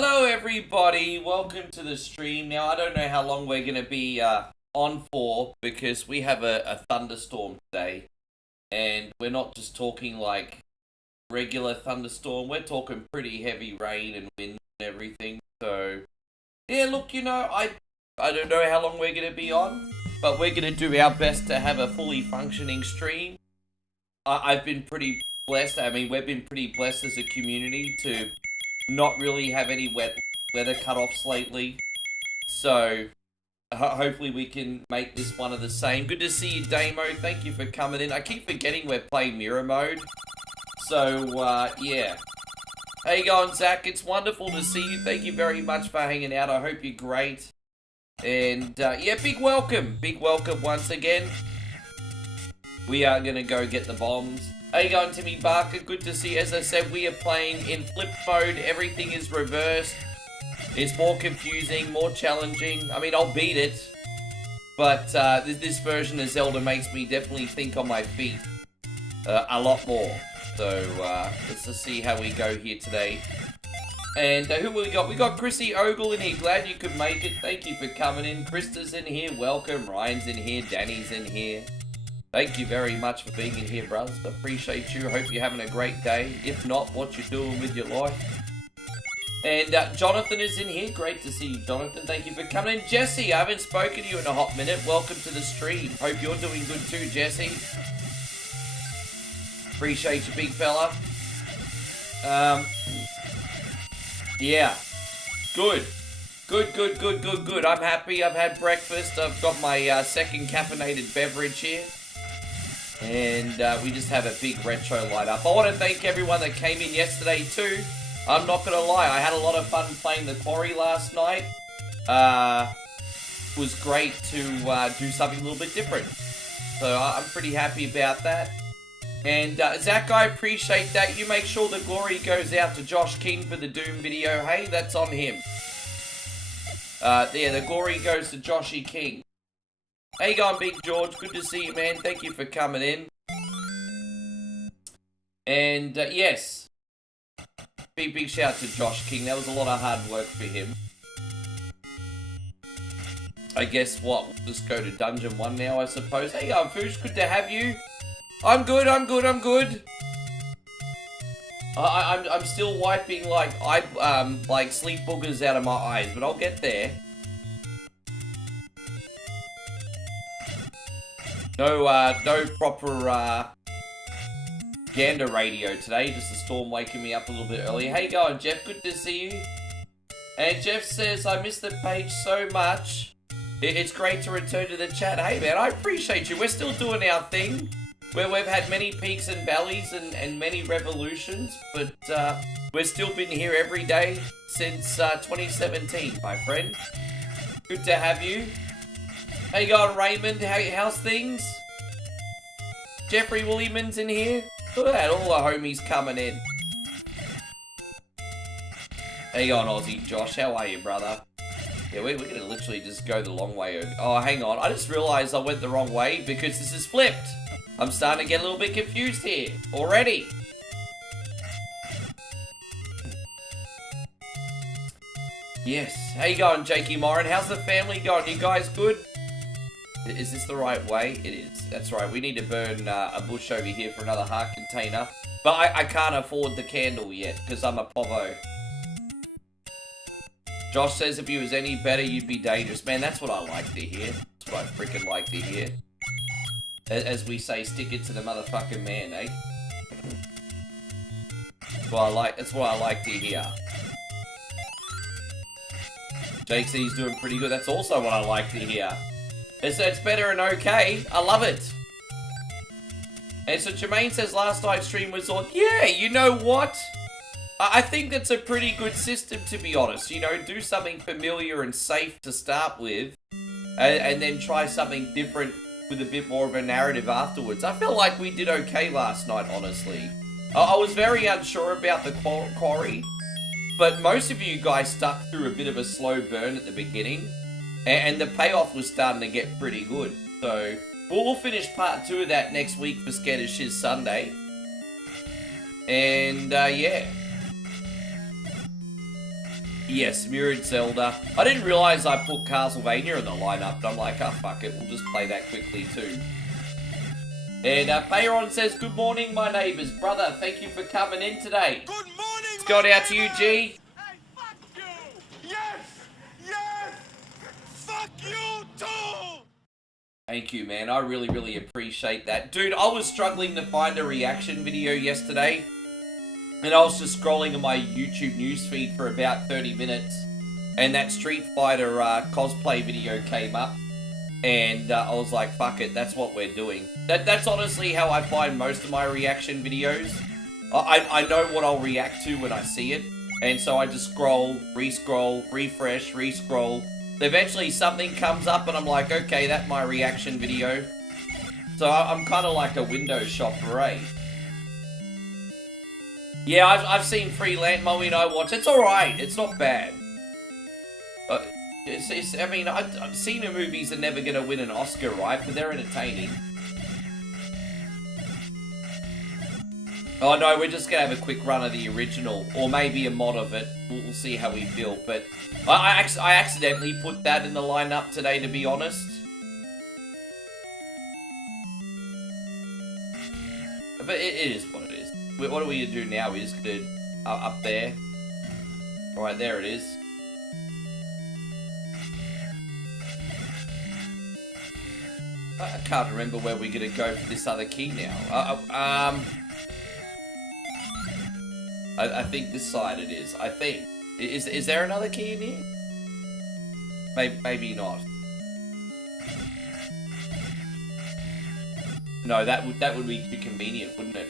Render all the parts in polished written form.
Hello everybody, welcome to the stream. Now I don't know how long we're going to be on for because we have a thunderstorm today. And we're not just talking like regular thunderstorm, we're talking pretty heavy rain and wind and everything. So yeah, look, I don't know how long we're going to be on, but we're going to do our best to have a fully functioning stream. I've been pretty blessed, we've been pretty blessed as a community to not really have any weather cut-offs lately, so hopefully we can make this one of the same. Good to see you, Damo. Thank you for coming in. I keep forgetting we're playing mirror mode, so yeah. How you going, Zach? It's wonderful to see you. Thank you very much for hanging out. I hope you're great. And yeah, big welcome once again. We are gonna go get the bombs. How you going, Timmy Barker? Good to see you. As I said, we are playing in flip mode. Everything is reversed. It's more confusing, more challenging. I mean, I'll beat it. But this version of Zelda makes me definitely think on my feet a lot more. So let's just see how we go here today. And who we got? We got Chrissy Ogle in here. Glad you could make it. Thank you for coming in. Krista's in here. Welcome. Ryan's in here. Danny's in here. Thank you very much for being in here, brothers. Appreciate you. Hope you're having a great day. If not, what you're doing with your life. And Jonathan is in here. Great to see you, Jonathan. Thank you for coming in. Jesse, I haven't spoken to you in a hot minute. Welcome to the stream. Hope you're doing good too, Jesse. Appreciate you, big fella. Yeah. Good. Good. I'm happy. I've had breakfast. I've got my second caffeinated beverage here. And we just have a big retro light up. I want to thank everyone that came in yesterday too. I'm not going to lie, I had a lot of fun playing the quarry last night. It was great to do something a little bit different. So I'm pretty happy about that. And Zach, I appreciate that. You make sure the glory goes out to Josh King for the Doom video. Hey, that's on him. Yeah, the glory goes to Joshy King. How you going, Big George? Good to see you, man. Thank you for coming in. And, yes. Big shout out to Josh King. That was a lot of hard work for him. I guess what? We'll just go to Dungeon 1 now, I suppose. Hey, Foosh. Good to have you. I'm good. I'm still wiping, like sleep boogers out of my eyes, but I'll get there. No proper, gander radio today, just a storm waking me up a little bit earlier. How you going, Jeff? Good to see you. And Jeff says, I miss the page so much. It's great to return to the chat. Hey, man, I appreciate you. We're still doing our thing, where we've had many peaks and valleys and many revolutions, but we've still been here every day since 2017, my friend. Good to have you. How you going, Raymond? How's things? Jeffrey Williamans in here. Look at that, all the homies coming in. How you going, Aussie Josh? How are you, brother? Yeah, we're gonna literally just go the long way. Oh, hang on. I just realized I went the wrong way because this is flipped. I'm starting to get a little bit confused here already. Yes. How you going, Jakey Moran? How's the family going? You guys good? Is this the right way? It is. That's right. We need to burn a bush over here for another heart container. But I can't afford the candle yet because I'm a povo. Josh says if he was any better, you'd be dangerous. Man, that's what I like to hear. That's what I freaking like to hear. As we say, stick it to the motherfucking man, eh? That's what I like to hear. Jake says he's doing pretty good. That's also what I like to hear. It's better and okay. I love it. And so Jermaine says last night's stream was on. Yeah, you know what? I think that's a pretty good system, to be honest. You know, do something familiar and safe to start with. And then try something different with a bit more of a narrative afterwards. I felt like we did okay last night, honestly. I was very unsure about the quarry. But most of you guys stuck through a bit of a slow burn at the beginning. And the payoff was starting to get pretty good. So, we'll finish part 2 of that next week for Scared as Shiz Sunday. And, yeah. Yes, Mirrored Zelda. I didn't realize I put Castlevania in the lineup, but I'm like, oh, fuck it, we'll just play that quickly too. And Payron says, good morning, my neighbours. Brother, thank you for coming in today. Good morning, it's going out to you, G. Hey, fuck you! Yes! Yes! Fuck you too! Thank you, man. I really, really appreciate that. Dude, I was struggling to find a reaction video yesterday. And I was just scrolling on my YouTube newsfeed for about 30 minutes. And that Street Fighter cosplay video came up. And I was like, fuck it, that's what we're doing. That's honestly how I find most of my reaction videos. I know what I'll react to when I see it. And so I just scroll, re-scroll, refresh, re-scroll. Eventually something comes up and I'm like, okay, that's my reaction video. So I'm kind of like a window shopper, eh? Yeah, I've seen Freelance Mowing I watch. It's alright, it's not bad. I mean, I've seen the movies are never going to win an Oscar, right? But they're entertaining. Oh no, we're just going to have a quick run of the original. Or maybe a mod of it. We'll see how we feel. But I accidentally put that in the lineup today, to be honest. But it is what it is. What are we going to do now? We're just going to... up there. Alright, there it is. I can't remember where we're going to go for this other key now. I think this side it is. I think. Is there another key in here? Maybe not. No, that would be too convenient, wouldn't it?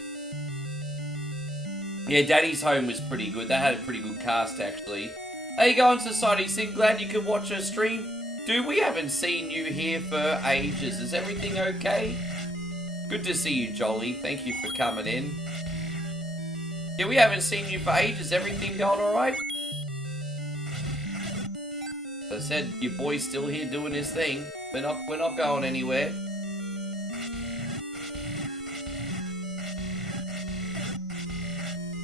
Yeah, Daddy's Home was pretty good. That had a pretty good cast, actually. How you going, Society Sim? Glad you could watch our stream. Dude, we haven't seen you here for ages. Is everything okay? Good to see you, Jolly. Thank you for coming in. Yeah, we haven't seen you for ages. Everything going alright? As I said, your boy's still here doing his thing. We're not going anywhere.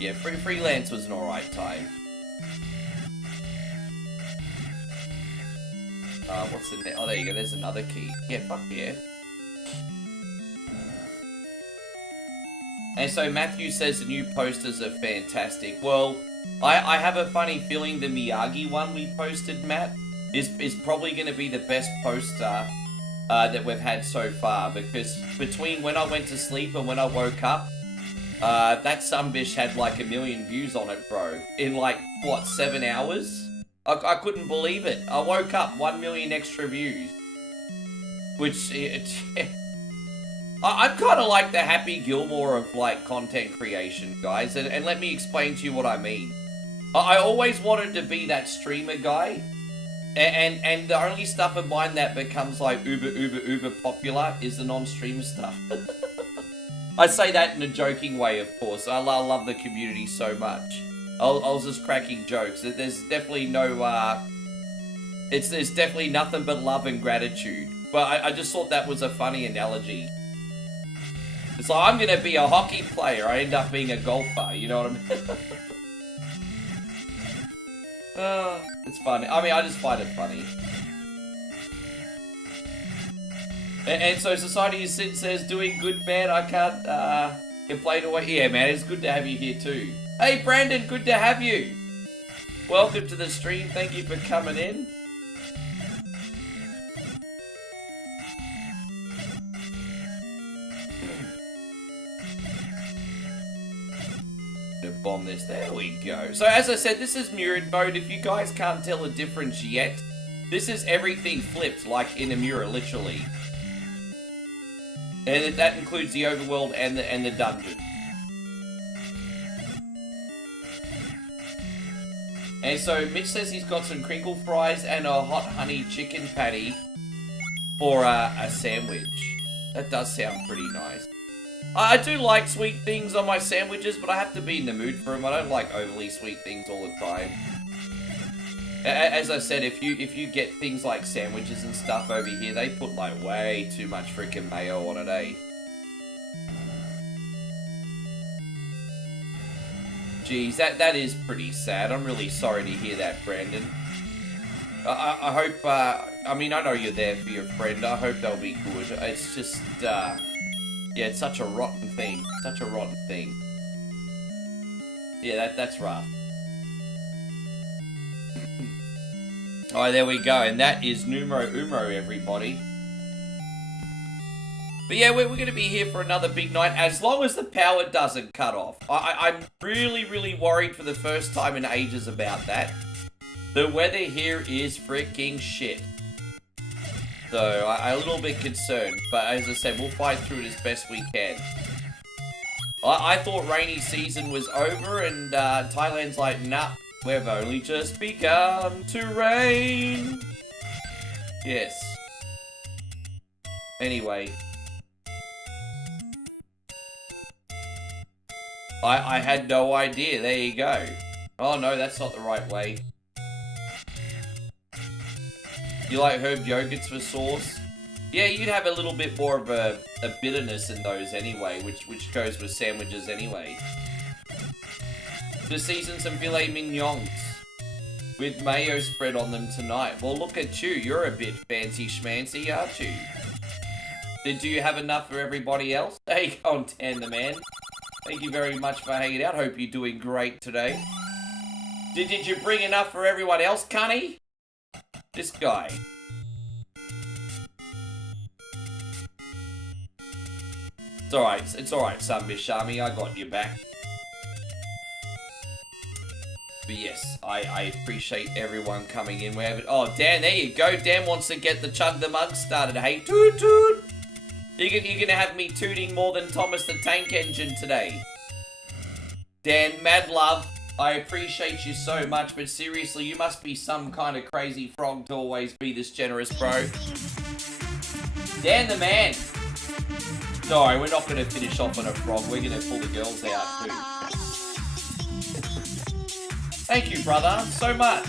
Yeah, Freelance was an alright time. What's the net? Oh, there you go. There's another key. Yeah, fuck yeah. And so Matthew says the new posters are fantastic. Well, I have a funny feeling the Miyagi one we posted, Matt, is probably going to be the best poster that we've had so far. Because between when I went to sleep and when I woke up, that sumbitch had like 1 million views on it, bro. In like, what, 7 hours? I couldn't believe it. I woke up 1 million extra views. Which, I'm kind of like the Happy Gilmore of like content creation, guys. And let me explain to you what I mean. I always wanted to be that streamer guy. And the only stuff of mine that becomes like uber popular is the non-streamer stuff. I say that in a joking way, of course. I love the community so much. I was just cracking jokes. There's definitely no, there's definitely nothing but love and gratitude. But I just thought that was a funny analogy. It's like, I'm gonna be a hockey player, I end up being a golfer, you know what I mean? It's funny. I mean, I just find it funny. And so Society Sid says, doing good, man. I can't complain away. Yeah, man, it's good to have you here too. Hey, Brandon, good to have you. Welcome to the stream. Thank you for coming in. To bomb this. There we go. So as I said, this is mirrored mode. If you guys can't tell the difference yet, this is everything flipped like in a mirror, literally. And that includes the overworld and the dungeon. And so Mitch says he's got some crinkle fries and a hot honey chicken patty for a sandwich. That does sound pretty nice. I do like sweet things on my sandwiches, but I have to be in the mood for them. I don't like overly sweet things all the time. As I said, if you get things like sandwiches and stuff over here, they put like way too much freaking mayo on it, eh? Geez, that is pretty sad. I'm really sorry to hear that, Brandon. I hope, I mean, I know you're there for your friend. I hope they'll be good. It's just, yeah, it's such a rotten thing. Such a rotten thing. Yeah, that's rough. Oh, there we go. And that is Numero Umo, everybody. But yeah, we're going to be here for another big night, as long as the power doesn't cut off. I'm really, really worried for the first time in ages about that. The weather here is freaking shit. So, I'm a little bit concerned. But as I said, we'll fight through it as best we can. I thought rainy season was over, and Thailand's like, nah, we've only just begun to rain. Yes. Anyway. I had no idea. There you go. Oh no, that's not the right way. You like herb yogurts for sauce? Yeah, you'd have a little bit more of a bitterness in those anyway, which goes with sandwiches anyway. Just season some filet mignons with mayo spread on them tonight. Well, look at you. You're a bit fancy schmancy, aren't you? Do you have enough for everybody else? There you go, Dan the man. Thank you very much for hanging out. Hope you're doing great today. Did you bring enough for everyone else, Cunny? This guy. It's alright, son Bishami. I got you back. But yes, I appreciate everyone coming in. We have it. Oh, Dan, there you go. Dan wants to get the Chug the Mug started. Hey, toot toot. You're gonna have me tooting more than Thomas the Tank Engine today. Dan, mad love. I appreciate you so much, but seriously, you must be some kind of crazy frog to always be this generous, bro. Dan the man. Sorry, we're not gonna finish off on a frog. We're gonna pull the girls out too. Thank you, brother, so much.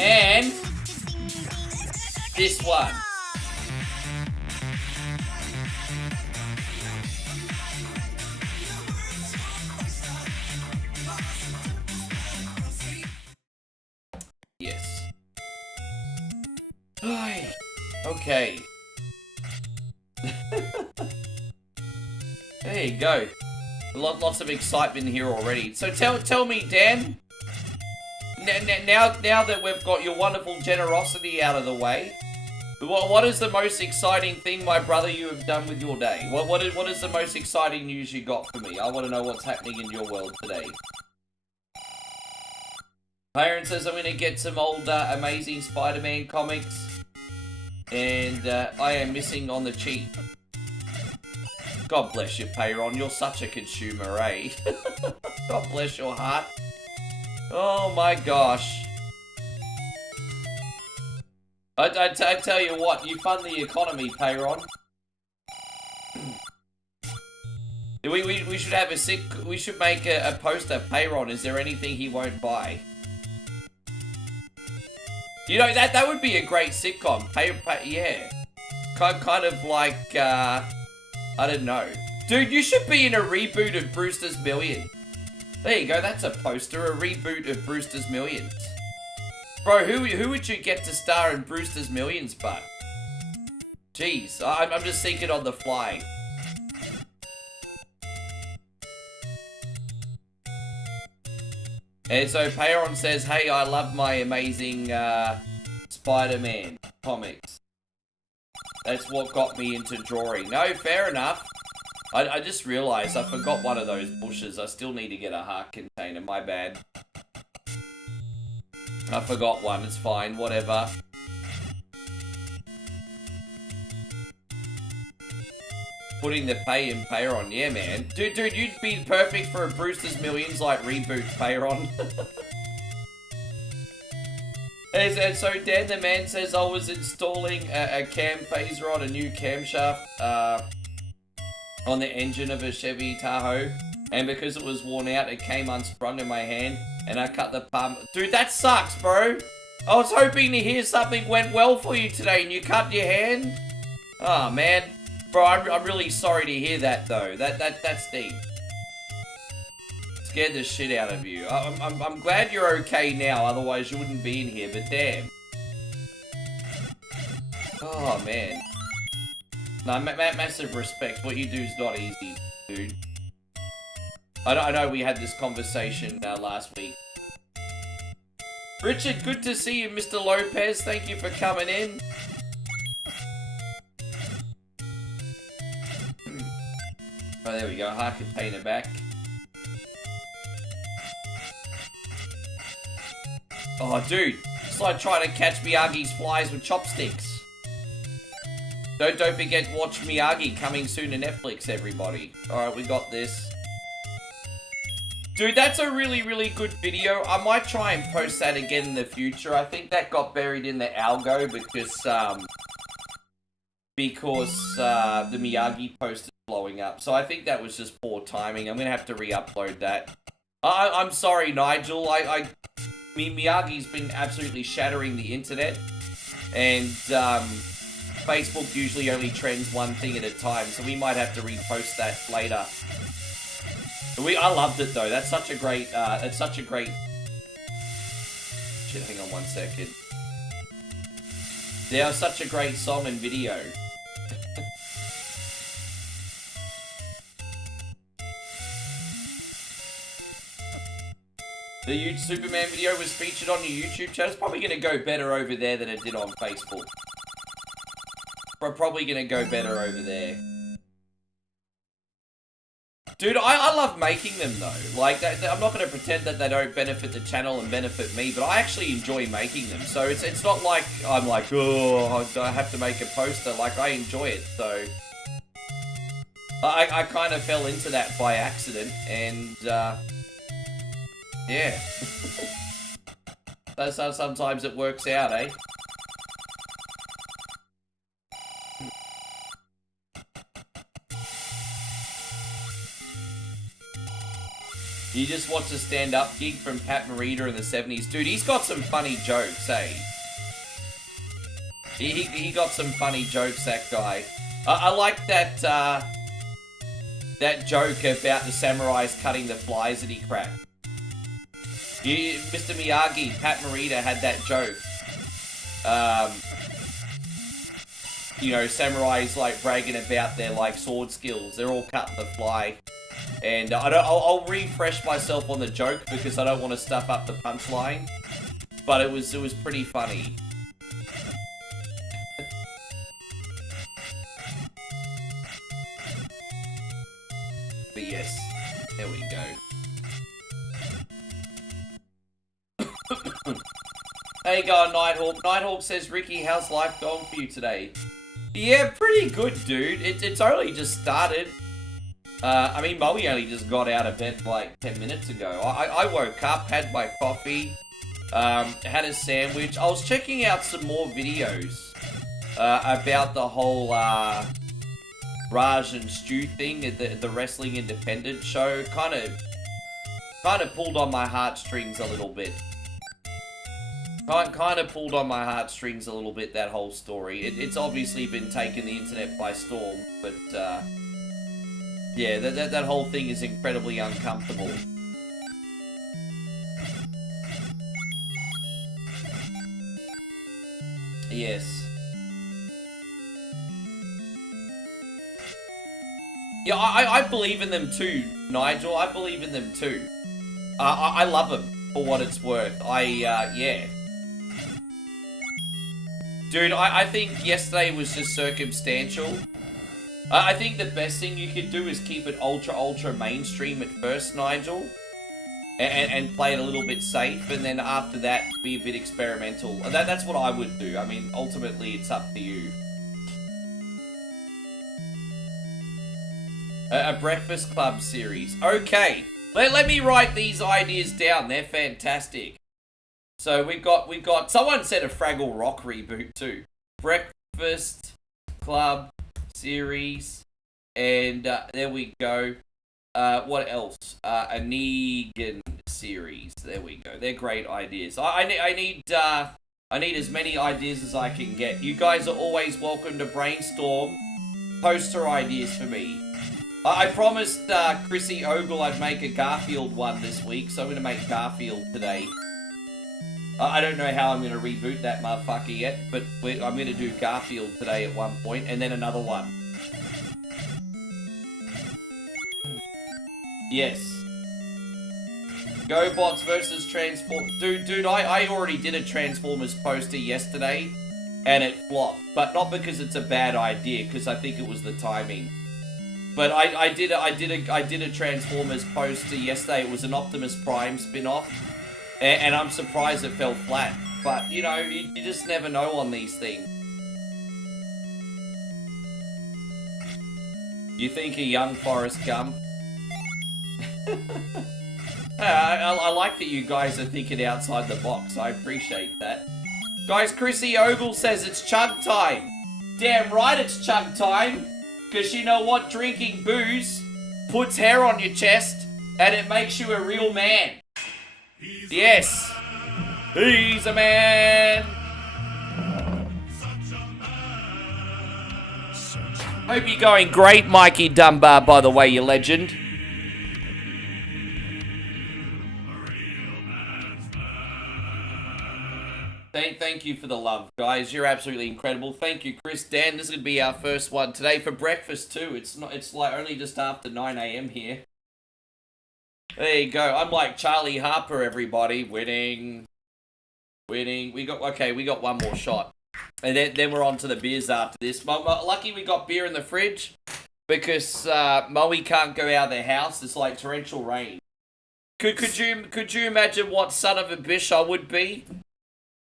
And this one. Yes. Okay. There you go. Lots of excitement here already. So tell me, Dan. Now that we've got your wonderful generosity out of the way, what is the most exciting thing, my brother, you have done with your day? What is the most exciting news you got for me? I want to know what's happening in your world today. Byron says I'm going to get some old Amazing Spider-Man comics, and I am missing on the cheap. God bless you, Payron. You're such a consumer, eh? God bless your heart. Oh my gosh. I tell you what, you fund the economy, Payron. We should have we should make a poster, Payron. Is there anything he won't buy? You know, that would be a great sitcom. Yeah. Kind of like, I don't know. Dude, you should be in a reboot of Brewster's Millions. There you go, that's a poster, a reboot of Brewster's Millions. Bro, who would you get to star in Brewster's Millions, bud? Jeez, I'm just thinking on the fly. And so Payron says, hey, I love my Amazing Spider-Man comics. That's what got me into drawing. No, fair enough. I just realized I forgot one of those bushes. I still need to get a heart container. My bad. I forgot one. It's fine. Whatever. Putting the pay in Payron. Yeah, man. Dude, you'd be perfect for a Brewster's Millions, like, reboot Payron. And so Dan the man says I was installing a cam phaser on a new camshaft on the engine of a Chevy Tahoe, and because it was worn out, it came unsprung in my hand, and I cut the pump. Dude, that sucks, bro. I was hoping to hear something went well for you today, and you cut your hand. Oh, man. Bro, I'm really sorry to hear that though. That's deep. Scared the shit out of you. I'm glad you're okay now, otherwise you wouldn't be in here, but damn. Oh man. No, massive respect. What you do is not easy, dude. I know we had this conversation last week. Richard, good to see you, Mr. Lopez. Thank you for coming in. Oh, there we go. Heart container back. Oh, dude. It's like trying to catch Miyagi's flies with chopsticks. Don't forget, watch Miyagi coming soon to Netflix, everybody. Alright, we got this. Dude, that's a really, really good video. I might try and post that again in the future. I think that got buried in the algo because the Miyagi post is blowing up. So I think that was just poor timing. I'm going to have to re-upload that. I'm sorry, Nigel. Miyagi's been absolutely shattering the internet. And Facebook usually only trends one thing at a time. So we might have to repost that later. I loved it though. That's such a great, Shit, hang on 1 second. Yeah, such a great song and video. The huge Superman video was featured on your YouTube channel. It's probably going to go better over there than it did on Facebook. We're probably going to go better over there. Dude, I love making them though. Like, I'm not going to pretend that they don't benefit the channel and benefit me, but I actually enjoy making them. So it's not like I'm like, oh, I have to make a poster. Like, I enjoy it, so... I kind of fell into that by accident, and, yeah. That's how sometimes it works out, eh? You just watched a stand-up gig from Pat Morita in the 70s. Dude, he's got some funny jokes, eh? He got some funny jokes, that guy. I like that, that joke about the samurais cutting the flies that he cracked. Mr. Miyagi, Pat Morita had that joke. You know, samurais, like, bragging about their, like, sword skills. They're all cutting the fly. And I'll refresh myself on the joke because I don't want to stuff up the punchline. But it was pretty funny. But yes, there we go. Hey, go Nighthawk. Nighthawk says, Ricky, how's life going for you today? Yeah, pretty good, dude. It's only just started. I mean, Moe only just got out of bed like 10 minutes ago. I woke up, had my coffee, had a sandwich. I was checking out some more videos about the whole Raj and Stu thing at the Wrestling Independent show. Kind of pulled on my heartstrings a little bit. Kind of pulled on my heartstrings a little bit, that whole story. It's obviously been taking the internet by storm, but yeah, that whole thing is incredibly uncomfortable. Yes. Yeah, I believe in them too, Nigel. I believe in them too. I love them for what it's worth. Yeah. Dude, I think yesterday was just circumstantial. I think the best thing you could do is keep it ultra mainstream at first, Nigel. And play it a little bit safe, and then after that, be a bit experimental. That's what I would do. I mean, ultimately, it's up to you. A Breakfast Club series. Okay, let me write these ideas down. They're fantastic. So we've got. Someone said a Fraggle Rock reboot too. Breakfast Club series, and there we go. What else? A Negan series. There we go. They're great ideas. I need as many ideas as I can get. You guys are always welcome to brainstorm poster ideas for me. I promised Chrissy Ogle I'd make a Garfield one this week, so I'm going to make Garfield today. I don't know how I'm going to reboot that motherfucker yet, but I'm going to do Garfield today at one point, and then another one. Yes. GoBots versus Transformers. Dude, I already did a Transformers poster yesterday, and it flopped. But not because it's a bad idea, because I think it was the timing. But I did a Transformers poster yesterday. It was an Optimus Prime spin-off. And I'm surprised it fell flat. But, you know, you just never know on these things. You think a young Forrest Gump? I like that you guys are thinking outside the box. I appreciate that. Guys, Chrissy Ogle says it's chug time. Damn right it's chug time. Because you know what? Drinking booze puts hair on your chest and it makes you a real man. Yes. He's a man. Hope you're going great, Mikey Dunbar, by the way, you legend. Thank you for the love, guys. You're absolutely incredible. Thank you, Chris. Dan, this is going to be our first one today for breakfast, too. It's like only just after 9 a.m. here. There you go. I'm like Charlie Harper, everybody. Winning. We got one more shot. And then we're on to the beers after this. Lucky we got beer in the fridge because Moe can't go out of the house. It's like torrential rain. Could you imagine what son of a bitch I would be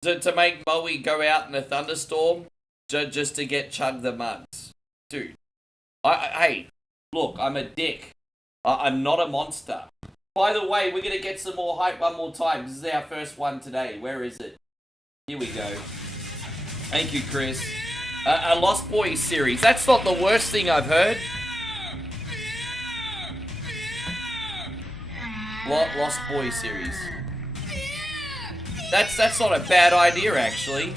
to make Moe go out in a thunderstorm just to get chug the mugs? Dude. Hey, look, I'm a dick. I'm not a monster. By the way, we're going to get some more hype one more time. This is our first one today. Where is it? Here we go. Thank you, Chris. A Lost Boys series. That's not the worst thing I've heard. Lost Boys series. That's not a bad idea, actually.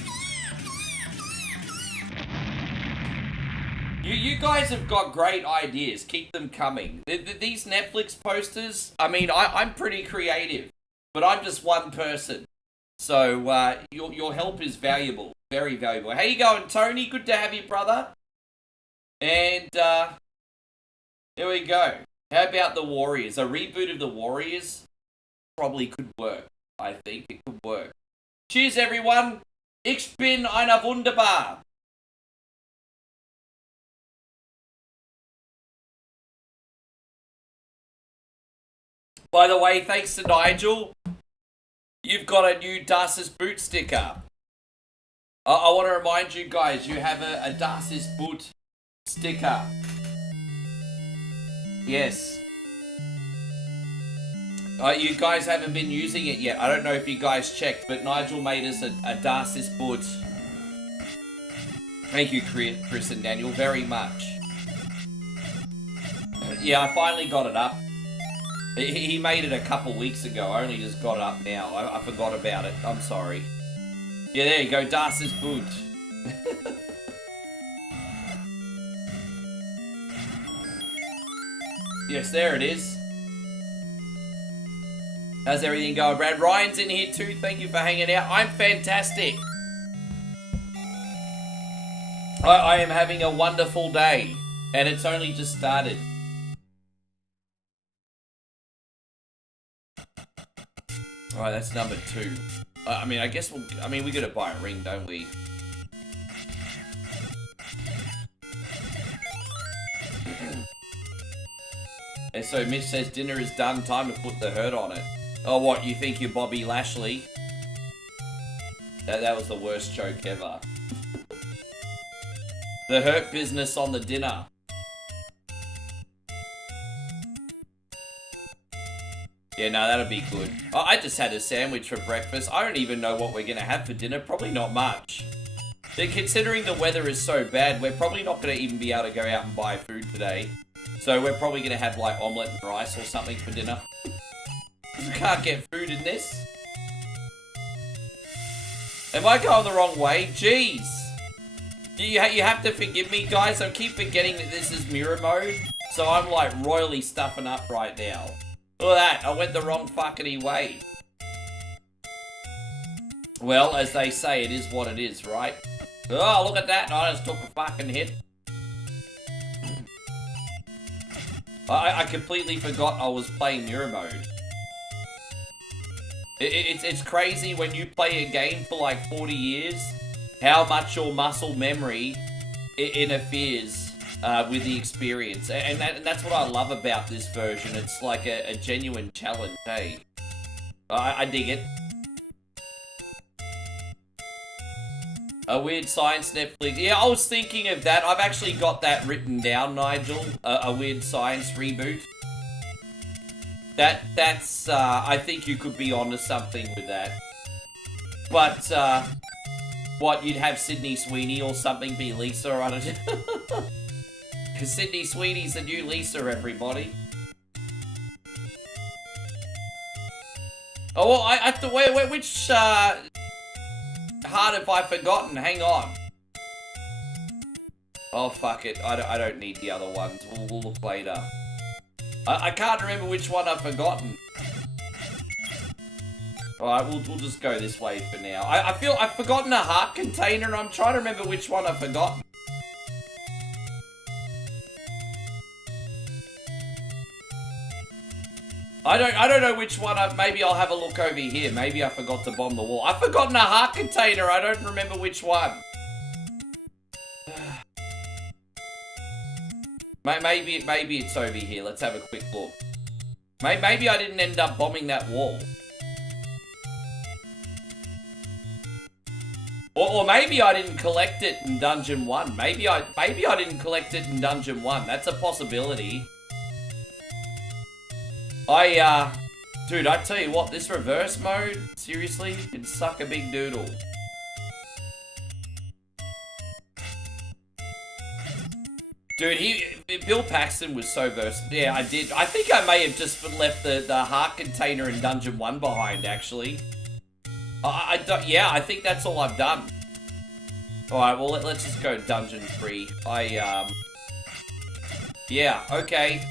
You guys have got great ideas. Keep them coming. These Netflix posters, I mean, I'm pretty creative, but I'm just one person. So your help is valuable. Very valuable. How you going, Tony? Good to have you, brother. And here we go. How about the Warriors? A reboot of the Warriors probably could work. I think it could work. Cheers, everyone. Ich bin einer wunderbar. By the way, thanks to Nigel, you've got a new Darcy's Boot sticker. I want to remind you guys, you have a Darcy's Boot sticker. Yes. You guys haven't been using it yet. I don't know if you guys checked, but Nigel made us a Darcy's Boot. Thank you, Chris and Daniel, very much. Yeah, I finally got it up. He made it a couple weeks ago. I only just got it up now. I forgot about it. I'm sorry. Yeah, there you go. Darcy's Boot. Yes, there it is. How's everything going, Brad? Ryan's in here too. Thank you for hanging out. I'm fantastic. I am having a wonderful day. And it's only just started. Alright, that's number 2. I mean, I guess we gotta buy a ring, don't we? And so Mitch says dinner is done, time to put the hurt on it. Oh, what, you think you're Bobby Lashley? That was the worst joke ever. The Hurt Business on the dinner. Yeah, no, that'll be good. I just had a sandwich for breakfast. I don't even know what we're going to have for dinner. Probably not much. But considering the weather is so bad, we're probably not going to even be able to go out and buy food today. So we're probably going to have like omelette and rice or something for dinner. You can't get food in this. Am I going the wrong way? Jeez. You have to forgive me, guys. I keep forgetting that this is mirror mode. So I'm like royally stuffing up right now. Look at that. I went the wrong fucking way. Well, as they say, it is what it is, right? Oh, look at that. I just took a fucking hit. I completely forgot I was playing mirror mode. It's crazy when you play a game for like 40 years, how much your muscle memory interferes with the experience. And that's what I love about this version. It's like a genuine challenge, hey? I dig it. A weird science Netflix. Yeah, I was thinking of that. I've actually got that written down, Nigel. A weird science reboot. That's I think you could be onto something with that. But, what, you'd have Sydney Sweeney or something be Lisa? I don't know. Because Sydney Sweeney's the new Lisa, everybody. Oh, well, I have to wait, which, heart have I forgotten? Hang on. Oh, fuck it. I don't need the other ones. We'll look later. I can't remember which one I've forgotten. Alright, we'll just go this way for now. I feel I've forgotten a heart container and I'm trying to remember which one I've forgotten. I don't know which one maybe I'll have a look over here. Maybe I forgot to bomb the wall. I've forgotten a heart container. I don't remember which one. Maybe it's over here. Let's have a quick look. Maybe I didn't end up bombing that wall. Or maybe I didn't collect it in Dungeon 1. Maybe I didn't collect it in Dungeon 1. That's a possibility. Dude, I tell you what, this reverse mode, seriously, can suck a big doodle. Dude, Bill Paxton was so versatile. Yeah, I did. I think I may have just left the heart container in Dungeon 1 behind, actually. Yeah, I think that's all I've done. Alright, well, let's just go Dungeon 3. Yeah, okay.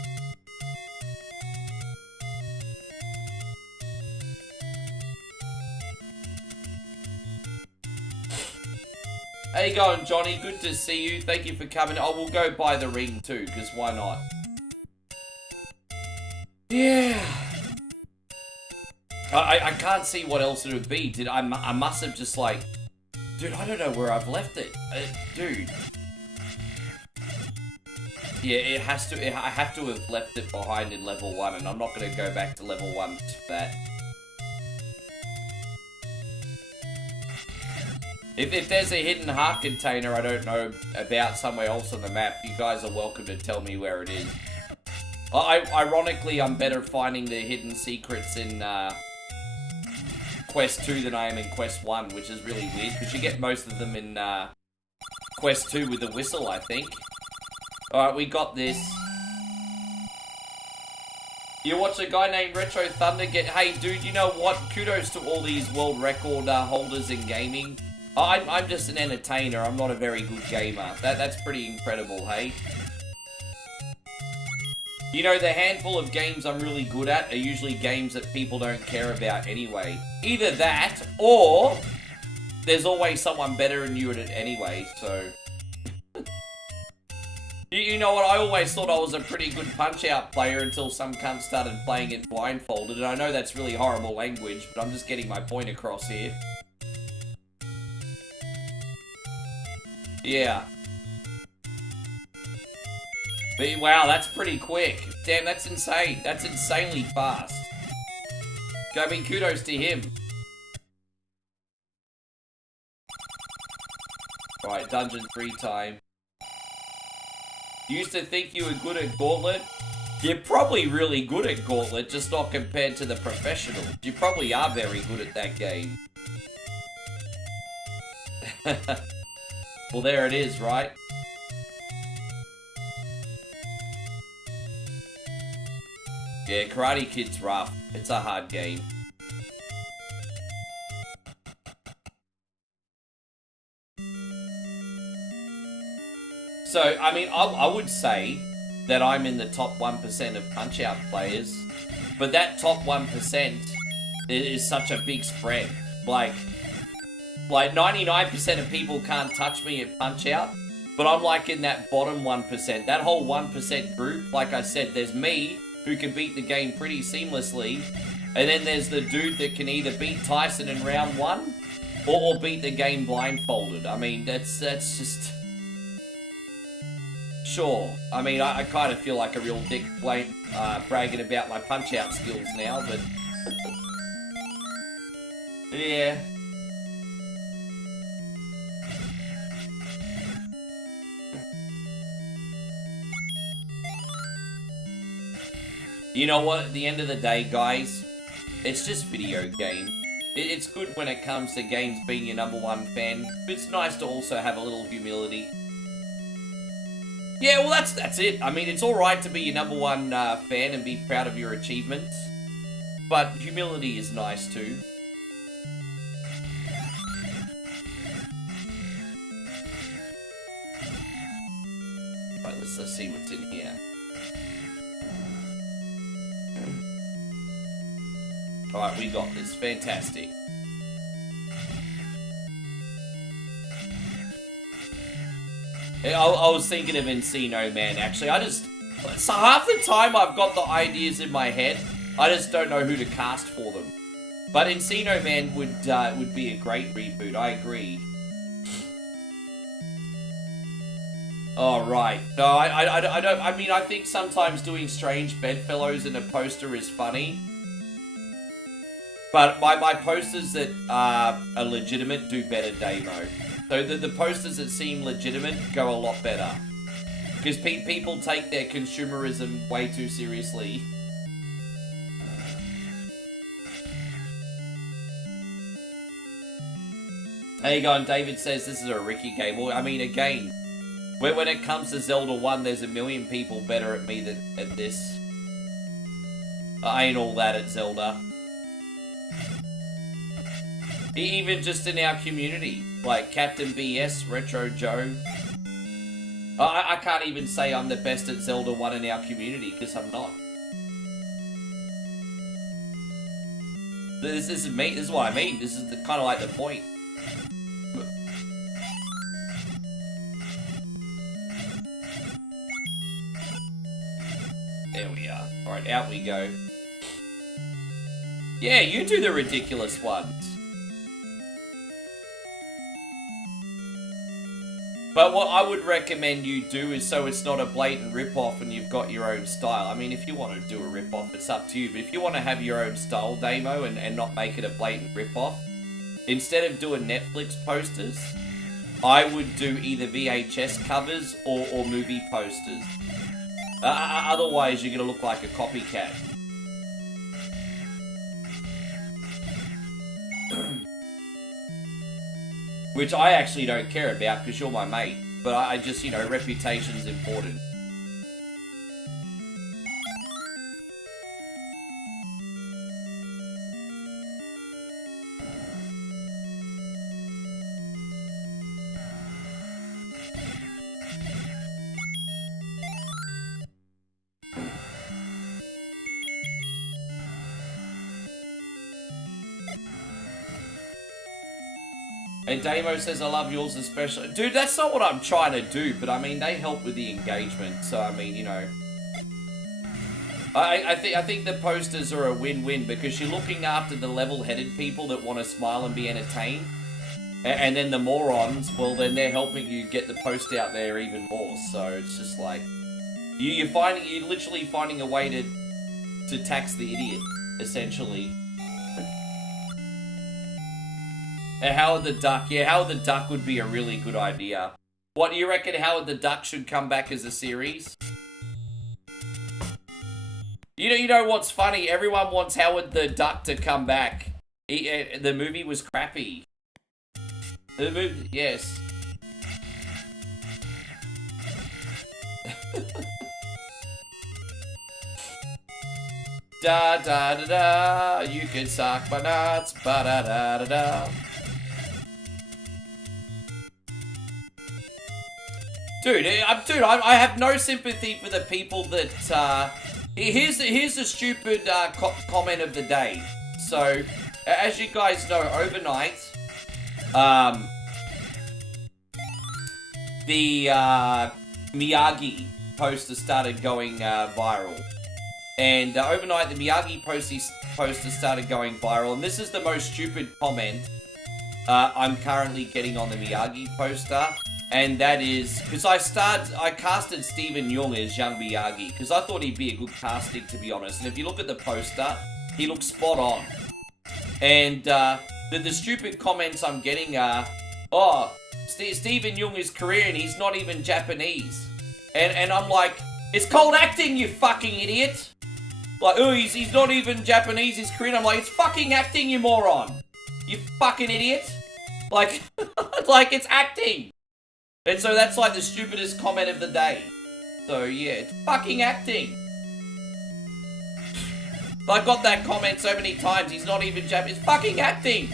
How you going, Johnny? Good to see you. Thank you for coming. Oh, we'll go buy the ring too, because why not? Yeah. I can't see what else it would be. I must have just like... Dude, I don't know where I've left it. Dude. Yeah, it has to... I have to have left it behind in level 1, and I'm not going to go back to level 1 for that. If there's a hidden heart container I don't know about somewhere else on the map, you guys are welcome to tell me where it is. Ironically, I'm better finding the hidden secrets in Quest 2 than I am in Quest 1, which is really weird, because you get most of them in Quest 2 with the whistle, I think. Alright, we got this. You watch a guy named Retro Thunder get... Hey, dude, you know what? Kudos to all these world record holders in gaming. I'm just an entertainer. I'm not a very good gamer. That's pretty incredible, hey? You know, the handful of games I'm really good at are usually games that people don't care about anyway. Either that, or there's always someone better than you at it anyway, so... You know what, I always thought I was a pretty good Punch-Out player until some cunt started playing it blindfolded, and I know that's really horrible language, but I'm just getting my point across here. Yeah. But, wow, that's pretty quick. Damn, that's insane. That's insanely fast. I mean, kudos to him. Right, Dungeon 3 time. Used to think you were good at Gauntlet? You're probably really good at Gauntlet, just not compared to the professionals. You probably are very good at that game. Well, there it is, right? Yeah, Karate Kid's rough. It's a hard game. So, I mean, I would say that I'm in the top 1% of Punch-Out players, but that top 1% is such a big spread. Like 99% of people can't touch me at Punch-Out, but I'm like in that bottom 1%. That whole 1% group, like I said, there's me, who can beat the game pretty seamlessly, and then there's the dude that can either beat Tyson in round 1, or beat the game blindfolded. I mean, that's just... Sure. I mean, I kind of feel like a real dick bragging about my Punch-Out skills now, but... yeah. You know what? At the end of the day, guys, it's just video game. It's good when it comes to games being your #1 fan, but it's nice to also have a little humility. Yeah, well, that's it. I mean, it's alright to be your #1 fan and be proud of your achievements, but humility is nice too. Right, let's see what's in here. Alright, we got this. Fantastic. I was thinking of Encino Man, actually. So half the time I've got the ideas in my head, I just don't know who to cast for them. But Encino Man would be a great reboot, I agree. Oh, right. No, I don't... I mean, I think sometimes doing strange bedfellows in a poster is funny. But my posters that are legitimate do better demo. So the posters that seem legitimate go a lot better. Because people take their consumerism way too seriously. How you going? David says this is a Ricky game. Well, I mean, again, when it comes to Zelda 1, there's a million people better at me than at this. I ain't all that at Zelda. Even just in our community, like Captain BS, Retro Joe. I can't even say I'm the best at Zelda 1 in our community, because I'm not. This is me. This is what I mean. This is kind of like the point. There we are. Alright, out we go. Yeah, you do the ridiculous ones. But what I would recommend you do is so it's not a blatant rip-off and you've got your own style. I mean, if you want to do a rip-off, it's up to you. But if you want to have your own style demo and not make it a blatant rip-off, instead of doing Netflix posters, I would do either VHS covers or movie posters. Otherwise, you're going to look like a copycat. Which I actually don't care about because you're my mate. But I just, you know, reputation's important. And Damo says, I love yours especially. Dude, that's not what I'm trying to do, but I mean, they help with the engagement, so I mean, you know. I think the posters are a win-win because you're looking after the level-headed people that want to smile and be entertained. And then the morons, well, then they're helping you get the post out there even more. So it's just like, you're literally finding a way to tax the idiot, essentially. Howard the Duck. Yeah, Howard the Duck would be a really good idea. What, do you reckon Howard the Duck should come back as a series? You know what's funny? Everyone wants Howard the Duck to come back. The movie was crappy. The movie, yes. Da da da da, you can suck my nuts, ba da da da da. Dude, I have no sympathy for the people that, here's the stupid comment of the day. So, as you guys know, overnight, the Miyagi poster started going viral. And overnight, the Miyagi poster started going viral. And this is the most stupid comment I'm currently getting on the Miyagi poster. And that is, because I casted Stephen Young as young Miyagi, because I thought he'd be a good casting, to be honest. And if you look at the poster, he looks spot on. And the stupid comments I'm getting are, oh, Stephen Young is Korean, he's not even Japanese. And I'm like, it's called acting, you fucking idiot. Like, oh, he's not even Japanese, he's Korean. I'm like, it's fucking acting, you moron. You fucking idiot. Like, like, it's acting. And so that's like the stupidest comment of the day. So yeah, it's fucking acting. I got that comment so many times, he's not even Japanese. It's fucking acting.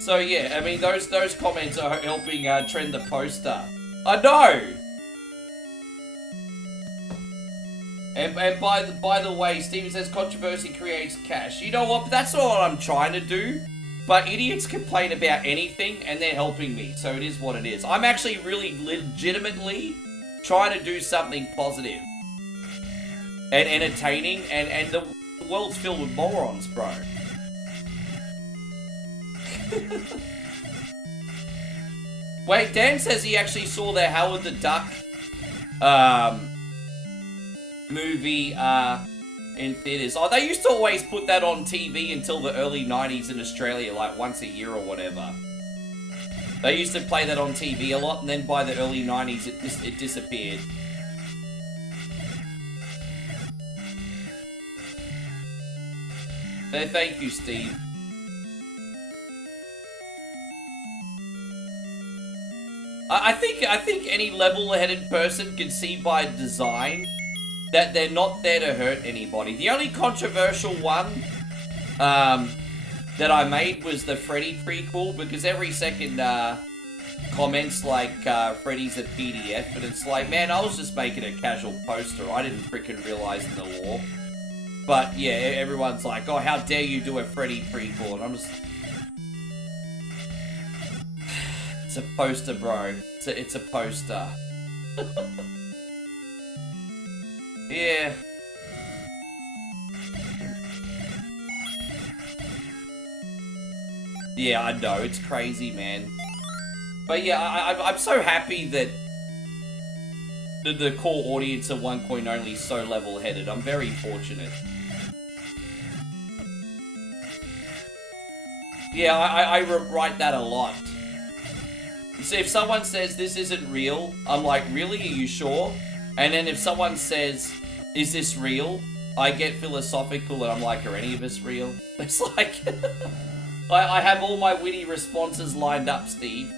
So yeah, I mean, those comments are helping trend the poster. I know! And by the way, Steven says controversy creates cash. You know what? That's not what I'm trying to do. But idiots complain about anything and they're helping me. So it is what it is. I'm actually really legitimately trying to do something positive and entertaining, and the world's filled with morons, bro. Wait, Dan says he actually saw the Howard the Duck movie in theaters. Oh, they used to always put that on TV until the early 90s in Australia, like once a year or whatever. They used to play that on TV a lot, and then by the early 90s it disappeared. Thank you, Steve. I think any level-headed person can see by design that they're not there to hurt anybody. The only controversial one that I made was the Freddy prequel, because every second comments like Freddy's a PDF, and it's like, man, I was just making a casual poster. I didn't freaking realize the lore. But yeah, everyone's like, oh, how dare you do a Freddy prequel? And I'm just... It's a poster, bro. It's a poster. Yeah. Yeah, I know. It's crazy, man. But yeah, I'm so happy that the core audience of One Coin Only is so level-headed. I'm very fortunate. Yeah, I write that a lot. So if someone says this isn't real, I'm like, really? Are you sure? And then if someone says, is this real? I get philosophical and I'm like, are any of us real? It's like, I have all my witty responses lined up, Steve.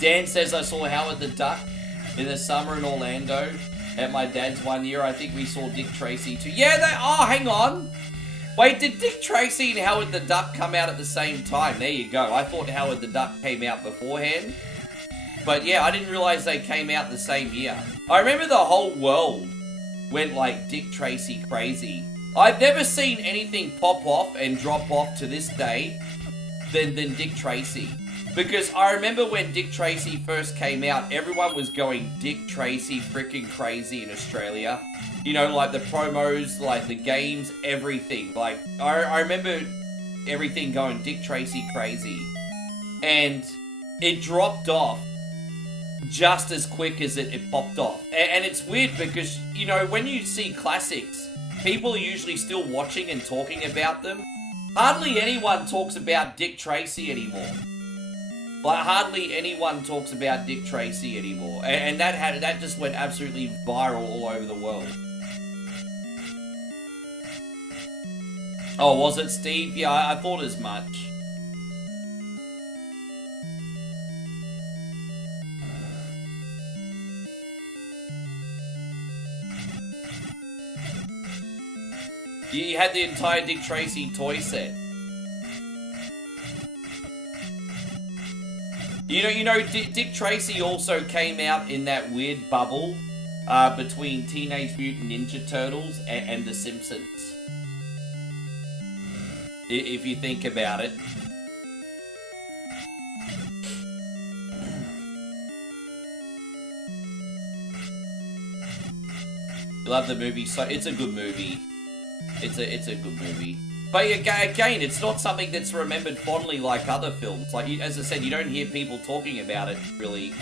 Dan says, I saw Howard the Duck in the summer in Orlando at my dad's one year. I think we saw Dick Tracy too. Yeah, oh, hang on. Wait, did Dick Tracy and Howard the Duck come out at the same time? There you go. I thought Howard the Duck came out beforehand. But yeah, I didn't realize they came out the same year. I remember the whole world went like Dick Tracy crazy. I've never seen anything pop off and drop off to this day than Dick Tracy. Because I remember when Dick Tracy first came out, everyone was going Dick Tracy freaking crazy in Australia. You know, like the promos, like the games, everything. Like, I remember everything going Dick Tracy crazy. And it dropped off just as quick as it popped off. And it's weird because, you know, when you see classics, people are usually still watching and talking about them. Hardly anyone talks about Dick Tracy anymore. Like, hardly anyone talks about Dick Tracy anymore. And that just went absolutely viral all over the world. Oh, was it, Steve? Yeah, I thought as much. You had the entire Dick Tracy toy set. You know, Dick Tracy also came out in that weird bubble between Teenage Mutant Ninja Turtles and The Simpsons. If you think about it. You love the movie, so it's a good movie. It's a good movie. But again, it's not something that's remembered fondly like other films. Like, as I said, you don't hear people talking about it, really.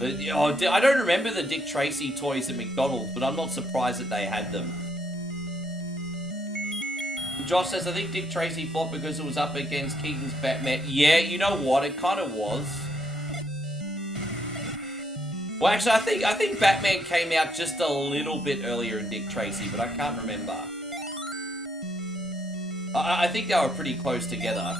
But, I don't remember the Dick Tracy toys at McDonald's, but I'm not surprised that they had them. Josh says, I think Dick Tracy fought because it was up against Keaton's Batman. Yeah, you know what? It kind of was. Well, actually, I think Batman came out just a little bit earlier in Dick Tracy, but I can't remember. I think they were pretty close together.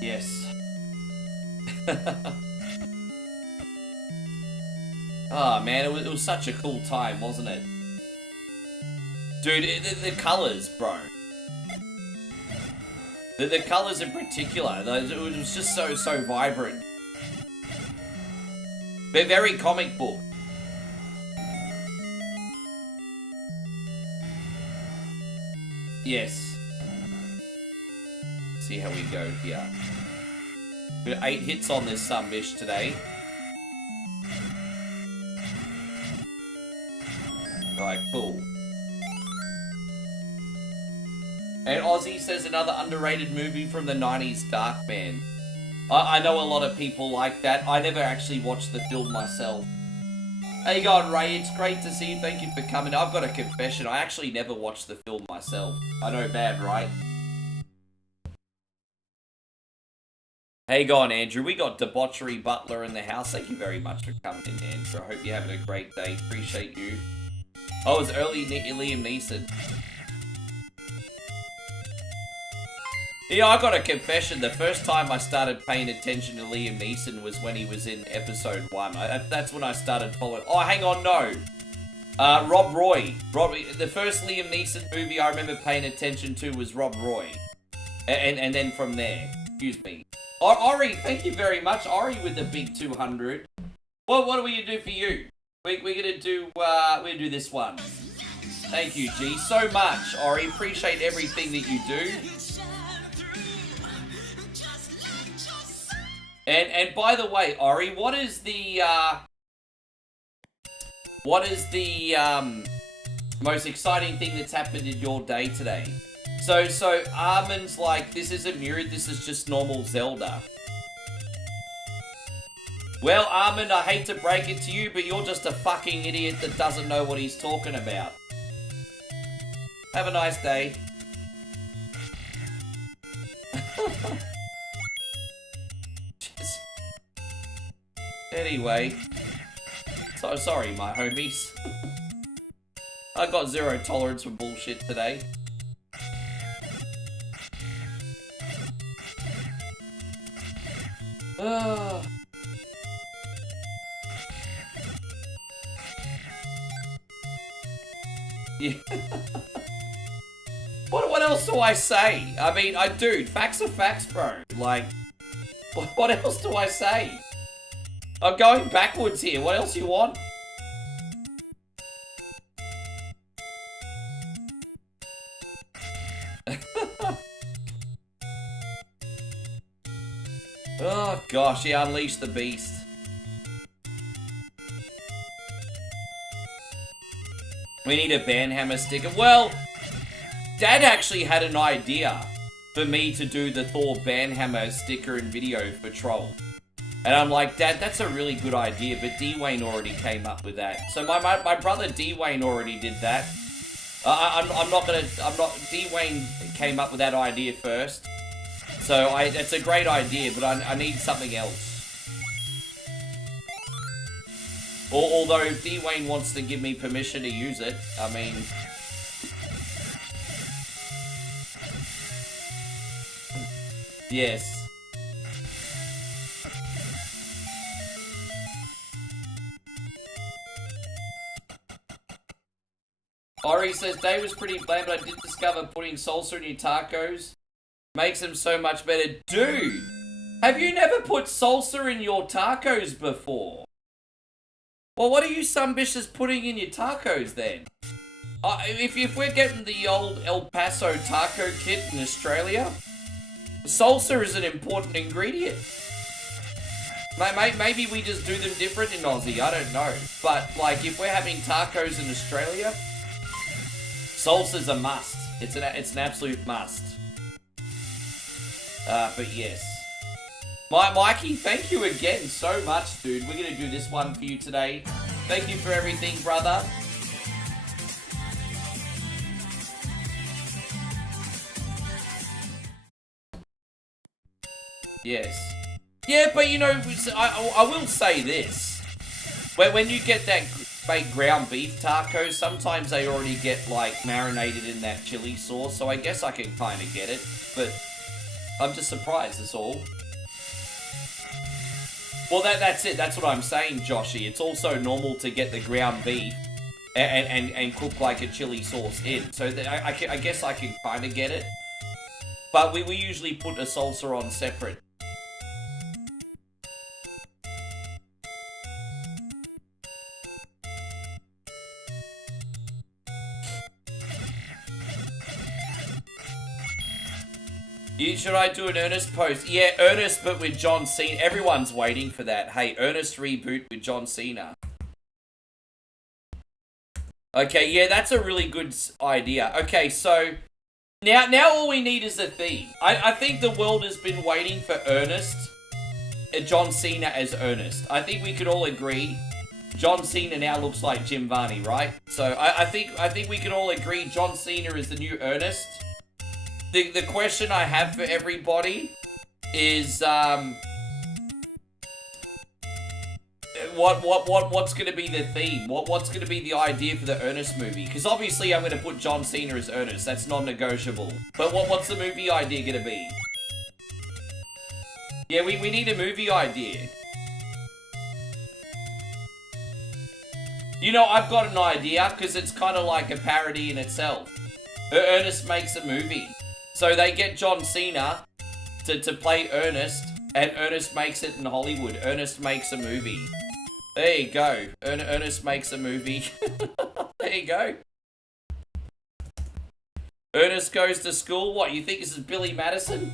Yes. Oh man, it was such a cool time, wasn't it? Dude, the colours, bro. The colours in particular, it was just so vibrant. They're very comic book. Yes. See how we go here. We got 8 hits on this bish today. Alright, cool. And Ozzy says another underrated movie from the 90s, Darkman. I know a lot of people like that. I never actually watched the film myself. How you going, Ray? It's great to see you. Thank you for coming. I've got a confession. I actually never watched the film myself. I know, bad, right? Hey, you going, Andrew? We got Debauchery Butler in the house. Thank you very much for coming in, Andrew. I hope you're having a great day. Appreciate you. Oh, it was early Liam Neeson. Yeah, I got a confession. The first time I started paying attention to Liam Neeson was when he was in episode 1. That's when I started following. Oh, hang on, no. Rob Roy. The first Liam Neeson movie I remember paying attention to was Rob Roy. And then from there. Excuse me. Ori, thank you very much. Ori with the big 200. Well, what are we going to do for you? We're gonna do this one. Thank you, G, so much, Ori. Appreciate everything that you do. And by the way, Ori, what is the most exciting thing that's happened in your day today? So Armin's like, this isn't Mirrored, this is just normal Zelda. Well, Armin, I hate to break it to you, but you're just a fucking idiot that doesn't know what he's talking about. Have a nice day. Anyway. So sorry, my homies. I got zero tolerance for bullshit today. Yeah. What else do I say? I mean, dude, facts are facts, bro. Like, what else do I say? I'm going backwards here. What else you want? Oh gosh, yeah, unleash the beast. We need a Banhammer sticker. Well, Dad actually had an idea for me to do the Thor Banhammer sticker and video for Troll. And I'm like, Dad, that's a really good idea, but D-Wayne already came up with that. So my brother D-Wayne already did that. D-Wayne came up with that idea first. So it's a great idea, but I need something else. Although if D-Wayne wants to give me permission to use it, I mean... Yes. Ori says, Day was pretty bland, but I did discover putting salsa in your tacos makes them so much better. Dude, have you never put salsa in your tacos before? Well, what are you sumbitches putting in your tacos then? If we're getting the old El Paso taco kit in Australia, salsa is an important ingredient. Maybe we just do them different in Aussie, I don't know. But, like, if we're having tacos in Australia, salsa's a must. It's an absolute must. But yes. Mikey, thank you again so much, dude. We're gonna do this one for you today. Thank you for everything, brother. Yes. Yeah, but you know, I will say this. When you get that baked ground beef tacos, sometimes they already get, like, marinated in that chili sauce, so I guess I can kind of get it, but I'm just surprised, that's all. Well, that's it. That's what I'm saying, Joshy. It's also normal to get the ground beef and cook, like, a chili sauce in. So I guess I can kind of get it. But we usually put a salsa on separate. Should I do an Ernest post? Yeah, Ernest, but with John Cena. Everyone's waiting for that. Hey, Ernest reboot with John Cena. Okay, yeah, that's a really good idea. Okay, so now all we need is a theme. I think the world has been waiting for Ernest, John Cena as Ernest. I think we could all agree John Cena now looks like Jim Varney, right? So I think we can all agree John Cena is the new Ernest. The question I have for everybody is what's going to be the theme? What's going to be the idea for the Ernest movie? Because obviously I'm going to put John Cena as Ernest. That's non-negotiable. But what's the movie idea going to be? Yeah, we need a movie idea. You know, I've got an idea because it's kind of like a parody in itself. Ernest makes a movie. So they get John Cena to play Ernest, and Ernest makes it in Hollywood. Ernest makes a movie. There you go. Ernest makes a movie. There you go. Ernest goes to school. What, you think this is Billy Madison?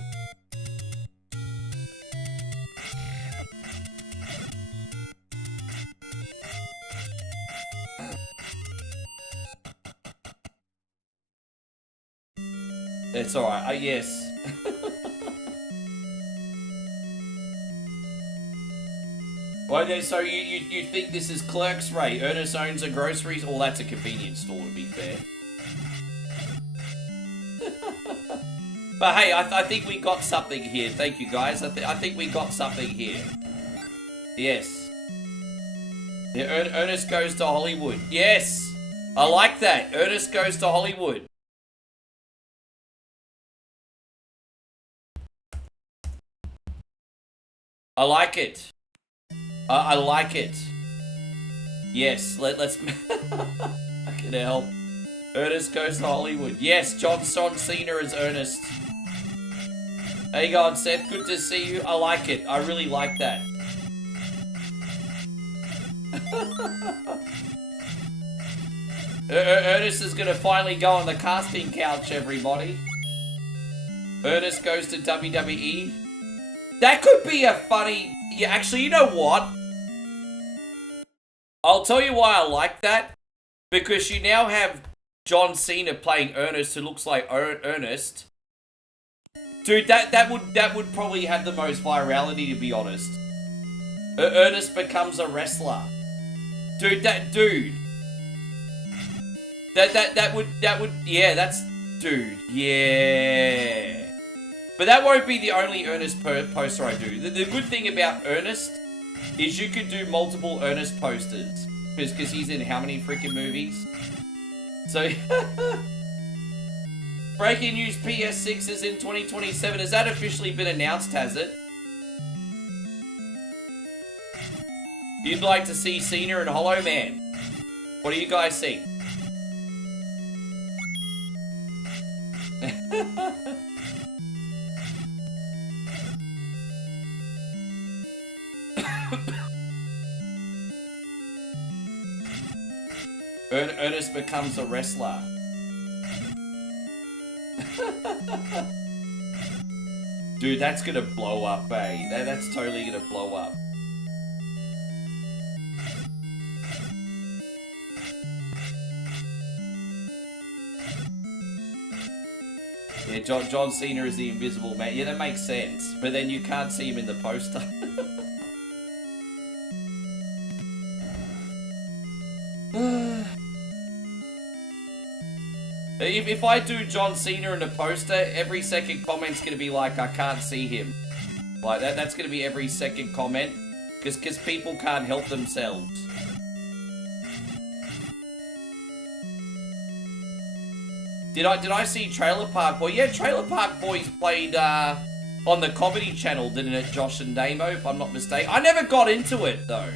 It's alright, yes. Well, so you think this is Clerks, Ray? Ernest owns a grocery... Well, that's a convenience store, to be fair. But hey, I think we got something here. Thank you, guys. I think we got something here. Yes. Yeah, Ernest goes to Hollywood. Yes! I like that. Ernest goes to Hollywood. I like it. I like it. Yes, let's... I can help. Ernest goes to Hollywood. Yes, John Cena is Ernest. How you going, Seth? Good to see you. I like it. I really like that. Ernest is gonna finally go on the casting couch, everybody. Ernest goes to WWE. That could be a funny... Yeah, actually, you know what? I'll tell you why I like that. Because you now have John Cena playing Ernest, who looks like Ernest. Dude, that would probably have the most virality, to be honest. Ernest becomes a wrestler. Dude, that would, yeah, that's... Dude, yeah... But that won't be the only Ernest poster I do. The good thing about Ernest is you could do multiple Ernest posters. Because he's in how many freaking movies? So, breaking news, PS6 is in 2027. Has that officially been announced, has it? You'd like to see Cena and Hollow Man. What do you guys think? Ernest becomes a wrestler. Dude, that's gonna blow up, eh? That's totally gonna blow up. Yeah, John Cena is the Invisible Man. Yeah, that makes sense. But then you can't see him in the poster. If I do John Cena in a poster, every second comment's gonna be like, I can't see him. Like, that's gonna be every second comment. Because people can't help themselves. Did I see Trailer Park Boy? Yeah, Trailer Park Boys played on the Comedy Channel, didn't it, Josh and Damo, if I'm not mistaken? I never got into it, though.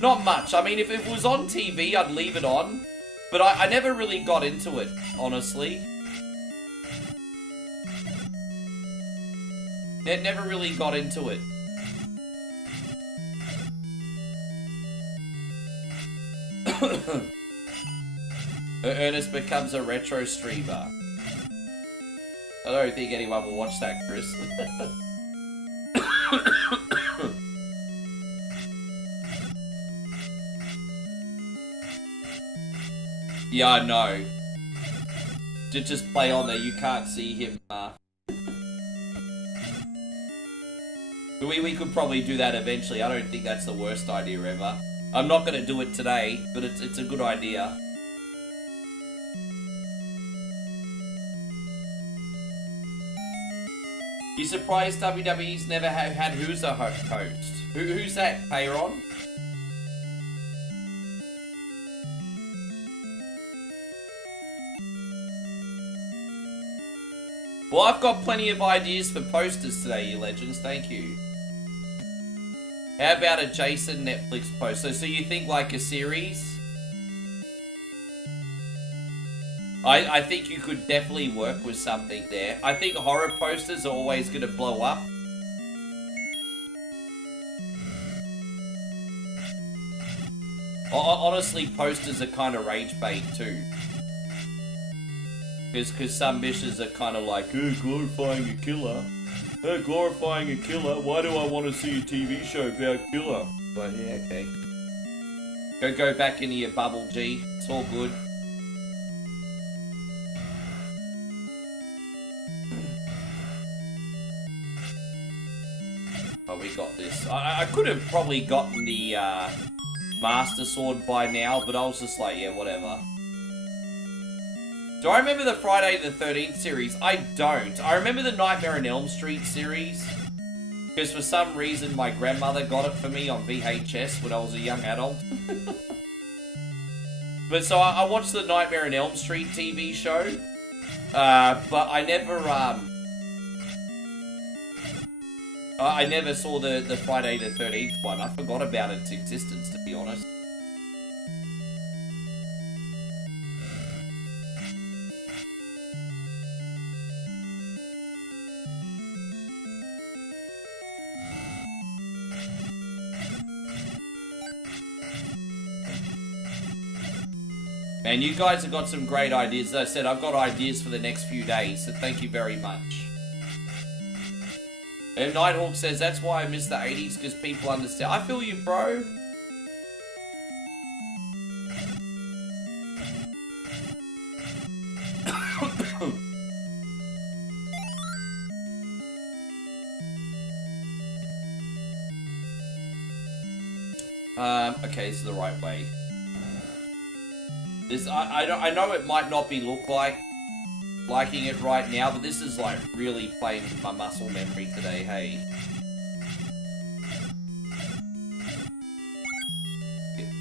Not much. I mean, if it was on TV, I'd leave it on. But I never really got into it, honestly. Never really got into it. Ernest becomes a retro streamer. I don't think anyone will watch that, Chris. Yeah, I know. Just play on there, you can't see him. We could probably do that eventually. I don't think that's the worst idea ever. I'm not going to do it today, but it's a good idea. You surprised WWE's never had who's a host? Who's that, Payron? Well, I've got plenty of ideas for posters today, you legends. Thank you. How about a Jason Netflix poster? So you think like a series? I think you could definitely work with something there. I think horror posters are always going to blow up. Honestly, posters are kind of rage bait too. Because some bitches are kind of like, oh, glorifying a killer. Oh, glorifying a killer. Why do I want to see a TV show about killer? But yeah, okay. Go back into your bubble, G. It's all good. Oh, we got this. I could have probably gotten the Master Sword by now, but I was just like, yeah, whatever. Do I remember the Friday the 13th series? I don't. I remember the Nightmare on Elm Street series. Because for some reason my grandmother got it for me on VHS when I was a young adult. But so I watched the Nightmare on Elm Street TV show. But I never saw the Friday the 13th one. I forgot about its existence, to be honest. And you guys have got some great ideas. As I said, I've got ideas for the next few days, so thank you very much. And Nighthawk says, that's why I miss the 80s, because people understand. I feel you, bro. Okay, this is the right way. This, I know it might not be liking it right now, but this is like really playing with my muscle memory today, hey.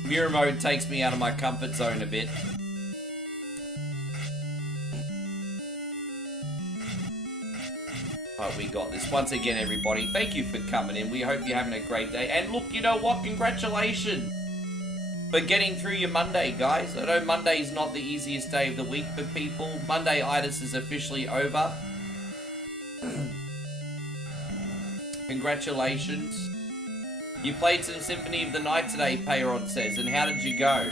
Mirror mode takes me out of my comfort zone a bit. But we got this. Once again, everybody, thank you for coming in. We hope you're having a great day. And look, you know what? Congratulations for getting through your Monday, guys. I know Monday is not the easiest day of the week for people. Monday-itis is officially over. Congratulations. You played some Symphony of the Night today, Payron says, and how did you go?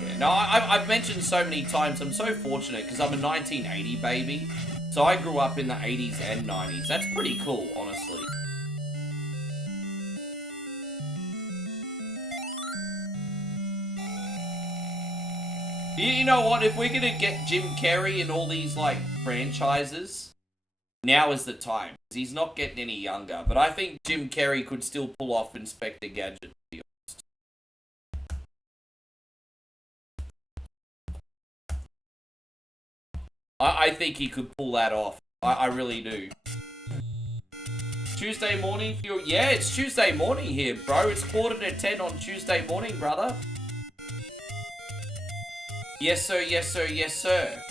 Yeah, no, I've mentioned so many times, I'm so fortunate because I'm a 1980 baby. So I grew up in the 80s and 90s. That's pretty cool, honestly. You know what? If we're gonna get Jim Carrey in all these, like, franchises, now is the time. He's not getting any younger. But I think Jim Carrey could still pull off Inspector Gadget, to be honest. I think he could pull that off. I really do. Tuesday morning for your... Yeah, it's Tuesday morning here, bro. It's 9:45 on Tuesday morning, brother. Yes, sir, yes, sir, yes, sir.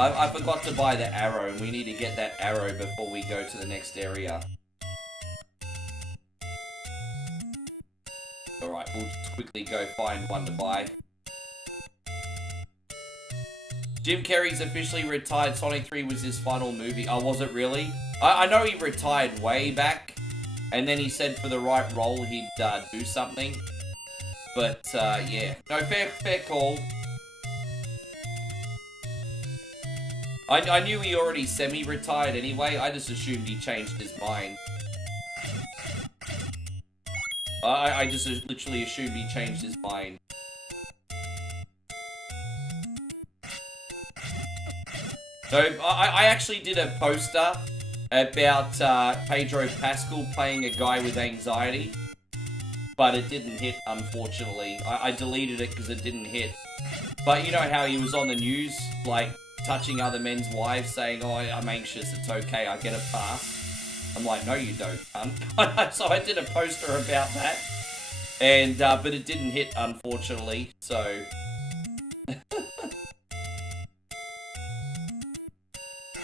I forgot to buy the arrow, and we need to get that arrow before we go to the next area. Alright, we'll just quickly go find one to buy. Jim Carrey's officially retired. Sonic 3 was his final movie. Oh, was it really? I know he retired way back. And then he said for the right role he'd do something. But, yeah. No, fair call. I knew he already semi-retired anyway. I just assumed he changed his mind. I just literally assumed he changed his mind. So, I actually did a poster about Pedro Pascal playing a guy with anxiety, but it didn't hit, unfortunately. I deleted it because it didn't hit. But you know how he was on the news, like, touching other men's wives, saying, oh, I'm anxious, it's okay, I get a pass. I'm like, no you don't, cunt. So I did a poster about that, and but it didn't hit, unfortunately, so...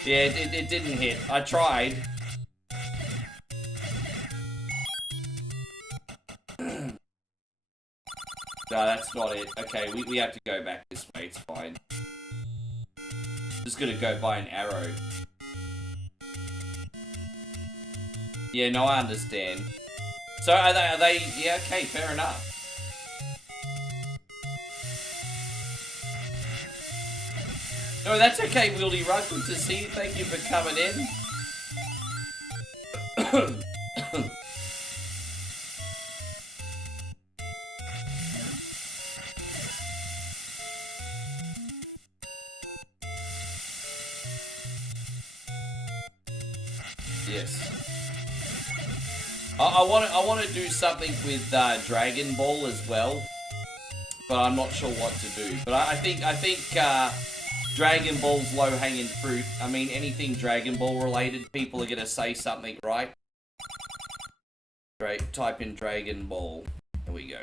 Yeah, it didn't hit. I tried. No, that's not it. Okay, we have to go back this way. It's fine. Just gonna go buy an arrow. Yeah, no, I understand. So, are they... Yeah, okay, fair enough. No, that's okay, Wieldy Rug. Good to see you. Thank you for coming in. Yes. I want to do something with Dragon Ball as well, but I'm not sure what to do. But I think Dragon Ball's low-hanging fruit. I mean, anything Dragon Ball related, people are gonna say something, right? Great. Type in Dragon Ball. Here we go.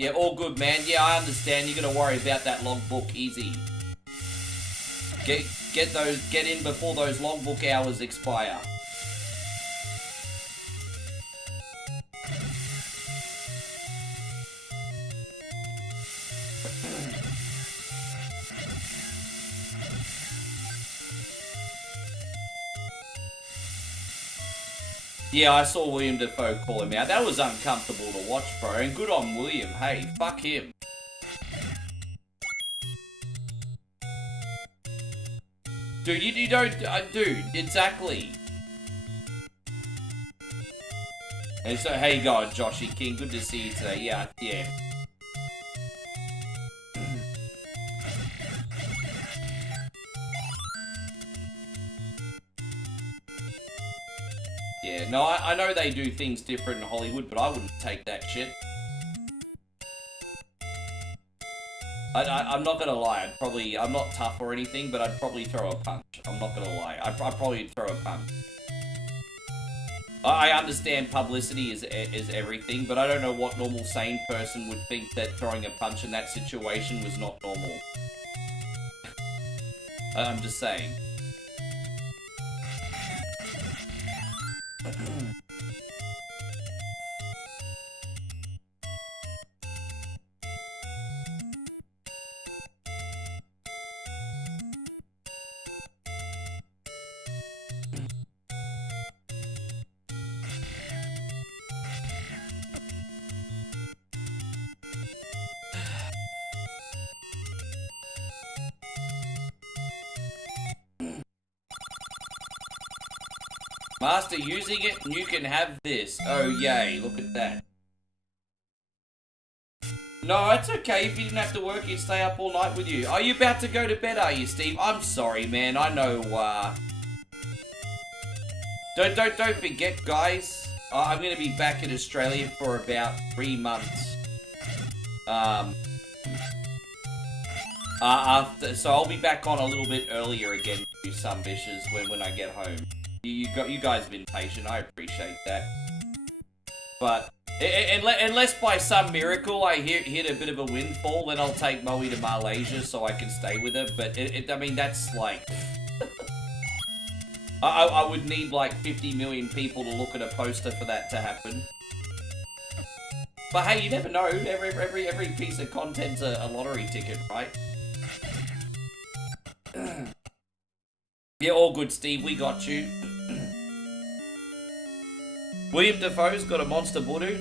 Yeah, all good, man. Yeah, I understand. You gotta worry about that logbook. Easy. Get in before those logbook hours expire. Yeah, I saw William Dafoe call him out. That was uncomfortable to watch, bro. And good on William. Hey, fuck him. Dude, you don't... dude, exactly. And so, hey, God, Joshy King. Good to see you today. Yeah. Yeah, no, I know they do things different in Hollywood, but I wouldn't take that shit. I'm not gonna lie, I'm not tough or anything, but I'd probably throw a punch. I'm not gonna lie, I'd probably throw a punch. I understand publicity is everything, but I don't know what normal sane person would think that throwing a punch in that situation was not normal. I'm just saying. Master using it, and you can have this. Oh, yay, look at that. No, it's okay. If you didn't have to work, you'd stay up all night with you. Are you about to go to bed, are you, Steve? I'm sorry, man. I know, Don't forget, guys. I'm going to be back in Australia for about 3 months. So I'll be back on a little bit earlier again to do some dishes when I get home. You guys have been patient, I appreciate that. But, unless by some miracle I hit a bit of a windfall, then I'll take Moe to Malaysia so I can stay with her. But, I mean, that's like... I would need like 50 million people to look at a poster for that to happen. But hey, you never know. Every piece of content's a lottery ticket, right? Yeah, all good, Steve. We got you. William Dafoe's got a monster Budu.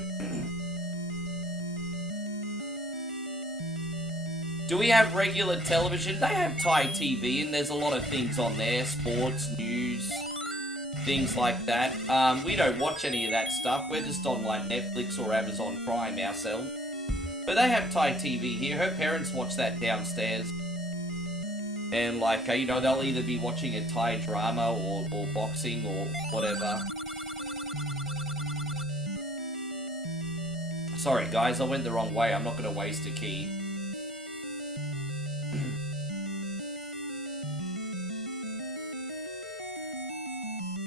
Do we have regular television? They have Thai TV, and there's a lot of things on there. Sports, news, things like that. We don't watch any of that stuff. We're just on, like, Netflix or Amazon Prime ourselves. But they have Thai TV here. Her parents watch that downstairs. And, like, you know, they'll either be watching a Thai drama or boxing or whatever. Sorry, guys, I went the wrong way. I'm not going to waste a key.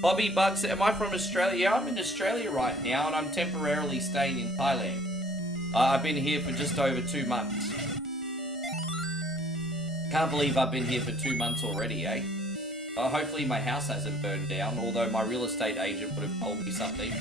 Bobby Bugs, am I from Australia? Yeah, I'm in Australia right now, and I'm temporarily staying in Thailand. I've been here for just over 2 months. Can't believe I've been here for 2 months already, eh? Hopefully my house hasn't burned down, although my real estate agent would have told me something.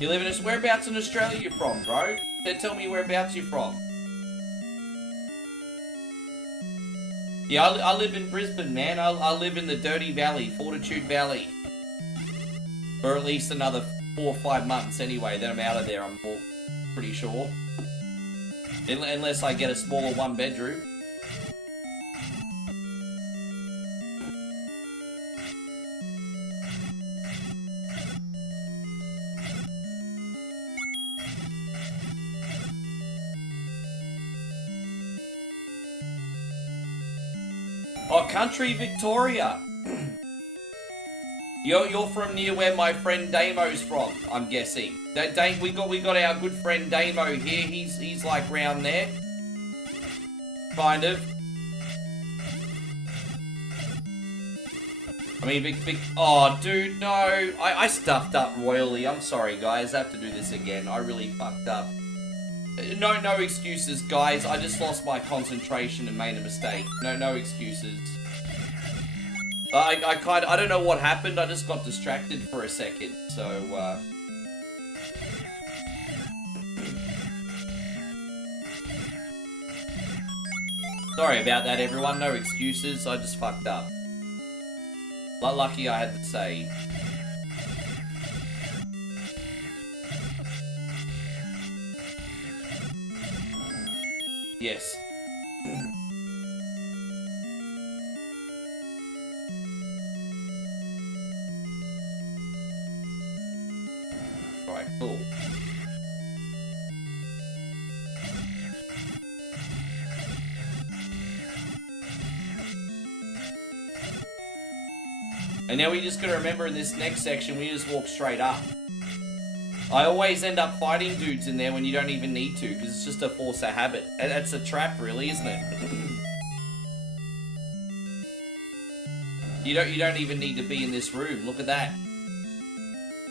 You live in whereabouts in Australia you from, bro? Then tell me whereabouts you're from. Yeah, I live in Brisbane, man. I live in the Dirty Valley, Fortitude Valley. For at least another 4 or 5 months anyway, then I'm out of there, I'm pretty sure. Unless I get a smaller 1-bedroom. Oh, country Victoria. You're from near where my friend Damo's from, I'm guessing. We got our good friend Damo here. He's like round there, kind of. I mean, oh, dude, no. I stuffed up royally. I'm sorry, guys. I have to do this again. I really fucked up. No excuses, guys. I just lost my concentration and made a mistake. No excuses. I don't know what happened. I just got distracted for a second. So, sorry about that, everyone. No excuses. I just fucked up. Lucky I had to save. Yes. And now we just gotta remember in this next section, we just walk straight up. I always end up fighting dudes in there when you don't even need to, because it's just a force of habit. And that's a trap, really, isn't it? You don't even need to be in this room. Look at that.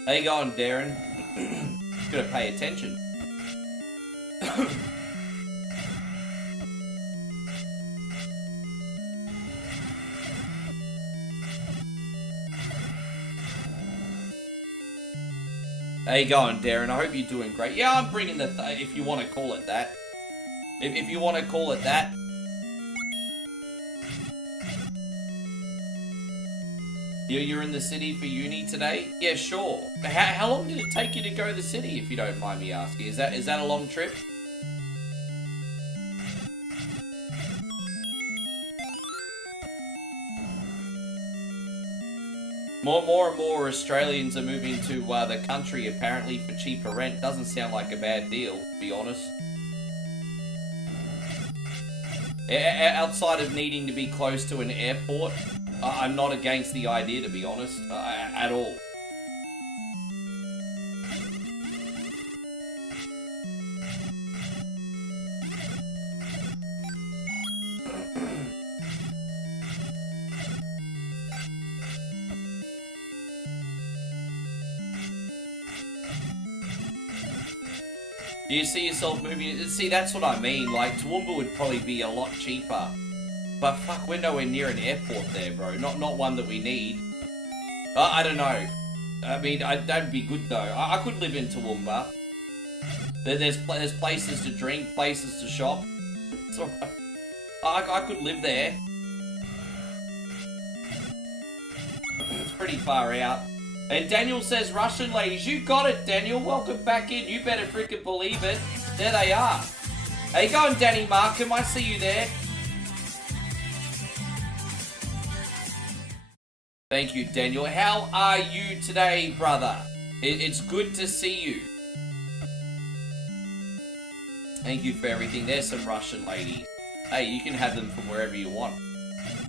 How you going, Darren? Gotta pay attention. How you going, Darren? I hope you're doing great. Yeah, I'm bringing the... if you want to call it that. If you want to call it that. You're in the city for uni today? Yeah, sure. How long did it take you to go to the city, if you don't mind me asking? Is that a long trip? More and more Australians are moving to the country, apparently, for cheaper rent. Doesn't sound like a bad deal, to be honest. Outside of needing to be close to an airport, I'm not against the idea, to be honest, at all. Do you see yourself moving? See, that's what I mean. Like, Toowoomba would probably be a lot cheaper. But fuck, we're nowhere near an airport there, bro. Not one that we need. I don't know. I mean, that'd be good, though. I could live in Toowoomba. There's places to drink, places to shop. It's alright. I could live there. It's pretty far out. And Daniel says, Russian ladies, you got it, Daniel. Welcome back in. You better freaking believe it. There they are. How you going, Danny Markham? I see you there. Thank you, Daniel. How are you today, brother? It's good to see you. Thank you for everything. There's some Russian ladies. Hey, you can have them from wherever you want.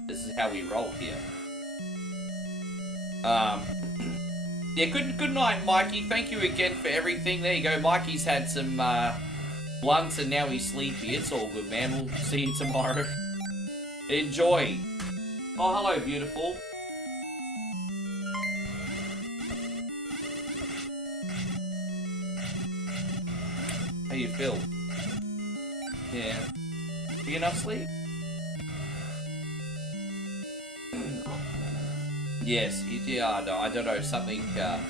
This is how we roll here. Yeah, good night, Mikey. Thank you again for everything. There you go. Mikey's had some blunts and now he's sleepy. It's all good, man. We'll see you tomorrow. Enjoy. Oh, hello, beautiful. How you feel? Yeah. You enough sleep? Yes, yeah, no, I don't know, something can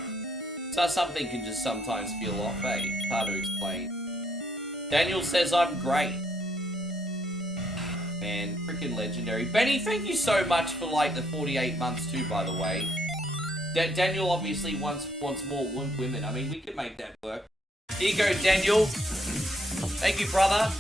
just sometimes feel off, eh? It's hard to explain. Daniel says I'm great. Man, freaking legendary. Benny, thank you so much for, like, the 48 months too, by the way. Daniel obviously wants more women. I mean, we could make that work. Here you go, Daniel. Thank you, brother.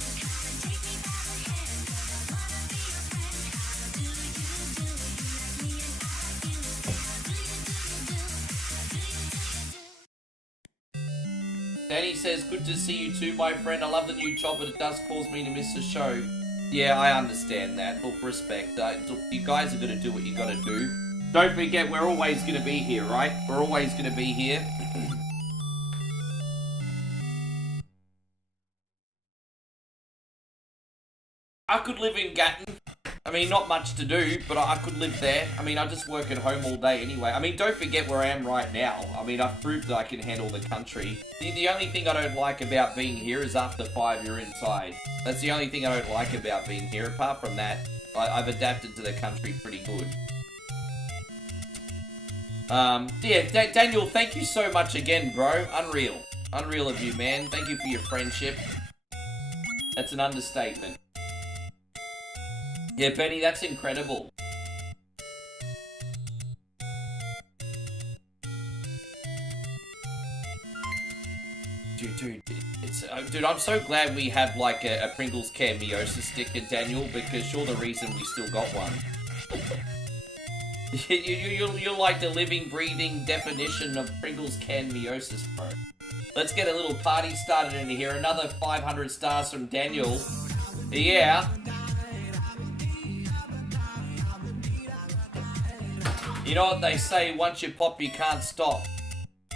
Danny says, good to see you too, my friend. I love the new job, but it does cause me to miss the show. Yeah, I understand that. Look, respect. You guys are going to do what you got to do. Don't forget, we're always going to be here, right? We're always going to be here. I could live in Gatton. I mean, not much to do, but I could live there. I mean, I just work at home all day anyway. I mean, don't forget where I am right now. I mean, I've proved that I can handle the country. The only thing I don't like about being here is after 5 you're inside. That's the only thing I don't like about being here. Apart from that, I've adapted to the country pretty good. Yeah, Daniel, thank you so much again, bro. Unreal. Unreal of you, man. Thank you for your friendship. That's an understatement. Yeah, Benny, that's incredible. Dude, I'm so glad we have like a Pringles Care Meiosis sticker, Daniel, because you're the reason we still got one. You're like the living, breathing definition of Pringles Can Meiosis, bro. Let's get a little party started in here. Another 500 stars from Daniel. Yeah. You know what they say, once you pop, you can't stop.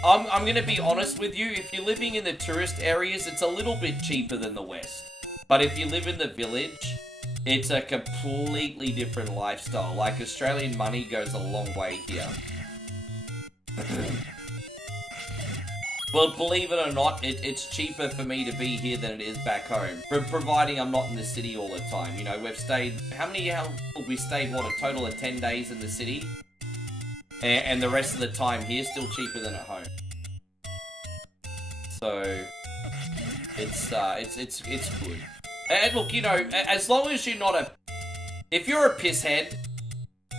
I'm gonna be honest with you, if you're living in the tourist areas, it's a little bit cheaper than the West. But if you live in the village, it's a completely different lifestyle. Like, Australian money goes a long way here. Well, believe it or not, it's cheaper for me to be here than it is back home. Providing I'm not in the city all the time. You know, we've stayed, we stayed, what, a total of 10 days in the city? And the rest of the time here, still cheaper than at home. So, it's good. And look, you know, as long as you're not if you're a pisshead,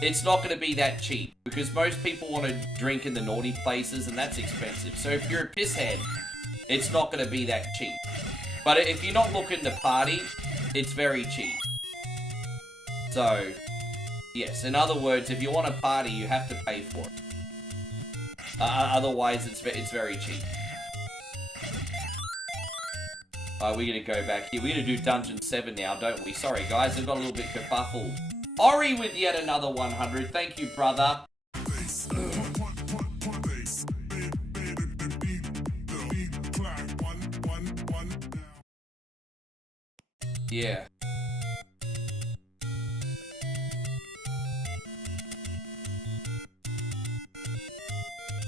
it's not going to be that cheap. Because most people want to drink in the naughty places, and that's expensive. So if you're a pisshead, it's not going to be that cheap. But if you're not looking to party, it's very cheap. So, yes, in other words, if you want to party, you have to pay for it. Otherwise, it's very cheap. We're going to go back here. We're going to do Dungeon 7 now, don't we? Sorry, guys, I've got a little bit kerfuffled. Ori with yet another 100. Thank you, brother. Yeah.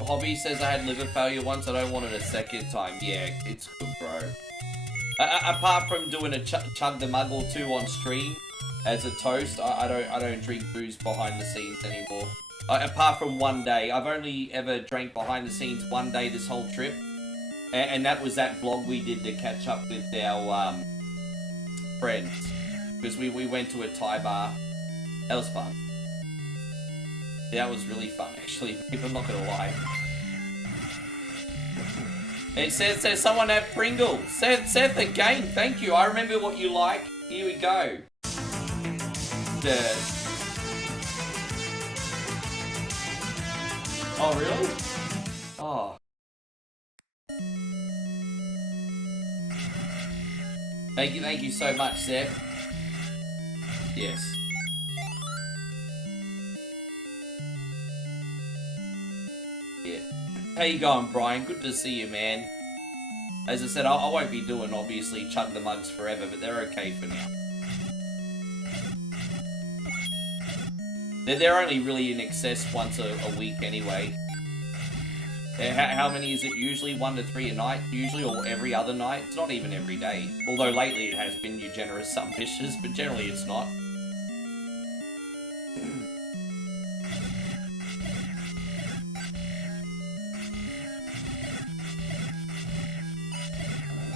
Hobby says I had liver failure once. I don't want it a second time. Yeah, it's good, bro. Apart from doing a chug the mug or two on stream as a toast, I don't drink booze behind the scenes anymore. Apart from one day, I've only ever drank behind the scenes one day this whole trip, and that was that vlog we did to catch up with our friends, because we went to a Thai bar. That was fun. Yeah, that was really fun, actually. I'm not gonna lie. It says someone have Pringles. Seth again, thank you. I remember what you like. Here we go. Oh, really? Oh. Thank you so much, Seth. Yes. Yeah. How you going, Brian? Good to see you, man. As I said, I won't be doing, obviously, chug the mugs forever, but they're okay for now. They're only really in excess once a week anyway. How many is it usually? 1 to 3 a night, usually, or every other night? It's not even every day. Although lately it has been, you generous some fishes, but generally it's not.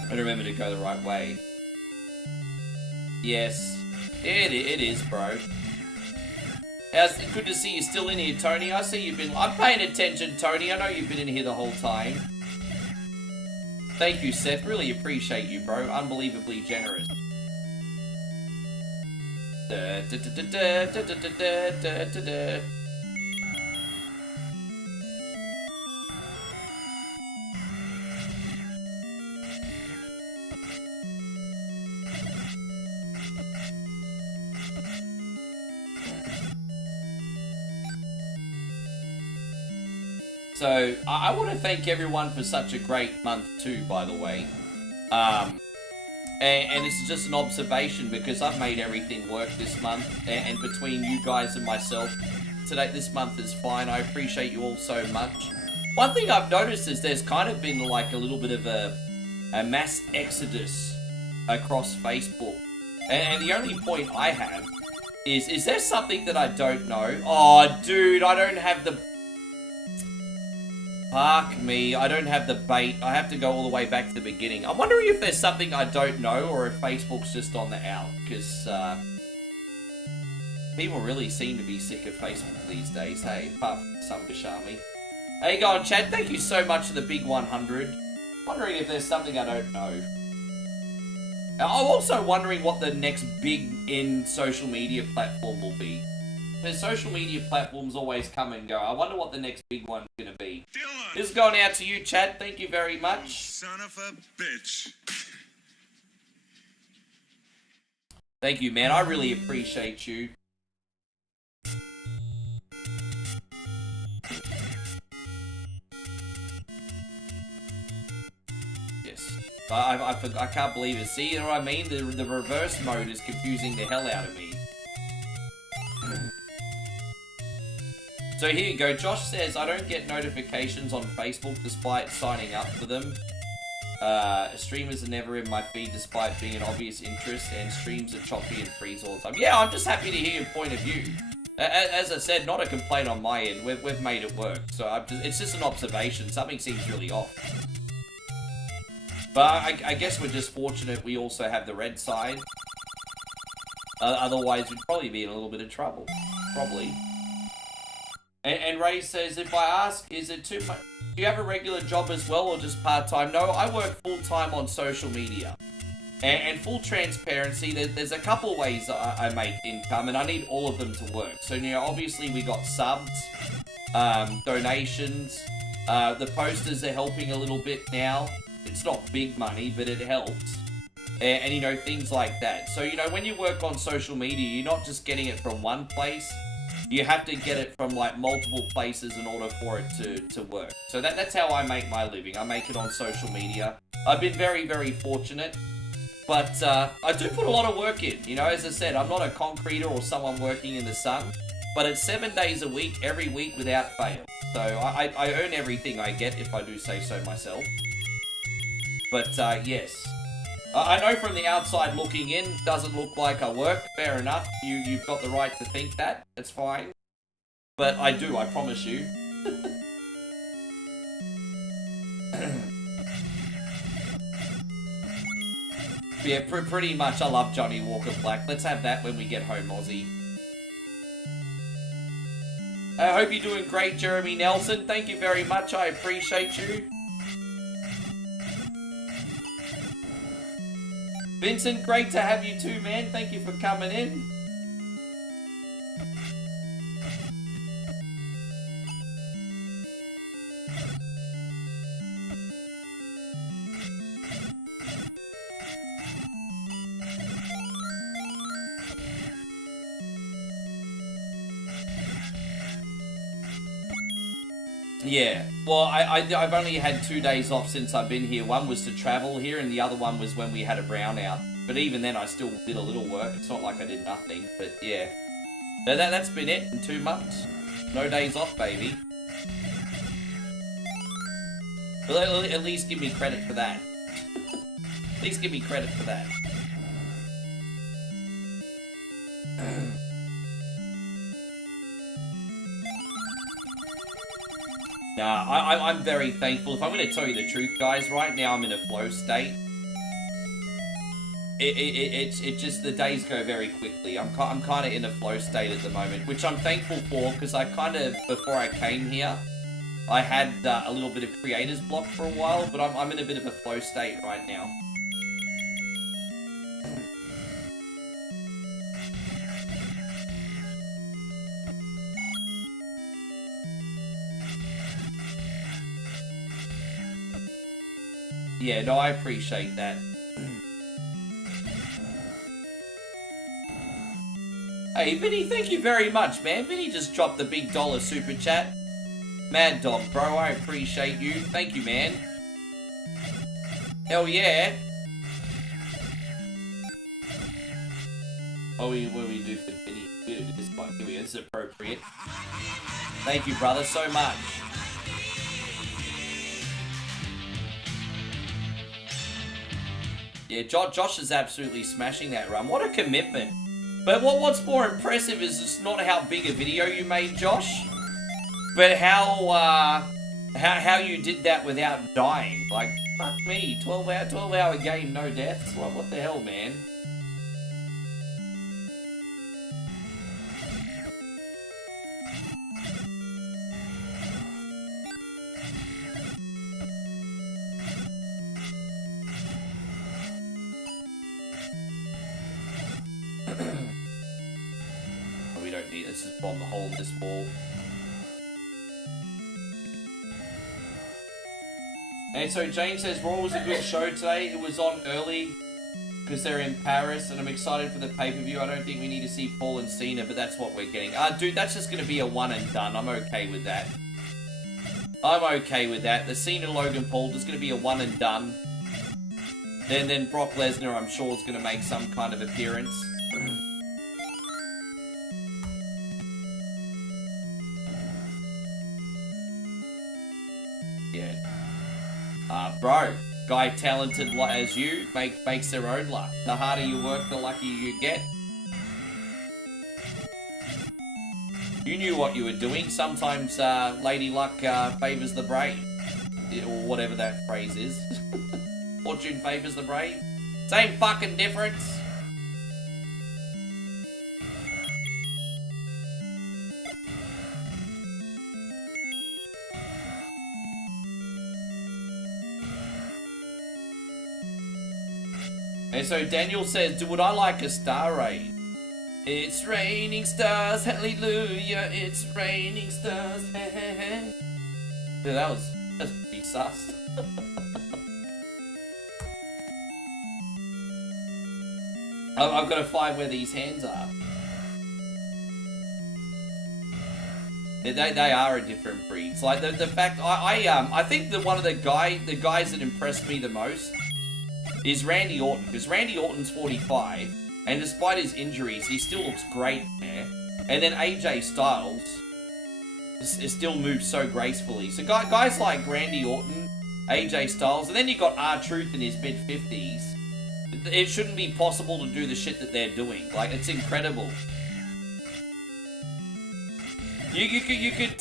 I remember to go the right way. Yes. It is, bro. It's good to see you still in here, Tony. I see you've been... I'm paying attention, Tony. I know you've been in here the whole time. Thank you, Seth. Really appreciate you, bro. Unbelievably generous. So, I want to thank everyone for such a great month too, by the way. And it's just an observation because I've made everything work this month. And between you guys and myself, this month is fine. I appreciate you all so much. One thing I've noticed is there's kind of been like a little bit of a mass exodus across Facebook. And the only point I have is there something that I don't know? Oh, dude, I don't have the... Fuck me, I don't have the bait. I have to go all the way back to the beginning. I'm wondering if there's something I don't know or if Facebook's just on the out. Because, people really seem to be sick of Facebook these days, hey? Apart from some Bishami. How you going, Chad? Thank you so much for the big 100. Wondering if there's something I don't know. I'm also wondering what the next big in social media platform will be. Because social media platforms always come and go. I wonder what the next big one's going to be. Dylan. This is going out to you, Chad. Thank you very much. Son of a bitch. Thank you, man. I really appreciate you. I can't believe it. See, you know what I mean? The reverse mode is confusing the hell out of me. So here you go. Josh says, I don't get notifications on Facebook despite signing up for them. Streamers are never in my feed despite being an obvious interest, and streams are choppy and freeze all the time. Yeah, I'm just happy to hear your point of view. As I said, not a complaint on my end. We've made it work. So it's just an observation. Something seems really off. But I guess we're just fortunate we also have the red side. Otherwise, we'd probably be in a little bit of trouble. Probably. And Ray says, if I ask, is it too much? Do you have a regular job as well or just part-time? No, I work full-time on social media. And full transparency, there's a couple ways I make income, and I need all of them to work. So, you know, obviously we got subs, donations, the posters are helping a little bit now. It's not big money, but it helps. And, you know, things like that. So, you know, when you work on social media, you're not just getting it from one place. You have to get it from, like, multiple places in order for it to work. So that's how I make my living. I make it on social media. I've been very, very fortunate. But I do put a lot of work in. You know, as I said, I'm not a concreter or someone working in the sun. But it's 7 days a week, every week without fail. So I earn everything I get, if I do say so myself. But yes. I know from the outside looking in, doesn't look like I work. Fair enough. You've got the right to think that. It's fine. But I do, I promise you. Yeah, pretty much I love Johnny Walker Black. Let's have that when we get home, Aussie. I hope you're doing great, Jeremy Nelson. Thank you very much. I appreciate you. Vincent, great to have you too, man. Thank you for coming in. Yeah, well, I've only had 2 days off since I've been here. One was to travel here, and the other one was when we had a brownout. But even then, I still did a little work. It's not like I did nothing, but yeah. That's been it in 2 months. No days off, baby. But at least give me credit for that. At least give me credit for that. Nah, I'm very thankful. If I'm going to tell you the truth, guys, right now I'm in a flow state. It just, the days go very quickly. I'm kind of in a flow state at the moment, which I'm thankful for, because I kind of, before I came here, I had a little bit of creator's block for a while, but I'm in a bit of a flow state right now. Yeah, no, I appreciate that. Hey, Vinny, thank you very much, man. Vinny just dropped the big dollar super chat. Mad Dog, bro, I appreciate you. Thank you, man. Hell yeah. Oh, what do we do for Vinny? We do this one. Here we go. This is appropriate. Thank you, brother, so much. Yeah, Josh is absolutely smashing that run. What a commitment. But what's more impressive is just not how big a video you made, Josh, but how you did that without dying. Like, fuck me, 12-hour game, no deaths. What the hell, man? Let's just bomb the hole in this wall. And so Jane says, Raw was a good show today. It was on early because they're in Paris, and I'm excited for the pay-per-view. I don't think we need to see Paul and Cena, but that's what we're getting. Dude, that's just going to be a one and done. I'm okay with that. I'm okay with that. The Cena Logan Paul is going to be a one and done. Then Brock Lesnar, I'm sure, is going to make some kind of appearance. Yeah. Bro, guy talented as you makes their own luck. The harder you work, the luckier you get. You knew what you were doing. Sometimes Lady Luck favors the brave. Or whatever that phrase is. Fortune favors the brave. Same fucking difference. And so Daniel says, would I like a star raid? It's raining stars, hallelujah, it's raining stars, Dude, that's pretty sus. I've got to find where these hands are. They are a different breed. It's like the fact I think that one of the guys that impressed me the most is Randy Orton, because Randy Orton's 45. And despite his injuries, he still looks great there. And then AJ Styles still moves so gracefully. So guys like Randy Orton, AJ Styles, and then you got R-Truth in his mid-50s. It shouldn't be possible to do the shit that they're doing. Like, it's incredible. You could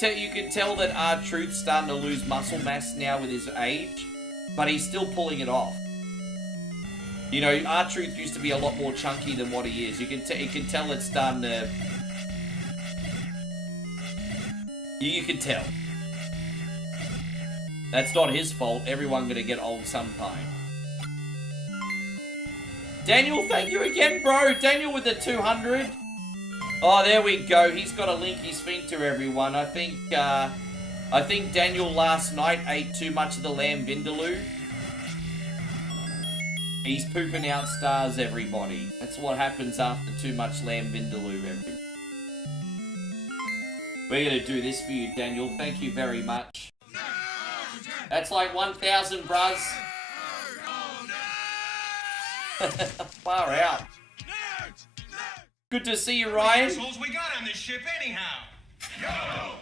tell that R-Truth's starting to lose muscle mass now with his age, but he's still pulling it off. You know, R-Truth used to be a lot more chunky than what he is. You can tell it's starting to... You can tell. That's not his fault. Everyone's gonna get old sometime. Daniel, thank you again, bro. Daniel with the 200. Oh, there we go. He's got a linky sphincter, everyone. I think Daniel last night ate too much of the lamb vindaloo. He's pooping out stars, everybody. That's what happens after too much lamb vindaloo, everybody. We're going to do this for you, Daniel. Thank you very much. That's like 1,000, bruz. Far out. Good to see you, Ryan. Assholes we got on this ship anyhow. Go!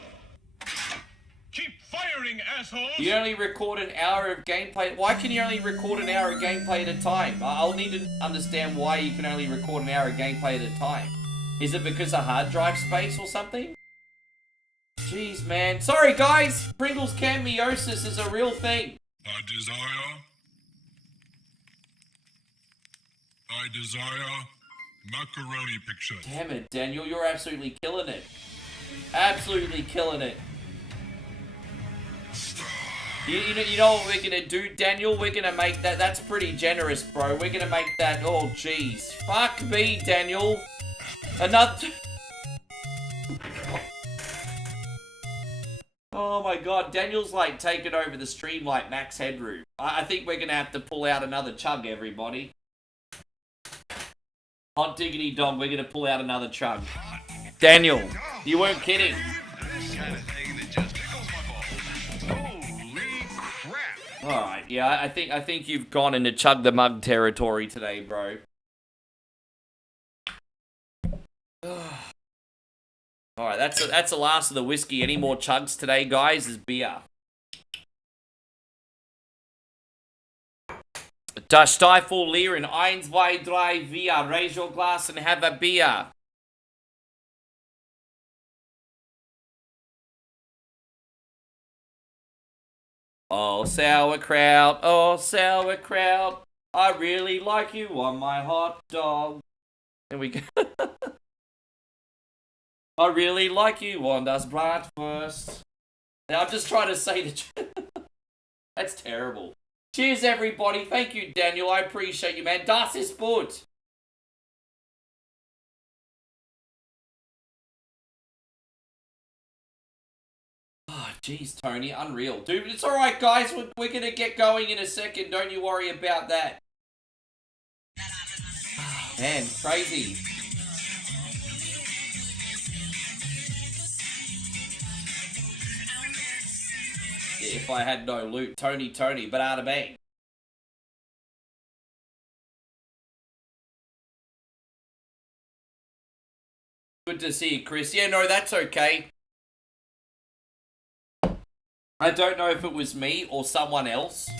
Keep firing, assholes! You only record an hour of gameplay. Why can you only record an hour of gameplay at a time? I'll need to understand why you can only record an hour of gameplay at a time. Is it because of hard drive space or something? Jeez, man. Sorry, guys. Pringles camiosis is a real thing. I desire macaroni picture. Damn it, Daniel. You're absolutely killing it. Absolutely killing it. You know what we're gonna do, Daniel? We're gonna make that. That's pretty generous, bro. We're gonna make that. Oh, jeez. Fuck me, Daniel. Another. Oh my god, Daniel's like taking over the stream like Max Headroom. I think we're gonna have to pull out another chug, everybody. Hot diggity dog, we're gonna pull out another chug. Daniel, you weren't kidding. This kind of thing that just tickles my balls. Holy crap! Alright, yeah, I think you've gone into chug the mug territory today, bro. Alright, that's the last of the whiskey. Any more chugs today, guys, is beer. Da Stifle Lehren, 1, 2, 3, 4. Raise your glass and have a beer. Oh, sauerkraut, oh, sauerkraut. I really like you on my hot dog. There we go. I really like you on das Bratwurst. Now, I'm just trying to say the truth. That's terrible. Cheers, everybody. Thank you, Daniel. I appreciate you, man. Das ist gut. Oh, jeez, Tony. Unreal. Dude, it's alright, guys. We're going to get going in a second. Don't you worry about that. Oh, man, crazy. If I had no loot, Tony, but out of me. Good to see you, Chris. Yeah, no, that's okay. I don't know if it was me or someone else,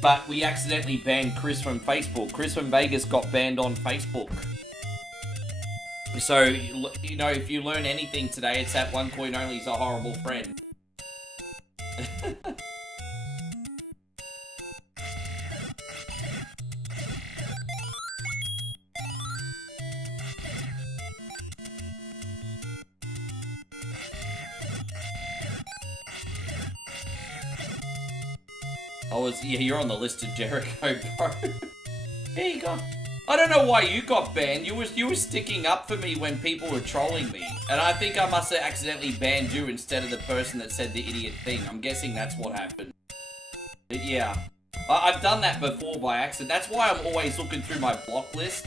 but we accidentally banned Chris from Facebook. Chris from Vegas got banned on Facebook. So, you know, if you learn anything today, it's that one coin only is a horrible friend. Yeah, you're on the list of Jericho, bro. There you go. I don't know why you got banned. You were sticking up for me when people were trolling me. And I think I must have accidentally banned you instead of the person that said the idiot thing. I'm guessing that's what happened. But yeah. I've done that before by accident. That's why I'm always looking through my block list.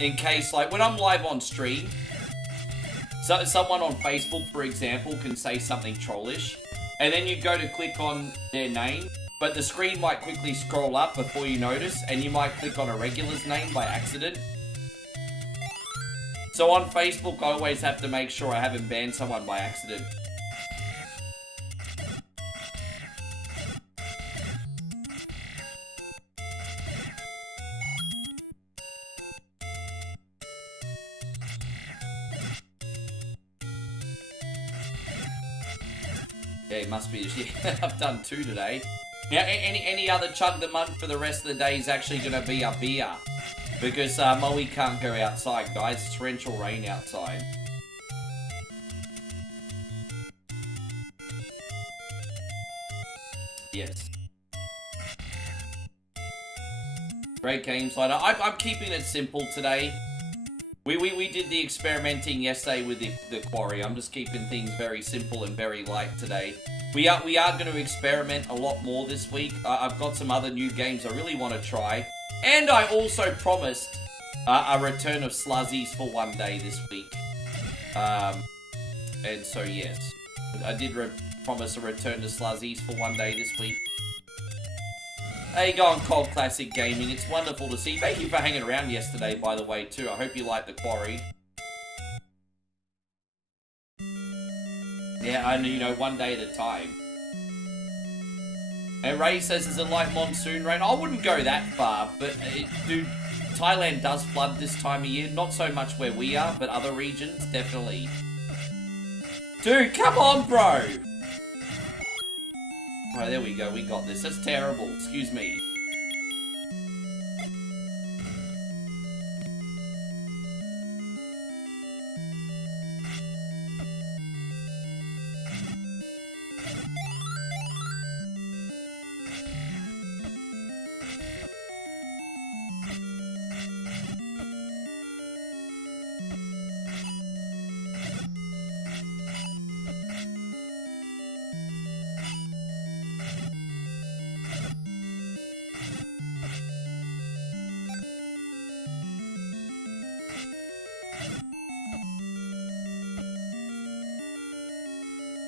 In case, like, when I'm live on stream, so someone on Facebook, for example, can say something trollish. And then you go to click on their name. But the screen might quickly scroll up before you notice, and you might click on a regular's name by accident. So on Facebook, I always have to make sure I haven't banned someone by accident. Yeah, it must be. Yeah, I've done 2 today. Now, any other chug of the month for the rest of the day is actually going to be a beer. Because Moe can't go outside, guys. It's torrential rain outside. Yes. Great game slider. I'm keeping it simple today. We did the experimenting yesterday with the quarry. I'm just keeping things very simple and very light today. We are going to experiment a lot more this week. I've got some other new games I really want to try. And I also promised a return of Sluzzies for one day this week. And so, yes. I did promise a return to Sluzzies for one day this week. How you going, Cold Classic Gaming? It's wonderful to see. Thank you for hanging around yesterday, by the way, too. I hope you liked the quarry. Yeah, only, you know, one day at a time. And Ray says, is it like monsoon rain? I wouldn't go that far, but, dude, Thailand does flood this time of year. Not so much where we are, but other regions, definitely. Dude, come on, bro! Oh, there we go, we got this. That's terrible, excuse me.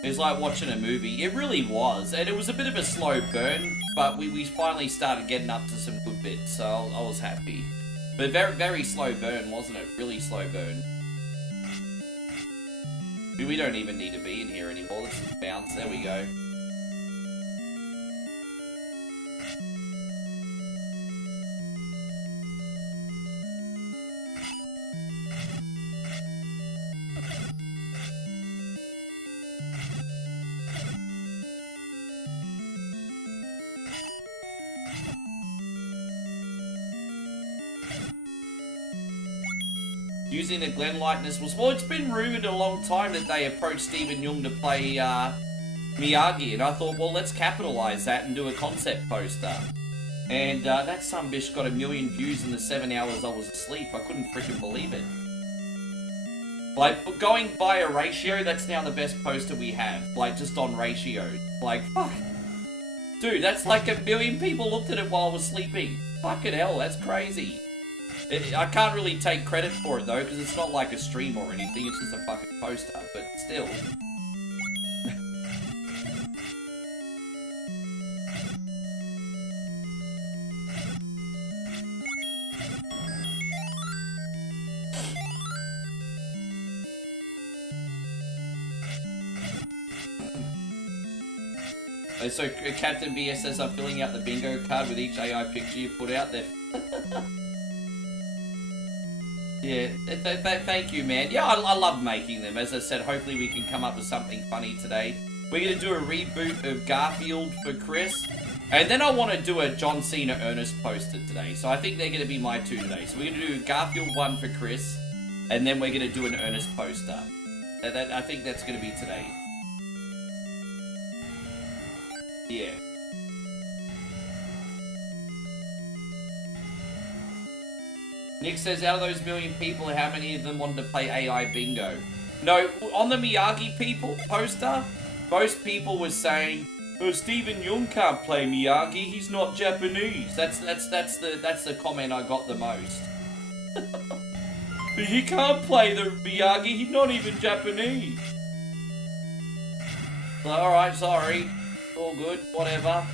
It was like watching a movie. It really was. And it was a bit of a slow burn, but we finally started getting up to some good bits, so I was happy. But very, very slow burn, wasn't it? Really slow burn. We don't even need to be in here anymore. Let's just bounce. There we go. Using the Glen likeness was... Well, it's been rumoured a long time that they approached Stephen Young to play Miyagi, and I thought, well, let's capitalise that and do a concept poster. And that sumbitch got 1 million views in the 7 hours I was asleep. I couldn't freaking believe it. Like, going by a ratio, that's now the best poster we have. Like, just on ratios. Like, fuck. Dude, that's like 1 million people looked at it while I was sleeping. Fucking hell, that's crazy. I can't really take credit for it, though, because it's not like a stream or anything. It's just a fucking poster, but still. So Captain BS says I'm filling out the bingo card with each AI picture you put out there. Yeah, thank you, man. Yeah, I love making them. As I said, hopefully we can come up with something funny today. We're going to do a reboot of Garfield for Chris. And then I want to do a John Cena Ernest poster today. So I think they're going to be my two today. So we're going to do a Garfield one for Chris. And then we're going to do an Ernest poster. I think that's going to be today. Yeah. Nick says, out of those million people, how many of them wanted to play AI bingo? No, on the Miyagi people poster, most people were saying, oh, Stephen Young can't play Miyagi, he's not Japanese. That's the comment I got the most. He can't play the Miyagi, he's not even Japanese. Alright, sorry. All good, whatever.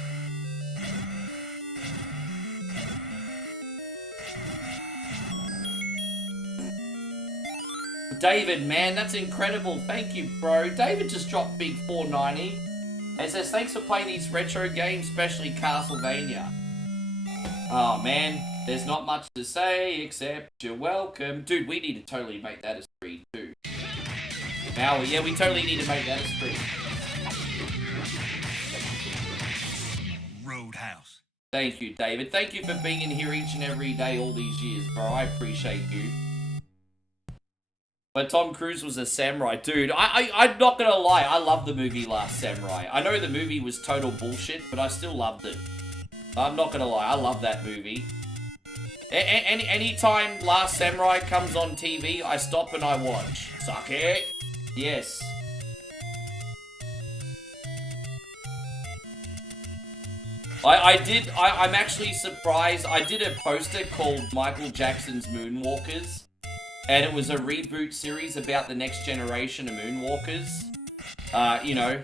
David, man, that's incredible. Thank you, bro. David just dropped big 490 and says, thanks for playing these retro games, especially Castlevania. Oh, man, there's not much to say except you're welcome. Dude, we need to totally make that a stream, too. Now, yeah, we totally need to make that a stream. Roadhouse. Thank you, David. Thank you for being in here each and every day all these years, bro. I appreciate you. But Tom Cruise was a samurai. Dude, I'm not gonna lie, I love the movie Last Samurai. I know the movie was total bullshit, but I still loved it. I'm not gonna lie, I love that movie. Anytime Last Samurai comes on TV, I stop and I watch. Suck it. Yes. I'm actually surprised. I did a poster called Michael Jackson's Moonwalkers. And it was a reboot series about the next generation of Moonwalkers. You know,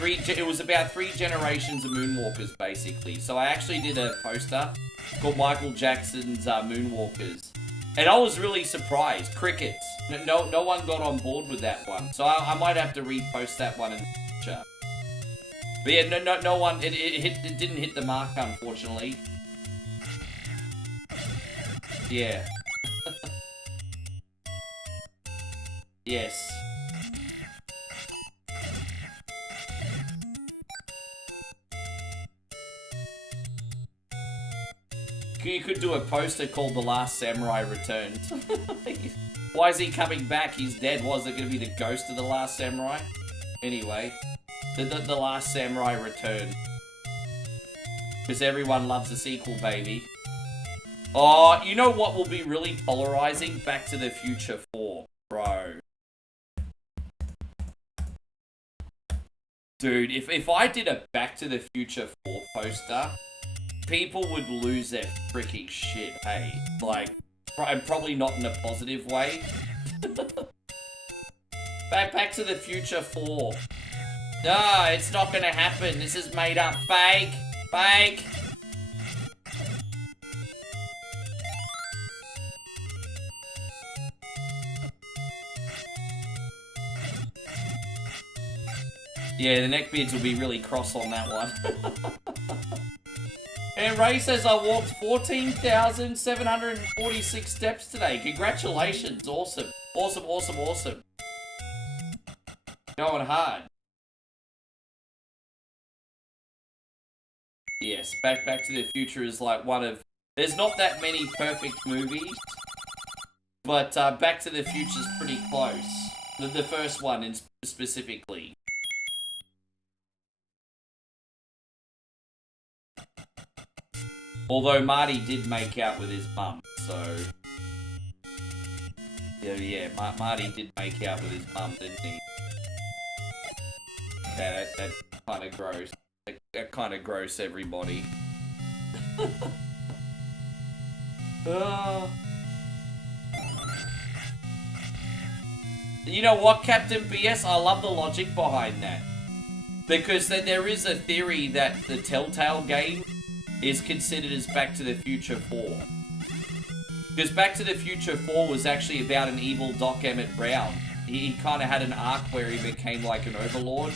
it was about 3 generations of Moonwalkers, basically. So I actually did a poster called Michael Jackson's Moonwalkers. And I was really surprised. Crickets. No one got on board with that one. So I might have to repost that one in the future. But yeah, no one, it didn't hit the mark, unfortunately. Yeah. Yes. You could do a poster called The Last Samurai Returns. Why is he coming back? He's dead. Was it going to be the ghost of The Last Samurai? Anyway, the Last Samurai Return. Because everyone loves a sequel, baby. Oh, you know what will be really polarizing? Back to the Future 4, bro. Dude, if I did a Back to the Future 4 poster, people would lose their freaking shit, hey? Like, and probably not in a positive way. Back to the Future 4. No, it's not gonna happen. This is made up. Fake. Fake. Yeah, the neckbeards will be really cross on that one. And Ray says I walked 14,746 steps today. Congratulations. Awesome. Awesome, awesome, awesome. Going hard. Yes, Back to the Future is like one of... There's not that many perfect movies, but Back to the Future is pretty close. The first one in specifically. Although Marty did make out with his mum, so... Yeah, Marty did make out with his mum, didn't he? Yeah, that kind of gross. That kind of gross, everybody. You know what, Captain BS? I love the logic behind that. Because there is a theory that the Telltale game is considered as Back to the Future 4. Because Back to the Future 4 was actually about an evil Doc Emmett Brown. He kind of had an arc where he became like an overlord.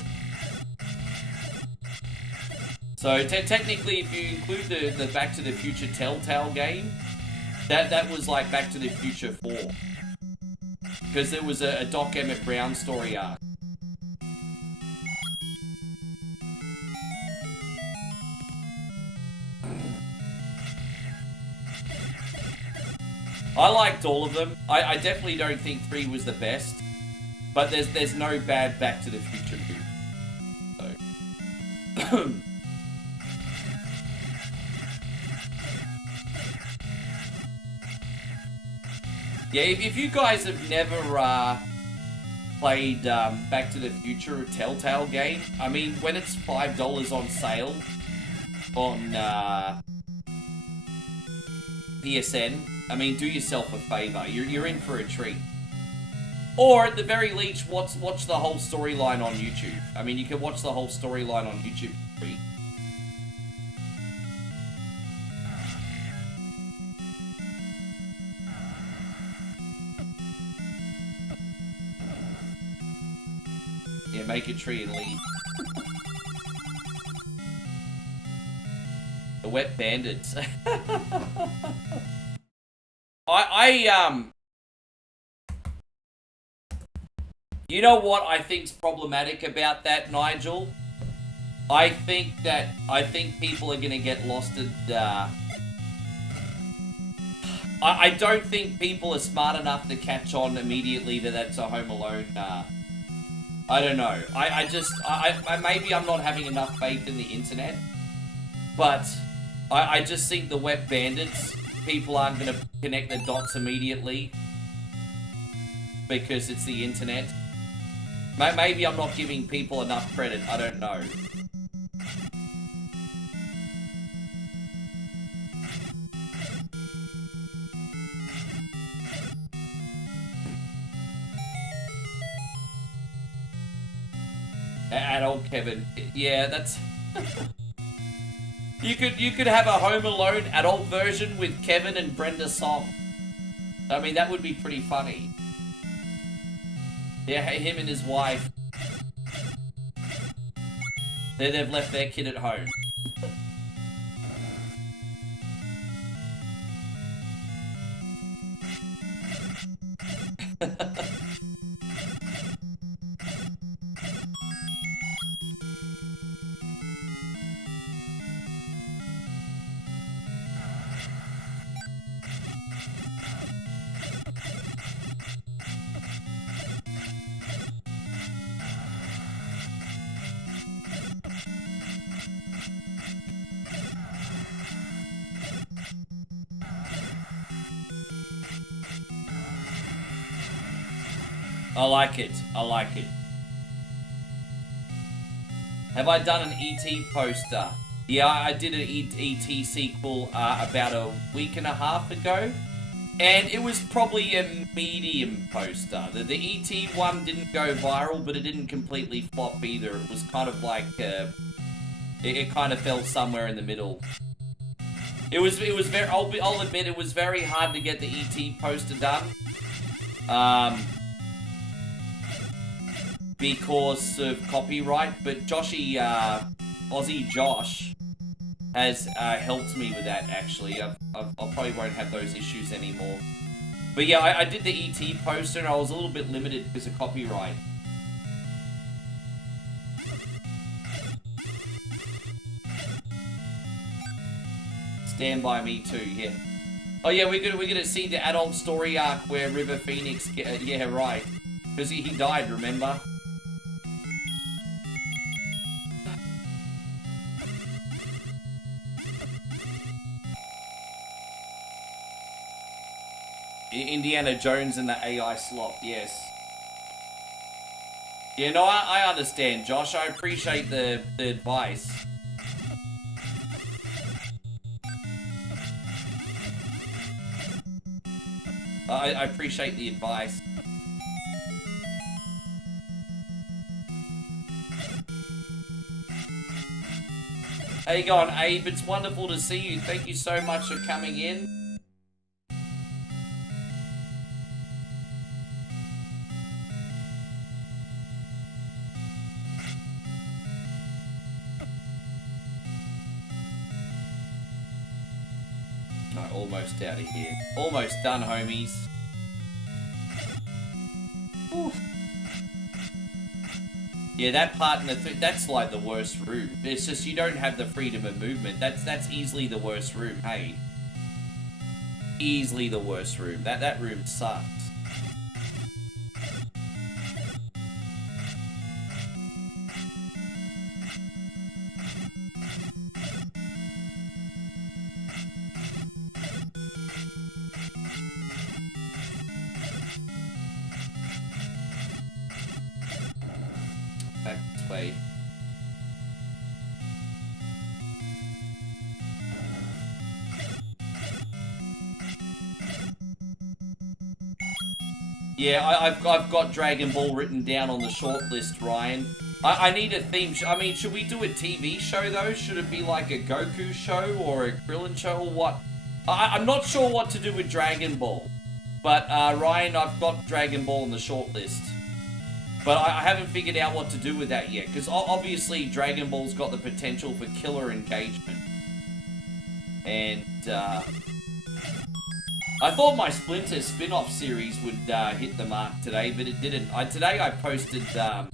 So technically, if you include the Back to the Future Telltale game, that was like Back to the Future 4. Because there was a Doc Emmett Brown story arc. I liked all of them. I definitely don't think 3 was the best. But there's no bad Back to the Future movie. So. Yeah, if you guys have never played Back to the Future or Telltale game, I mean, when it's $5 on sale on PSN, I mean, do yourself a favor. You're in for a treat. Or at the very least, watch the whole storyline on YouTube. I mean, you can watch the whole storyline on YouTube for free. Yeah, make a tree and leave. The wet bandits. You know what I think's problematic about that, Nigel? I think people are gonna get lost in, I don't think people are smart enough to catch on immediately that that's a Home Alone, I don't know. I maybe I'm not having enough faith in the internet, but I just think the wet bandits, people aren't gonna connect the dots immediately because it's the internet. Maybe I'm not giving people enough credit, I don't know. Adult Kevin, yeah, that's... You could have a Home Alone adult version with Kevin and Brenda Song. I mean, that would be pretty funny. Yeah, him and his wife. They've left their kid at home. I like it. I like it. Have I done an ET poster? Yeah, I did an ET sequel about a week and a half ago. And it was probably a medium poster. The ET one didn't go viral, but it didn't completely flop either. It was kind of like... it kind of fell somewhere in the middle. It was very... I'll admit, it was very hard to get the ET poster done. Because of copyright, but Joshy, Aussie Josh has helped me with that, actually. I probably won't have those issues anymore. But yeah, I did the ET poster and I was a little bit limited because of copyright. Stand By Me too, yeah. Oh yeah, we're gonna see the adult story arc where River Phoenix, yeah, right. Because he died, remember? Indiana Jones and the AI slot, yes. Yeah, no, I understand, Josh. I appreciate the advice. I appreciate the advice. How you going, Abe? It's wonderful to see you. Thank you so much for coming in. Alright, almost out of here. Almost done, homies. Oof. Yeah, that part in the that's like the worst room. It's just you don't have the freedom of movement. That's easily the worst room, hey. Easily the worst room. That room sucks. Back this way. Yeah, I've got Dragon Ball written down on the short list, Ryan. I need a theme. I mean, should we do a TV show, though? Should it be like a Goku show or a Krillin show or what? I'm not sure what to do with Dragon Ball. But, Ryan, I've got Dragon Ball on the short list. But I haven't figured out what to do with that yet. Because obviously Dragon Ball's got the potential for killer engagement. And, I thought my Splinter spin-off series would hit the mark today, but it didn't. Today I posted a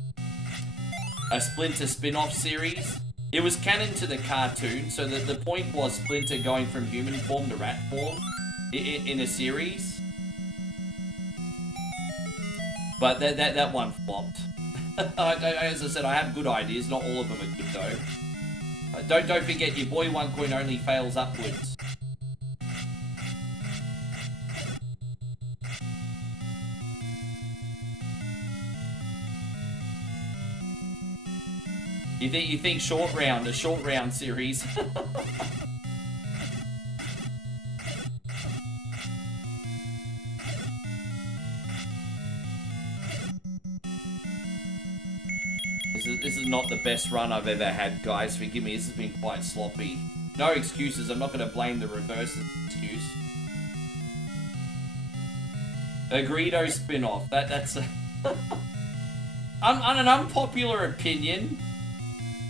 Splinter spin-off series. It was canon to the cartoon, so the point was Splinter going from human form to rat form in a series. But that one flopped. As I said, I have good ideas. Not all of them are good though. Don't forget, your boy One Coin only fails upwards. You think a short round series? This is not the best run I've ever had, guys. Forgive me, this has been quite sloppy. No excuses, I'm not going to blame the reverse excuse. A Greedo spin-off, that's a... an unpopular opinion,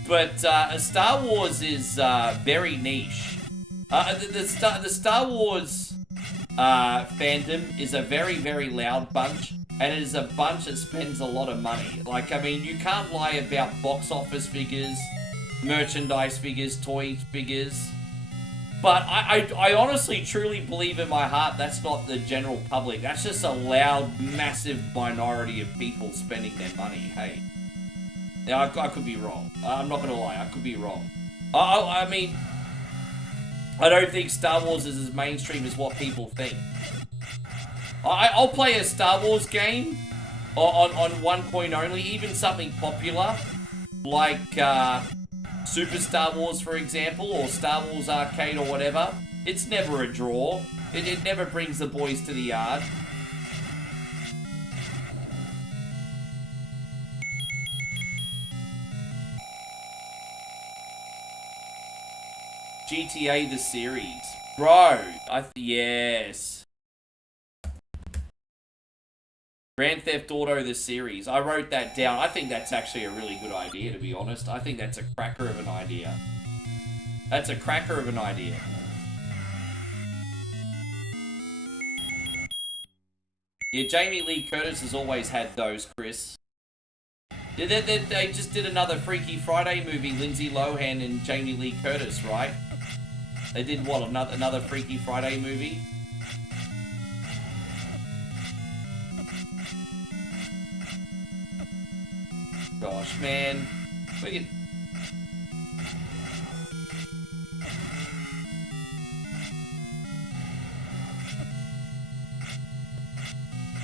but Star Wars is very niche. The Star Wars fandom is a very, very loud bunch. And it is a bunch that spends a lot of money. Like, I mean, you can't lie about box office figures, merchandise figures, toy figures. But I honestly, truly believe in my heart that's not the general public. That's just a loud, massive minority of people spending their money, hey. Now, I could be wrong. I'm not going to lie, I could be wrong. I mean, I don't think Star Wars is as mainstream as what people think. I'll play a Star Wars game on One Coin only, even something popular, like Super Star Wars, for example, or Star Wars Arcade or whatever. It's never a draw. It never brings the boys to the yard. GTA the series. Bro, yes. Grand Theft Auto the series. I wrote that down. I think that's actually a really good idea, to be honest. I think that's a cracker of an idea. That's a cracker of an idea. Yeah, Jamie Lee Curtis has always had those, Chris. They just did another Freaky Friday movie, Lindsay Lohan and Jamie Lee Curtis, right? They did what, another Freaky Friday movie? Gosh, man. This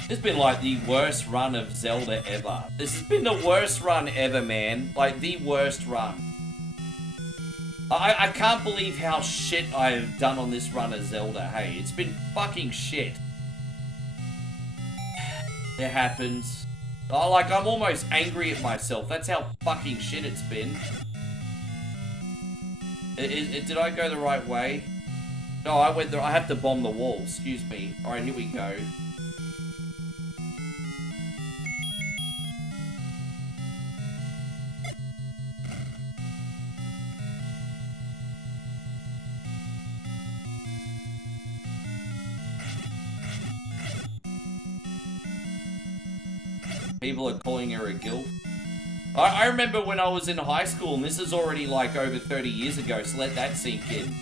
has been like the worst run of Zelda ever. This has been the worst run ever, man. Like, the worst run. I can't believe how shit I have done on this run of Zelda, hey. It's been fucking shit. It happens. Oh, like, I'm almost angry at myself. That's how fucking shit it's been. Did I go the right way? No, I went there. I have to bomb the wall. Excuse me. Alright, here we go. People are calling her a gilf. I remember when I was in high school, and this is already like over 30 years ago, so let that sink in.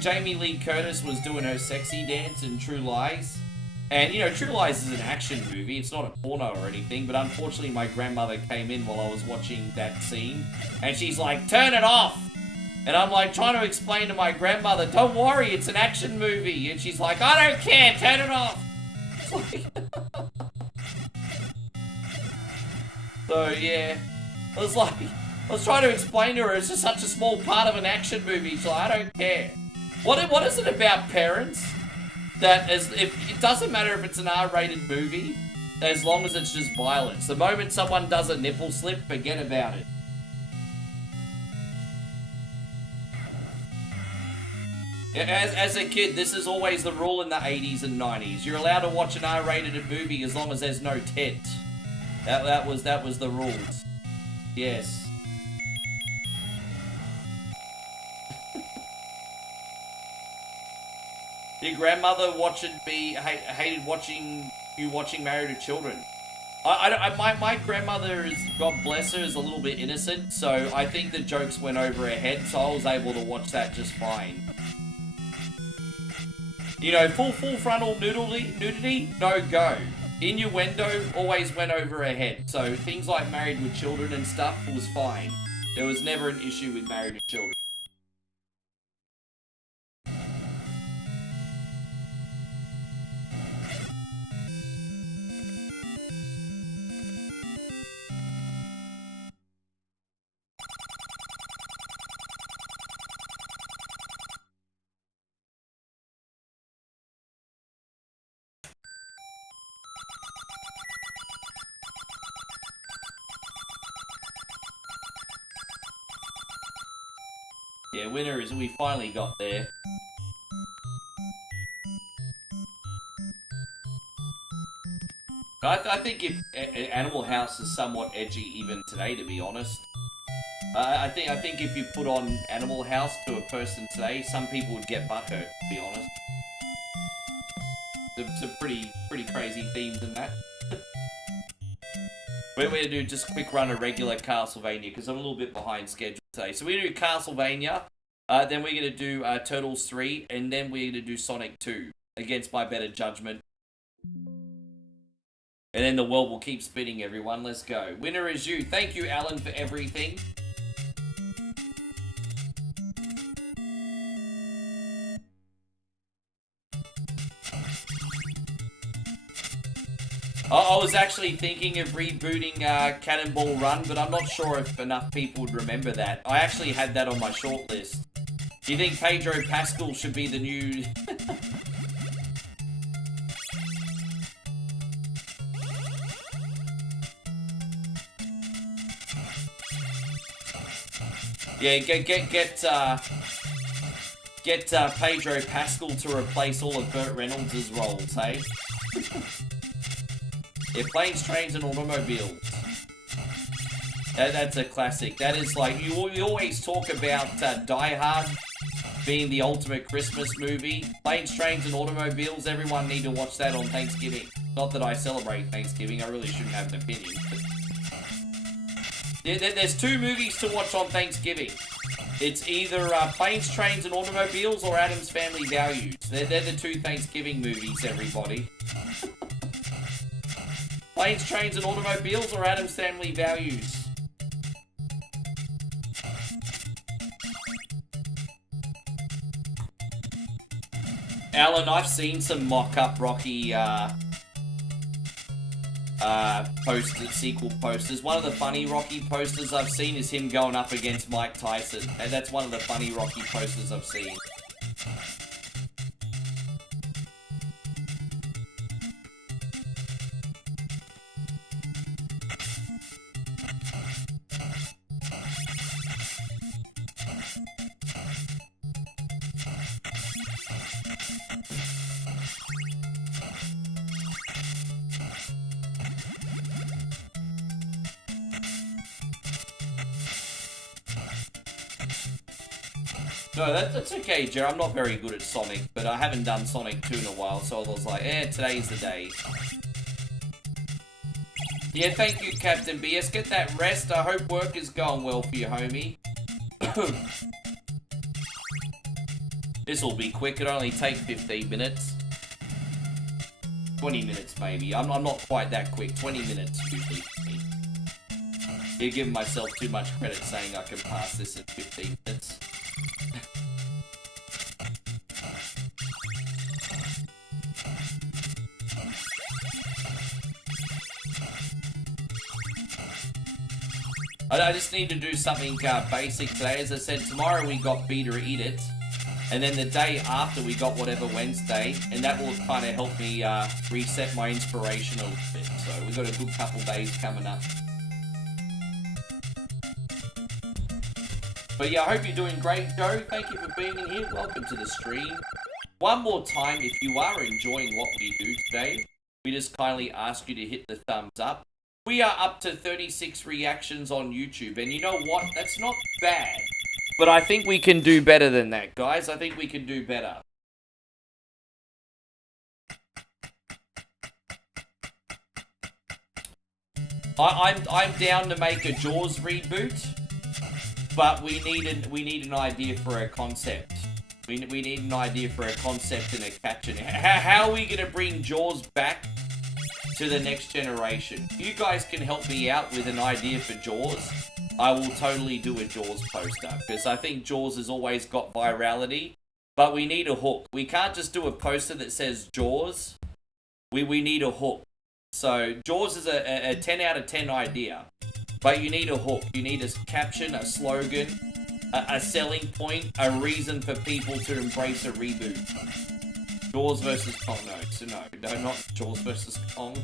Jamie Lee Curtis was doing her sexy dance in True Lies. And, you know, True Lies is an action movie. It's not a porno or anything, but unfortunately my grandmother came in while I was watching that scene, and she's like, turn it off! And I'm like trying to explain to my grandmother, don't worry, it's an action movie. And she's like, I don't care, turn it off! So, yeah. I was trying to explain to her, it's just such a small part of an action movie. She's like, I don't care. What is it about parents that if it doesn't matter if it's an R-rated movie, as long as it's just violence. The moment someone does a nipple slip, forget about it. As a kid, this is always the rule in the 80s and 90s. You're allowed to watch an R-rated movie as long as there's no tits. That was the rules. Yes. Your grandmother hated watching you watching Married with Children. My grandmother is, God bless her, is a little bit innocent, so I think the jokes went over her head, so I was able to watch that just fine. You know, full frontal nudity, no go. Innuendo always went over her head, so things like Married with Children and stuff was fine. There was never an issue with Married with Children. Yeah, winner is we finally got there. I think if Animal House is somewhat edgy even today, to be honest. I think if you put on Animal House to a person today, some people would get butthurt, to be honest. It's a pretty crazy themes in that. We're going to do just a quick run of regular Castlevania, because I'm a little bit behind schedule today. So we're going to do Castlevania, then we're going to do Turtles 3, and then we're going to do Sonic 2, against my better judgment. And then the world will keep spinning, everyone. Let's go. Winner is you. Thank you, Alan, for everything. I was actually thinking of rebooting Cannonball Run, but I'm not sure if enough people would remember that. I actually had that on my shortlist. Do you think Pedro Pascal should be the new... Yeah, get Pedro Pascal to replace all of Burt Reynolds' roles, hey? Yeah, Planes, Trains, and Automobiles. That's a classic. That is like, you always talk about Die Hard being the ultimate Christmas movie. Planes, Trains, and Automobiles, everyone need to watch that on Thanksgiving. Not that I celebrate Thanksgiving, I really shouldn't have an opinion. But... There's two movies to watch on Thanksgiving. It's either Planes, Trains, and Automobiles or Addams Family Values. They're the two Thanksgiving movies, everybody. Planes, Trains, and Automobiles or Addams Family Values? Alan, I've seen some mock-up Rocky sequel posters. One of the funny Rocky posters I've seen is him going up against Mike Tyson. And that's one of the funny Rocky posters I've seen. No, that's okay, Jer. I'm not very good at Sonic, but I haven't done Sonic 2 in a while, so I was like, today's the day. Yeah, thank you, Captain BS. Get that rest. I hope work is going well for you, homie. This will be quick. It'll only take 15 minutes. 20 minutes, maybe. I'm not quite that quick. 20 minutes, usually. You're giving myself too much credit saying I can pass this in 15 minutes. I just need to do something basic today. As I said, tomorrow we got Beat or Eat It. And then the day after we got Whatever Wednesday. And that will kind of help me reset my inspiration a little bit. So we've got a good couple days coming up. But yeah, I hope you're doing great, Joe. Thank you for being in here. Welcome to the stream. One more time, if you are enjoying what we do today, we just kindly ask you to hit the thumbs up. We are up to 36 reactions on YouTube, and you know what? That's not bad. But I think we can do better than that, guys. I think we can do better. I'm down to make a Jaws reboot, but we need an idea for a concept. We need an idea for a concept and a catch. And how are we gonna bring Jaws back to the next generation? If you guys can help me out with an idea for Jaws, I will totally do a Jaws poster, because I think Jaws has always got virality, but we need a hook. We can't just do a poster that says Jaws. We need a hook. So Jaws is a 10 out of 10 idea, but you need a hook. You need a caption, a slogan, a selling point, a reason for people to embrace a reboot. Jaws versus Kong. No, not Jaws versus Kong.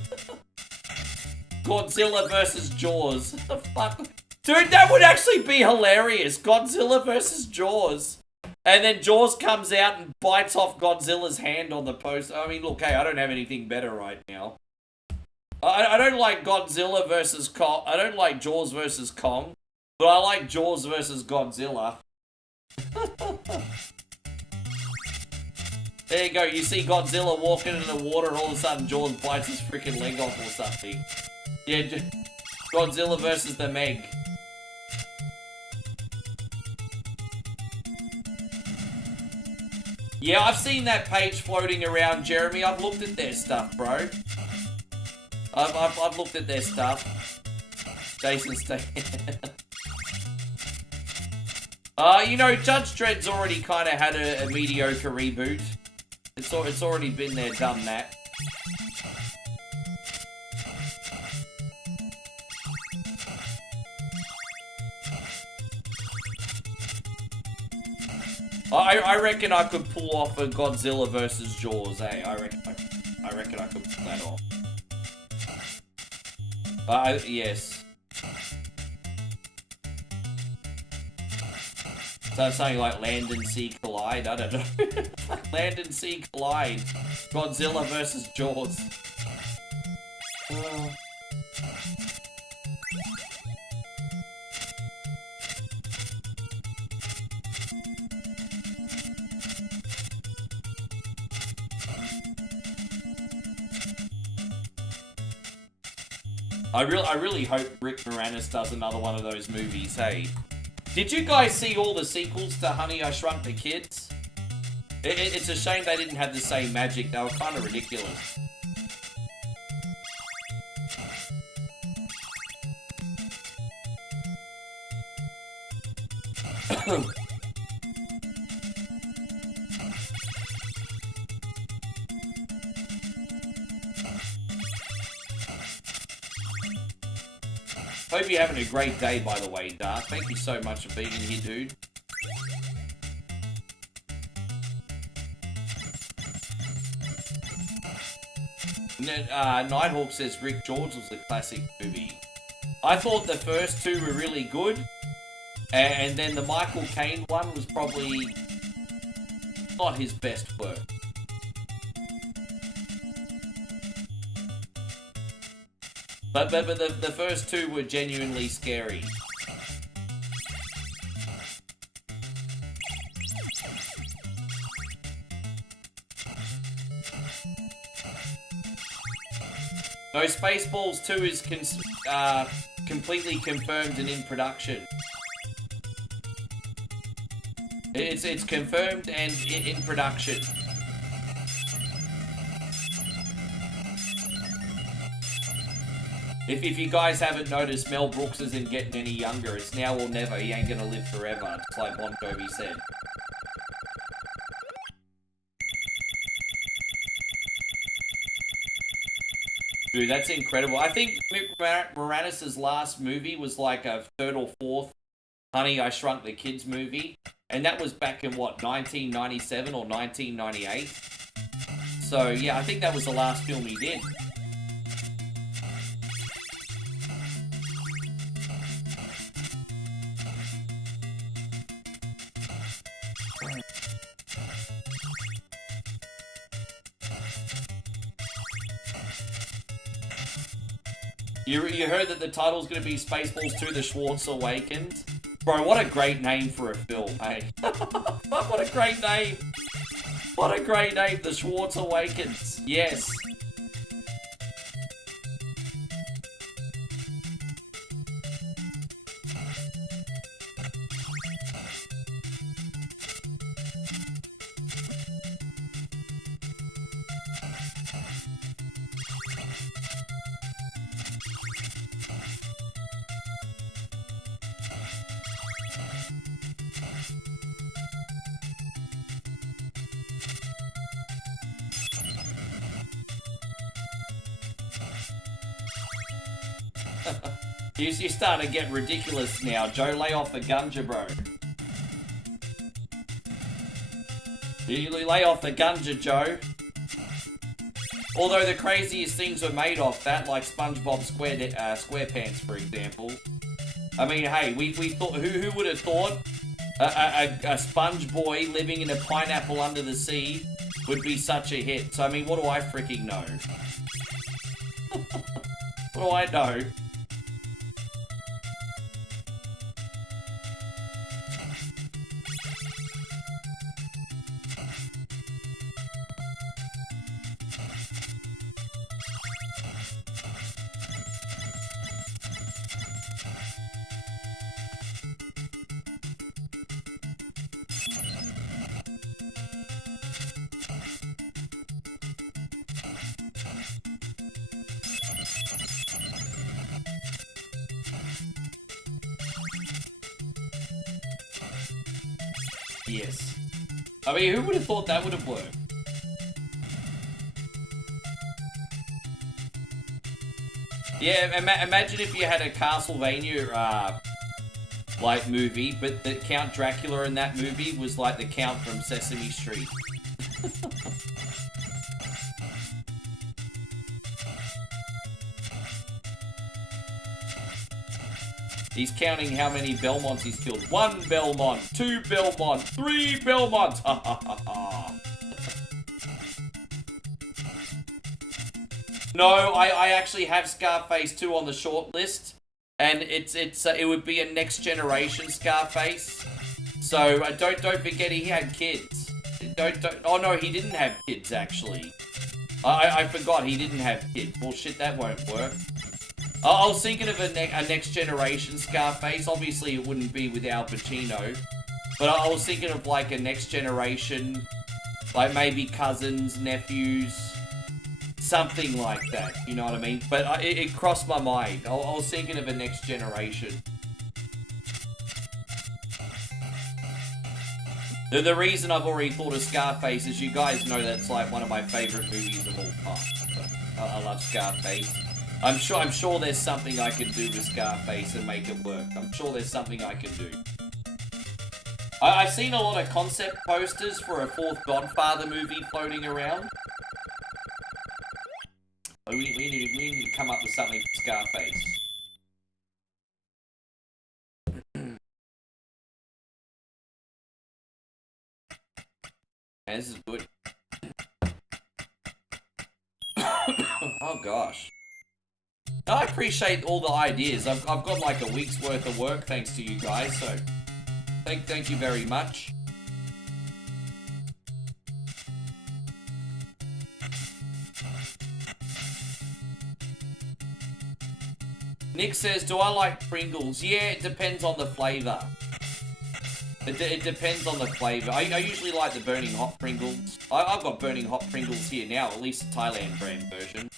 Godzilla versus Jaws. What the fuck? Dude, that would actually be hilarious. Godzilla versus Jaws. And then Jaws comes out and bites off Godzilla's hand on the poster. I mean, look, hey, I don't have anything better right now. I don't like Godzilla versus Kong. I don't like Jaws versus Kong. But I like Jaws versus Godzilla. There you go. You see Godzilla walking in the water and all of a sudden Jaws bites his freaking leg off or something. Yeah, Godzilla versus the Meg. Yeah, I've seen that page floating around, Jeremy. I've looked at their stuff, bro. I've looked at their stuff. Jason stay. You know, Judge Dredd's already kind of had a mediocre reboot. It's already been there, done that. I reckon I could pull off a Godzilla versus Jaws, eh? I reckon I could pull that off. Yes. So something like Land and Sea Collide, I don't know. Land and Sea Collide. Godzilla versus Jaws. I really hope Rick Moranis does another one of those movies, hey? Did you guys see all the sequels to Honey, I Shrunk the Kids? It's a shame they didn't have the same magic. They were kind of ridiculous. Hope you're having a great day, by the way, Dark. Thank you so much for being in here, dude. Nighthawk says Rick George was a classic movie. I thought the first two were really good, and then the Michael Caine one was probably not his best work. But the first two were genuinely scary. No, Spaceballs 2 is completely confirmed and in production. It's confirmed and in production. If you guys haven't noticed, Mel Brooks isn't getting any younger. It's now or never. He ain't gonna live forever, just like Bon Jovi said. Dude, that's incredible. I think Mick Moranis' last movie was like a third or fourth Honey, I Shrunk the Kids movie. And that was back in, what, 1997 or 1998? So, yeah, I think that was the last film he did. You heard that the title's going to be Spaceballs 2, The Schwartz Awakens? Bro, what a great name for a film, hey? What a great name! What a great name, The Schwartz Awakens. Yes. You're starting to get ridiculous now. Joe, lay off the ganja, bro. You lay off the ganja, Joe. Although the craziest things were made off that, like SpongeBob SquarePants, for example. I mean, hey, we thought, who would have thought a sponge boy living in a pineapple under the sea would be such a hit? So, I mean, what do I freaking know? What do I know? Yes. I mean, who would have thought that would have worked? Yeah, imagine if you had a Castlevania, like, movie, but the Count Dracula in that movie was like the Count from Sesame Street. He's counting how many Belmonts he's killed. 1 Belmont, 2 Belmont, 3 Belmonts. Ha ha ha ha. No, I actually have Scarface 2 on the short list, and it would be a next generation Scarface. So don't forget he had kids. Oh no, he didn't have kids actually. I forgot he didn't have kids. Well, shit, that won't work. I was thinking of a next generation Scarface. Obviously, it wouldn't be with Al Pacino, but I was thinking of like a next generation, like maybe cousins, nephews, something like that. You know what I mean? But it crossed my mind. I was thinking of a next generation. The reason I've already thought of Scarface is you guys know that's like one of my favorite movies of all time. I love Scarface. I'm sure there's something I can do with Scarface and make it work. I'm sure there's something I can do. I've seen a lot of concept posters for a 4th Godfather movie floating around. We need to come up with something for Scarface. Man, this is good. Oh gosh. I appreciate all the ideas. I've got like a week's worth of work thanks to you guys, so thank you very much. Nick says, do I like Pringles? Yeah, it depends on the flavor. It depends on the flavor. I usually like the burning hot Pringles. I've got burning hot Pringles here now, at least the Thailand brand version.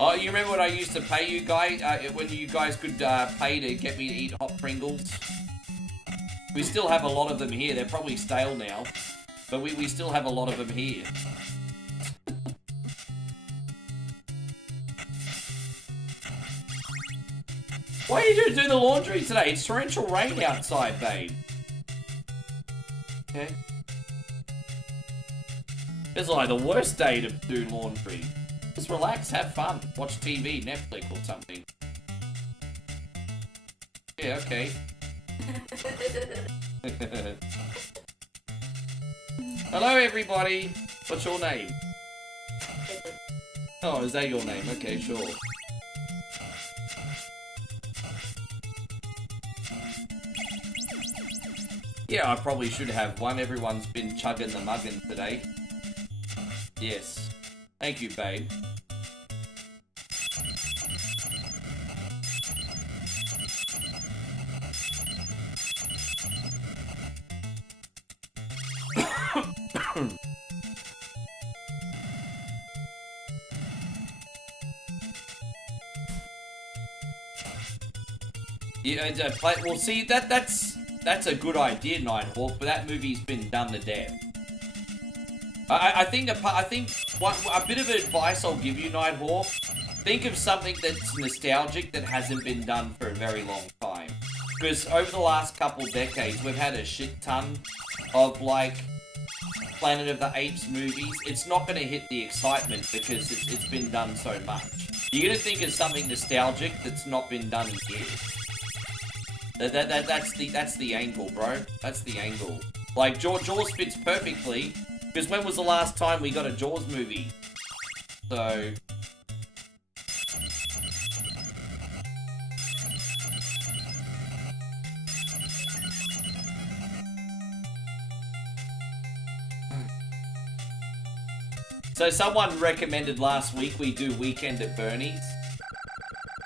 Oh, you remember what I used to pay you guys, when you guys could pay to get me to eat hot Pringles? We still have a lot of them here. They're probably stale now, but we still have a lot of them here. Why are you doing the laundry today? It's torrential rain outside, babe. Okay. It's like the worst day to do laundry. Just relax, have fun, watch TV, Netflix or something. Yeah, okay. Hello, everybody. What's your name? Oh, is that your name? Okay, sure. Yeah, I probably should have one. Everyone's been chugging the muggin today. Yes. Thank you, babe. Yeah, well, see, that's a good idea, Nighthawk, but that movie's been done to death. I think a bit of advice I'll give you, Nighthawk. Think of something that's nostalgic that hasn't been done for a very long time. Because over the last couple decades, we've had a shit ton of, like, Planet of the Apes movies. It's not going to hit the excitement because it's been done so much. You're going to think of something nostalgic that's not been done in years. That's the angle, bro. That's the angle. Like, Jaws fits perfectly, because when was the last time we got a Jaws movie? So... So someone recommended last week we do Weekend at Bernie's.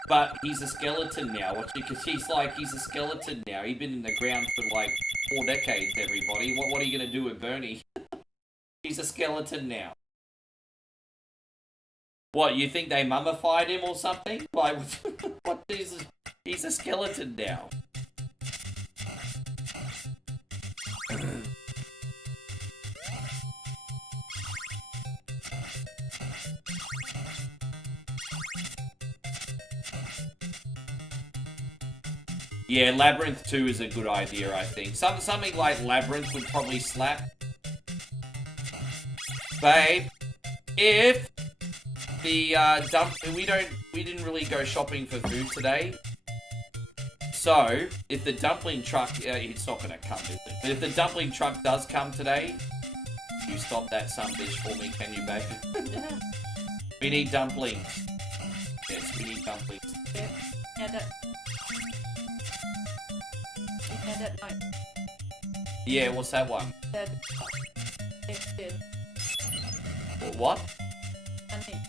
But he's a skeleton now, because he's a skeleton now. He's been in the ground for like 4 decades, everybody. What are you gonna do with Bernie? He's a skeleton now. What, you think they mummified him or something? Like, what is... He's a skeleton now. Yeah, Labyrinth 2 is a good idea, I think. Something like Labyrinth would probably slap. Babe, if the we didn't really go shopping for food today. So, if the dumpling truck, it's not gonna come, is it? But if the dumpling truck does come today, you stop that sunfish for me, can you, babe? We need dumplings. Yes, we need dumplings. Yeah, what's that one? What? Money.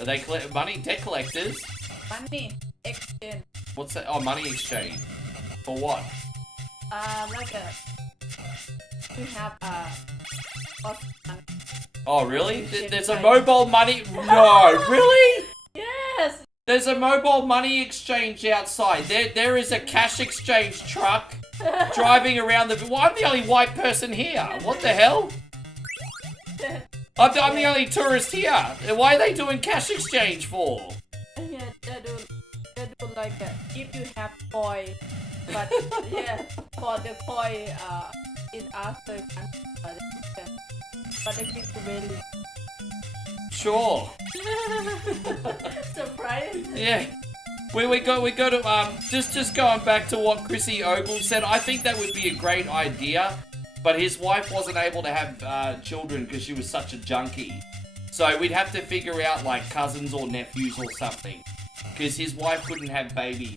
Are they collect money? Debt collectors? Money exchange. What's that? Oh, money exchange. For what? Like we have money. Oh, really? There's a mobile money? No, really? Yes. There's a mobile money exchange outside. There is a cash exchange truck driving around the... Well, I'm the only white person here. What the hell? I'm the only tourist here. Why are they doing cash exchange for? Yeah, they do like if you have coin, but yeah, for the coin in after country, but they give you really. Sure. Surprise. Yeah. We go to just going back to what Chrissy Ogle said. I think that would be a great idea, but his wife wasn't able to have children because she was such a junkie. So we'd have to figure out like cousins or nephews or something, because his wife couldn't have babies.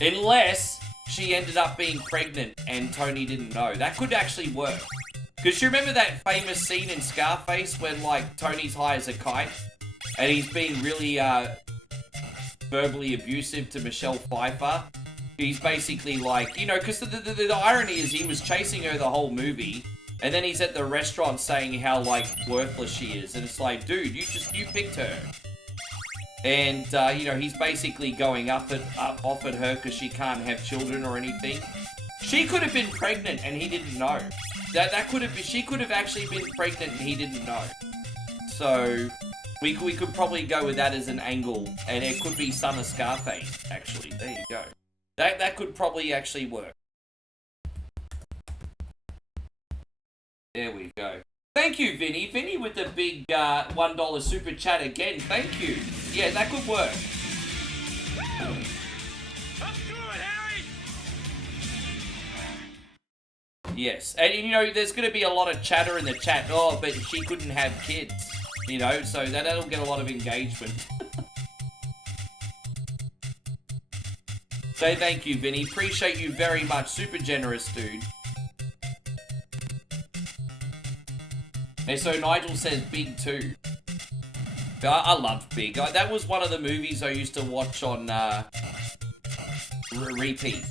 Unless she ended up being pregnant and Tony didn't know. That could actually work. Because you remember that famous scene in Scarface when, like, Tony's high as a kite and he's being really verbally abusive to Michelle Pfeiffer? He's basically like, you know, because the irony is he was chasing her the whole movie, and then he's at the restaurant saying how, like, worthless she is. And it's like, dude, you picked her. And, you know, he's basically going off at her because she can't have children or anything. She could have been pregnant and he didn't know. That could have been, she could have actually been pregnant and he didn't know. So, we could probably go with that as an angle, and it could be Son of Scarface, actually. There you go. That could probably actually work. There we go. Thank you, Vinny. Vinny with the big $1 super chat again. Thank you. Yeah, that could work. Let's do it, Harry! Yes, and you know, there's going to be a lot of chatter in the chat. Oh, but she couldn't have kids. You know, so that'll get a lot of engagement. So thank you, Vinny. Appreciate you very much. Super generous, dude. And so Nigel says Big 2. I loved Big. That was one of the movies I used to watch on repeat.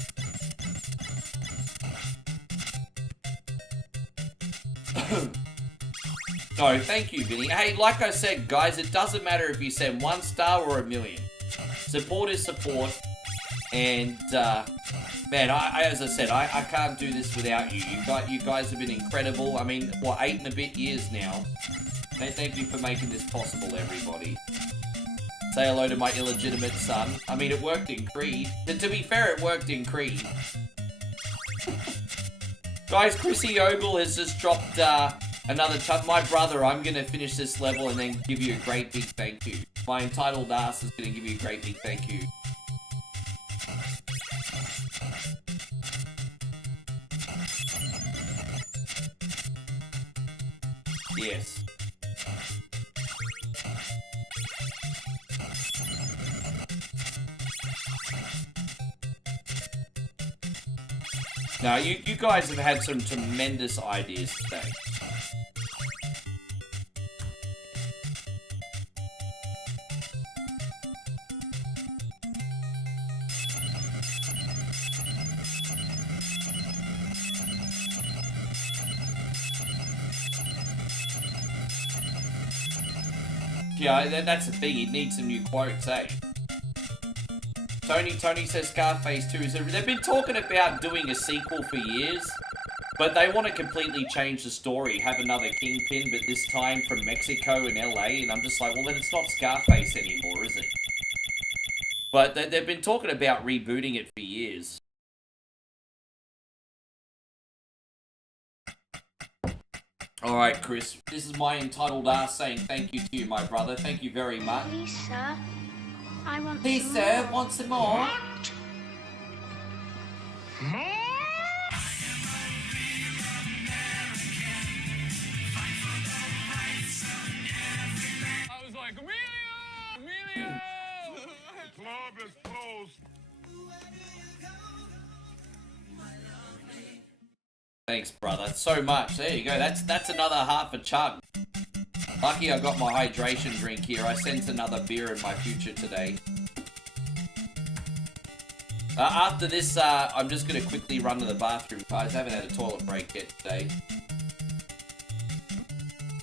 No, thank you, Vinny. Hey, like I said, guys, it doesn't matter if you send 1 star or 1,000,000. Support is support. And, man, as I said, I can't do this without you. You guys have been incredible. I mean, what, 8 and a bit years now. And thank you for making this possible, everybody. Say hello to my illegitimate son. I mean, it worked in Creed. To be fair, it worked in Creed. Guys, Chrissy Ogle has just dropped another chunk. My brother, I'm going to finish this level and then give you a great big thank you. My entitled ass is going to give you a great big thank you. Yes. Now, you guys have had some tremendous ideas today. Yeah, that's the thing. He needs some new quotes, eh? Tony says Scarface 2 is... They've been talking about doing a sequel for years, but they want to completely change the story, have another Kingpin, but this time from Mexico and LA, and I'm just like, well, then it's not Scarface anymore, is it? But they've been talking about rebooting it for years. Alright, Chris, this is my entitled ass saying thank you to you, my brother. Thank you very much. Please, sir. I want Please, some sir, more. want some more? What? More? I was like, Emilio! Emilio! The club is closed. Thanks, brother. So much. There you go. That's another half a chug. Lucky I got my hydration drink here. I sense another beer in my future today. After this, I'm just going to quickly run to the bathroom, guys. I haven't had a toilet break yet today.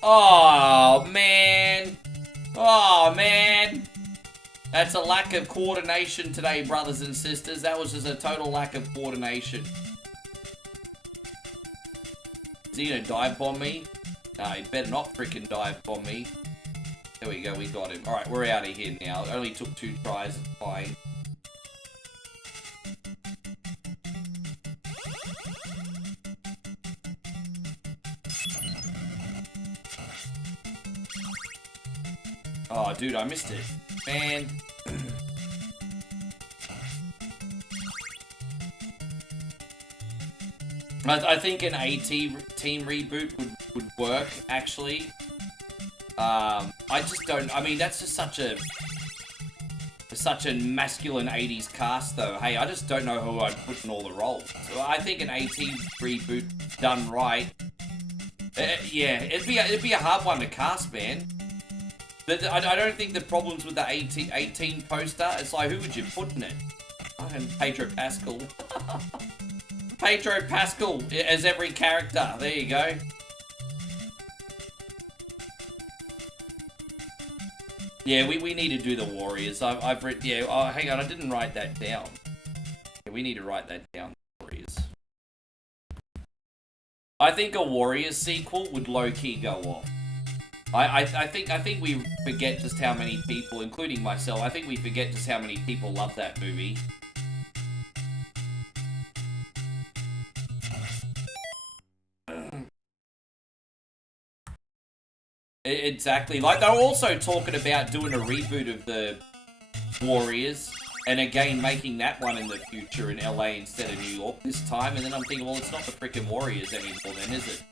Oh, man. Oh, man. That's a lack of coordination today, brothers and sisters. That was just a total lack of coordination. Is he gonna dive bomb me? No, he better not freaking dive bomb me. There we go, we got him. Alright, we're out of here now. It only took 2 tries, it's fine. Oh, dude, I missed it. Man. I think an team reboot would work, actually. I just don't... I mean, that's just such a masculine 80s cast, though. Hey, I just don't know who I'd put in all the roles. So I think an AT reboot done right Yeah, it'd be a hard one to cast, man. But I don't think the problem's with the 18 poster. It's like, who would you put in it? Pedro Pascal. Pedro Pascal as every character. There you go. Yeah, we need to do the Warriors. I've read. Yeah, oh, hang on, I didn't write that down. Yeah, we need to write that down. Warriors. I think a Warriors sequel would low-key go off. I think we forget just how many people, including myself, I think we forget just how many people love that movie. Exactly. Like, they're also talking about doing a reboot of the Warriors, and again making that one in the future in LA instead of New York this time, and then I'm thinking, well, it's not the frickin' Warriors anymore then, is it?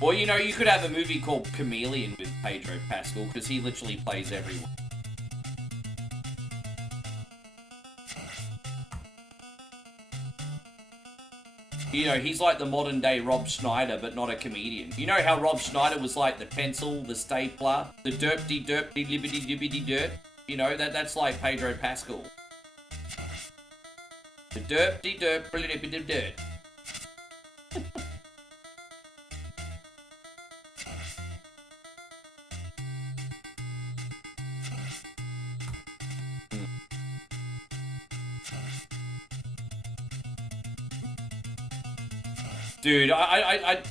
Well, you know, you could have a movie called Chameleon with Pedro Pascal, because he literally plays everyone. You know, he's like the modern day Rob Schneider, but not a comedian. You know how Rob Schneider was like the pencil, the stapler, the derpty-derpty-libbity-dibbity-dirt? You know, that's like Pedro Pascal. The derpty-derp-libbity-dirt. Dude,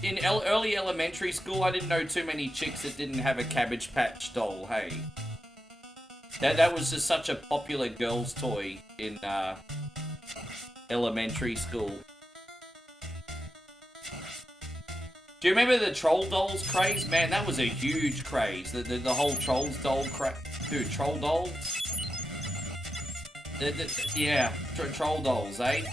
in early elementary school, I didn't know too many chicks that didn't have a Cabbage Patch doll, hey. That was just such a popular girl's toy in, elementary school. Do you remember the Troll Dolls craze? Man, that was a huge craze. The whole Trolls doll craze. Dude, Troll Dolls? Yeah, Troll Dolls, eh?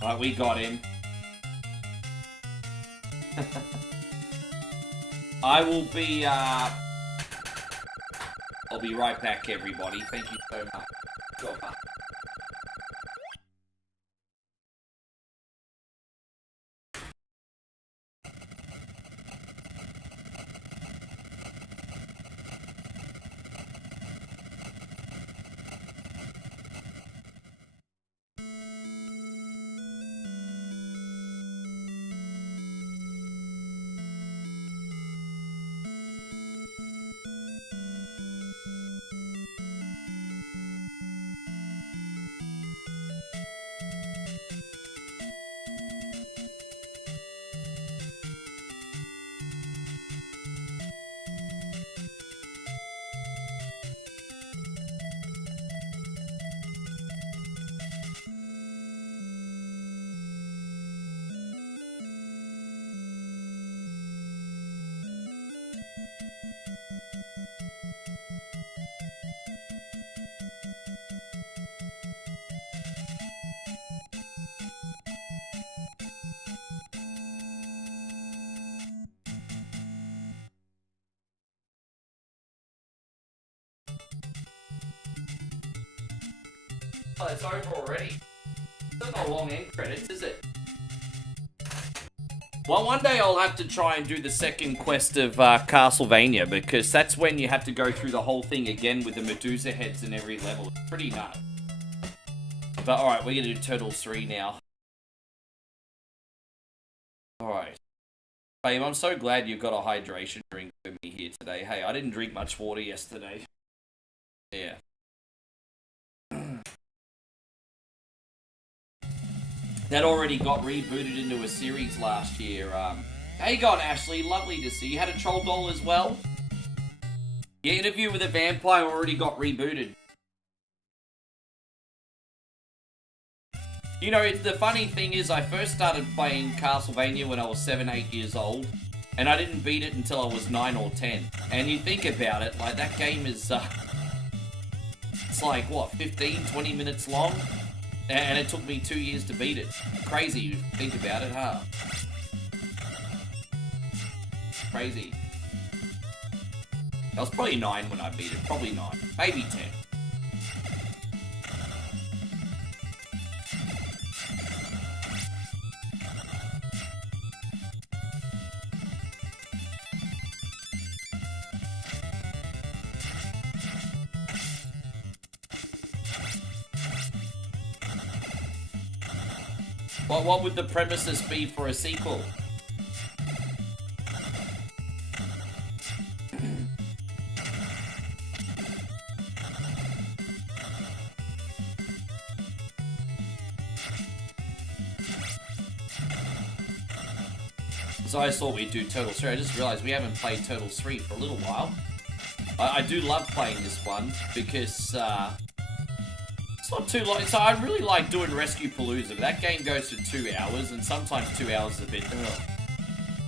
Alright, we got him. I will be, I'll be right back, everybody. Thank you so much. Goodbye. Oh, it's over already. It's not a long end credits, is it? Well, one day I'll have to try and do the second quest of Castlevania, because that's when you have to go through the whole thing again with the Medusa heads in every level. It's pretty nuts. But alright, we're gonna do Turtles 3 now. Alright. Babe, I'm so glad you've got a hydration drink for me here today. Hey, I didn't drink much water yesterday. Yeah. That already got rebooted into a series last year. How you going, Ashley? Lovely to see you. Had a troll doll as well? Yeah, Interview with a Vampire already got rebooted. You know, the funny thing is, I first started playing Castlevania when I was 7, 8 years old, and I didn't beat it until I was 9 or 10. And you think about it, like, that game is, it's like, what, 15, 20 minutes long? And it took me 2 years to beat it. Crazy, you think about it, huh? Crazy. I was probably 9 when I beat it, probably 9, maybe 10. What would the premises be for a sequel? So I thought we'd do Turtles 3. I just realized we haven't played Turtles 3 for a little while. I do love playing this one because it's not too long. So I really like doing Rescue Palooza, but that game goes for 2 hours, and sometimes 2 hours is a bit ugh.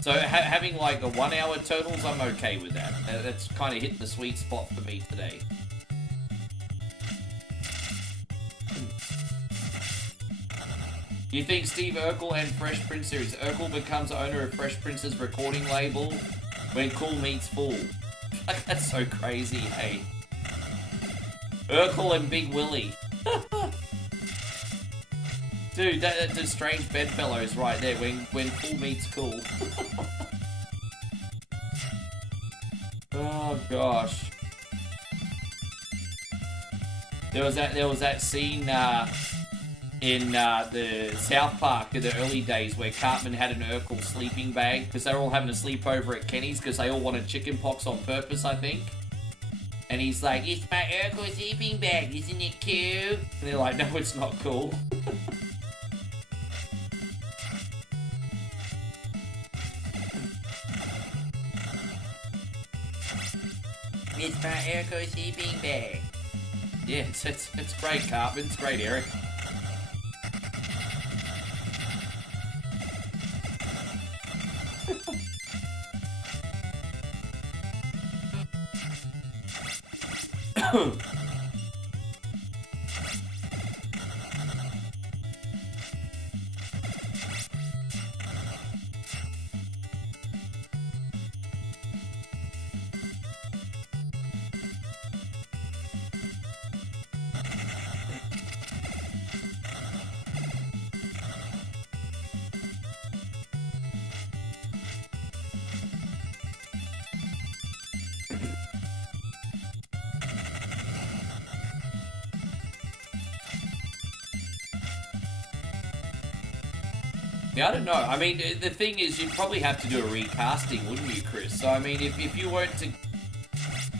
So having like a 1 hour Turtles, I'm okay with that. That's kind of hitting the sweet spot for me today. You think Steve Urkel and Fresh Prince series, Urkel becomes owner of Fresh Prince's recording label when Cool meets Fool. That's so crazy, hey. Urkel and Big Willie. Dude, that's a strange bedfellows right there when Fool meets Cool. Oh gosh. There was that scene in the South Park in the early days where Cartman had an Urkel sleeping bag because they were all having a sleepover at Kenny's because they all wanted chicken pox on purpose, I think. And he's like, "It's my Urkel sleeping bag, isn't it cute?" And they're like, "No, it's not cool." It's my Urkel sleeping bag. Yeah, it's great, Cartman. It's great, Eric. Yeah, I don't know. I mean, the thing is, you'd probably have to do a recasting, wouldn't you, Chris? So, I mean, if you weren't to...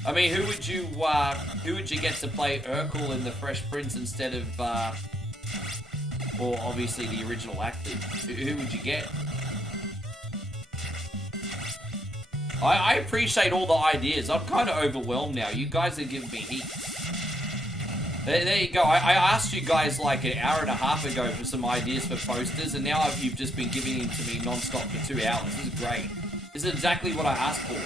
I mean, who would you get to play Urkel in The Fresh Prince instead of, well, obviously the original actor? Who would you get? I appreciate all the ideas. I'm kind of overwhelmed now. You guys are giving me heat. There you go. I asked you guys like an hour and a half ago for some ideas for posters, and now you've just been giving them to me non-stop for 2 hours. This is great. This is exactly what I asked for.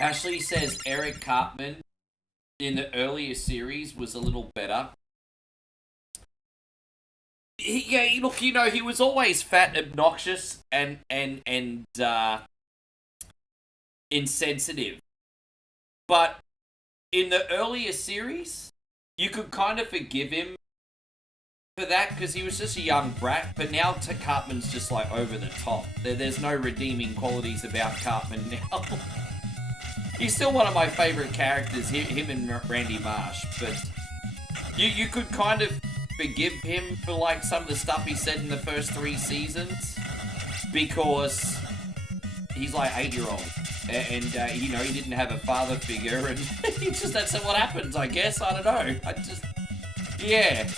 Ashley says Eric Cartman in the earlier series was a little better. Yeah, look, you know, he was always fat, obnoxious, and insensitive. But in the earlier series, you could kind of forgive him for that because he was just a young brat. But now Cartman's just like over the top. There's no redeeming qualities about Cartman now. He's still one of my favorite characters, him and Randy Marsh. But you could kind of forgive him for like some of the stuff he said in the first 3 seasons because he's like 8-year-old and you know, he didn't have a father figure and he just, that's what happens, I guess. I don't know, I just, yeah.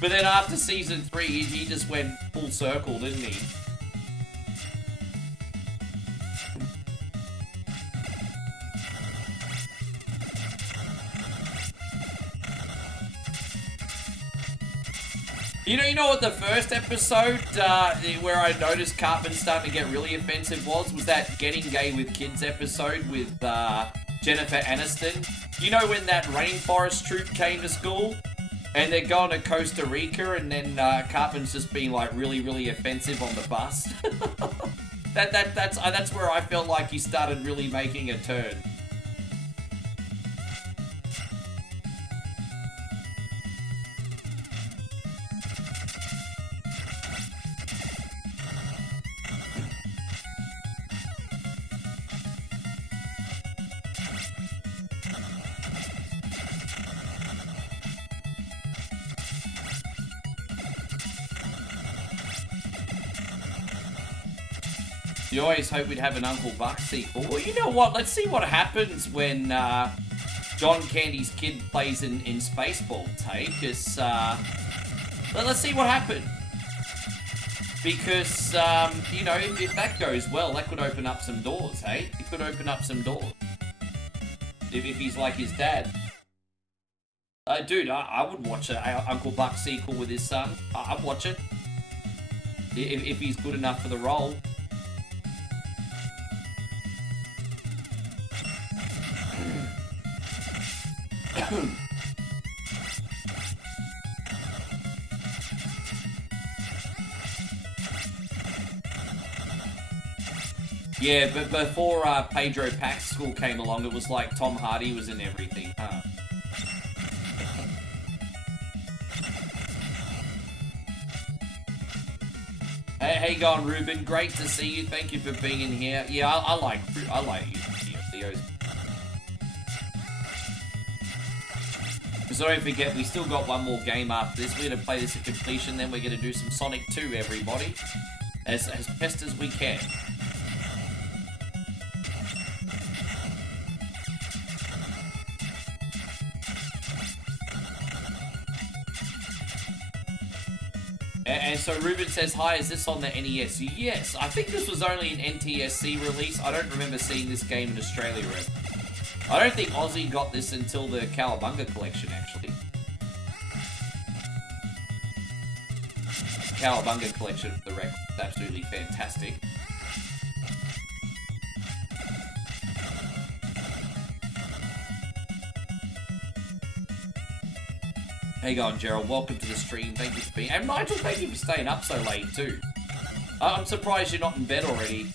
But then after season 3, he just went full circle, didn't he? You know what the first episode where I noticed Cartman starting to get really offensive was that Getting Gay with Kids episode with Jennifer Aniston. You know when that rainforest troop came to school and they're going to Costa Rica and then Cartman's just being like really, really offensive on the bus. That's where I felt like he started really making a turn. You always hope we'd have an Uncle Buck sequel. Well, you know what? Let's see what happens when John Candy's kid plays in Spaceballs, hey? Because, let's see what happens. Because, you know, if that goes well, that could open up some doors, hey? It could open up some doors. If he's like his dad. Dude, I would watch an Uncle Buck sequel with his son. I'd watch it. If he's good enough for the role. Yeah, but before Pedro Pascal came along, it was like Tom Hardy was in everything, huh? Hey, going Ruben, great to see you. Thank you for being in here. Yeah, I like you, Theo's. So don't forget, we still got one more game after this. We're going to play this at completion, then we're going to do some Sonic 2, everybody. As best as we can. And so Ruben says, hi, is this on the NES? Yes, I think this was only an NTSC release. I don't remember seeing this game in Australia ever. I don't think Aussie got this until the Cowabunga collection, actually. Cowabunga collection, for the record, is absolutely fantastic. How you going, Gerald? Welcome to the stream. Thank you for being... And Nigel, thank you for staying up so late, too. I'm surprised you're not in bed already.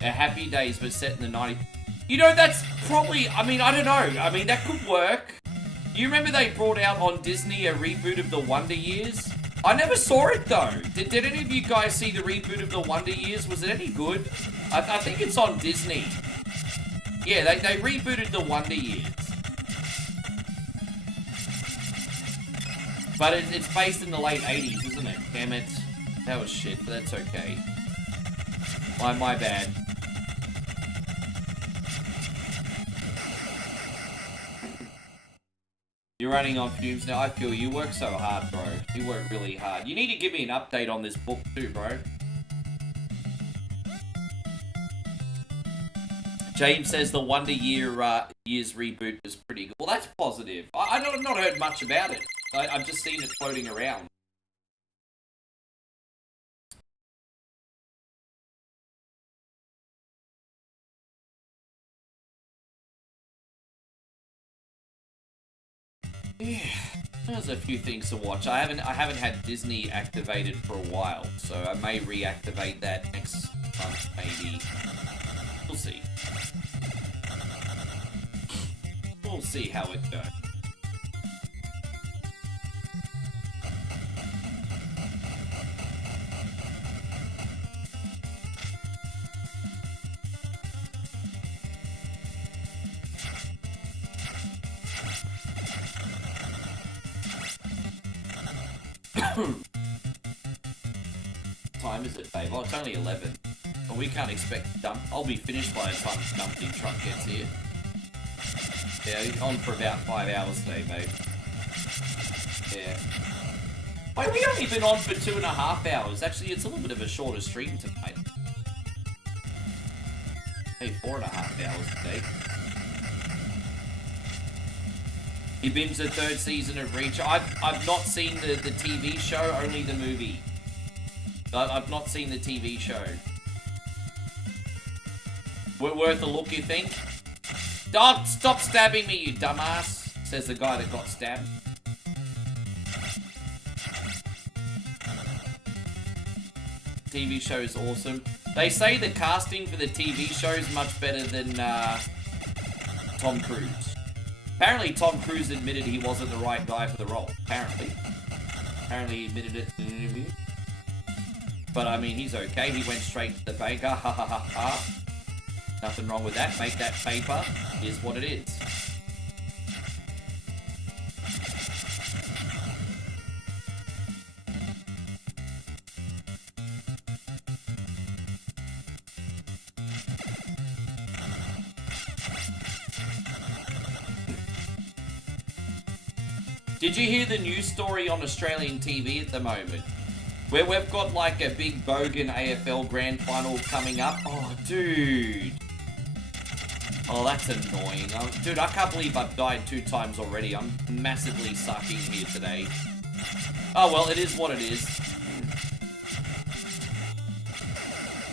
Happy Days, but set in the 90s. You know, that's probably... I mean, I don't know. I mean, that could work. You remember they brought out on Disney a reboot of the Wonder Years? I never saw it, though. Did any of you guys see the reboot of the Wonder Years? Was it any good? I think it's on Disney. Yeah, they rebooted the Wonder Years. But it's based in the late 80s, isn't it? Damn it. That was shit, but that's okay. My bad. You're running on fumes now. I feel you work so hard, bro. You work really hard. You need to give me an update on this book too, bro. James says the Wonder Years reboot was pretty good. Well, that's positive. I've not heard much about it. I've just seen it floating around. Yeah, there's a few things to watch. I haven't had Disney activated for a while, so I may reactivate that next month, maybe. We'll see. We'll see how it goes. What time is it, babe? Oh, it's only 11. But we can't expect dump. I'll be finished by the time the dumping truck gets here. Yeah, on for about 5 hours today, mate. Yeah. Wait, we only been on for 2.5 hours. Actually, it's a little bit of a shorter stream tonight. Hey, 4.5 hours today. You binged the 3rd season of Reach. I've not seen the TV show, only the movie. I've not seen the TV show. Worth a look, you think? Oh, stop stabbing me, you dumbass, says the guy that got stabbed. TV show is awesome. They say the casting for the TV show is much better than Tom Cruise. Apparently Tom Cruise admitted he wasn't the right guy for the role. Apparently he admitted it in an interview. But I mean, he's okay. He went straight to the bank. Ha ha ha ha ha. Nothing wrong with that. Make that paper. Is what it is. Did you hear the news story on Australian TV at the moment? Where we've got like a big Bogan AFL Grand Final coming up. Oh, dude. Oh, that's annoying. Dude, I can't believe I've died 2 times already. I'm massively sucking here today. Oh, well, it is what it is.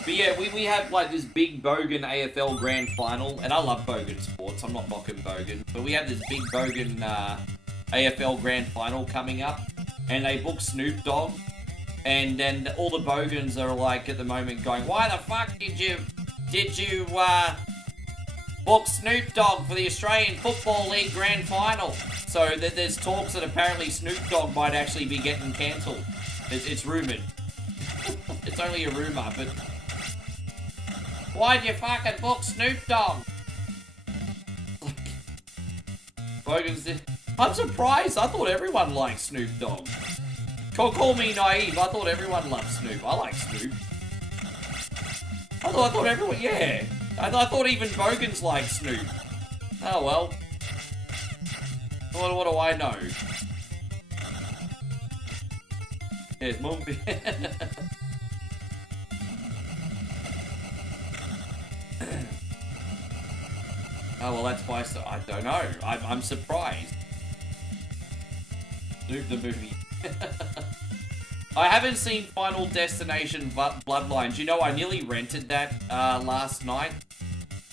But yeah, we have like this big Bogan AFL Grand Final. And I love Bogan sports. I'm not knocking Bogan. But we have this big Bogan AFL Grand Final coming up. And they book Snoop Dogg. And then all the Bogans are like at the moment going, why the fuck did you book Snoop Dogg for the Australian Football League Grand Final? So there's talks that apparently Snoop Dogg might actually be getting cancelled. It's rumoured. It's only a rumour, but why'd you fucking book Snoop Dogg? Bogans did. I'm surprised. I thought everyone liked Snoop Dogg. Call me naive. I thought everyone loved Snoop. I like Snoop. I thought everyone, yeah. I thought even Bogans liked Snoop. Oh well. What do I know? There's more. Oh well, that's why. I don't know. I'm surprised. Snoop the movie. I haven't seen Final Destination Bloodlines. You know, I nearly rented that last night.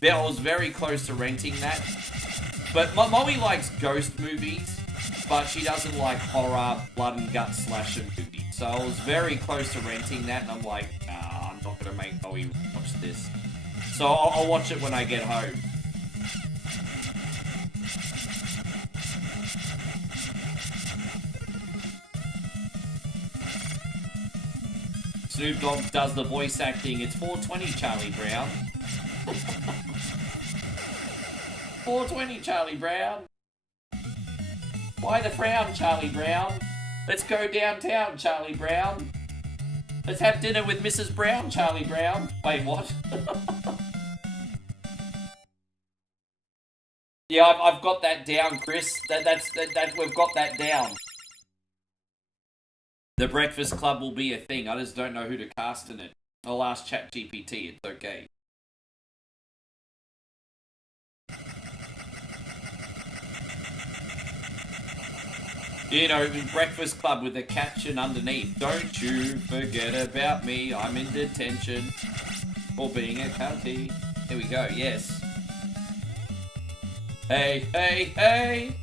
I was very close to renting that. But Molly likes ghost movies, but she doesn't like horror, blood and gut slasher movies. So I was very close to renting that, and I'm like, nah, I'm not going to make Molly watch this. So I'll watch it when I get home. Snoop Dogg does the voice acting. It's 420, Charlie Brown. 420, Charlie Brown. Why the frown, Charlie Brown? Let's go downtown, Charlie Brown. Let's have dinner with Mrs. Brown, Charlie Brown. Wait, what? Yeah, I've got that down, Chris. That's we've got that down. The Breakfast Club will be a thing. I just don't know who to cast in it. I'll ask ChatGPT. It's okay. You know, Breakfast Club with a caption underneath. Don't you forget about me. I'm in detention for being a cunty. Here we go. Yes. Hey, hey, hey.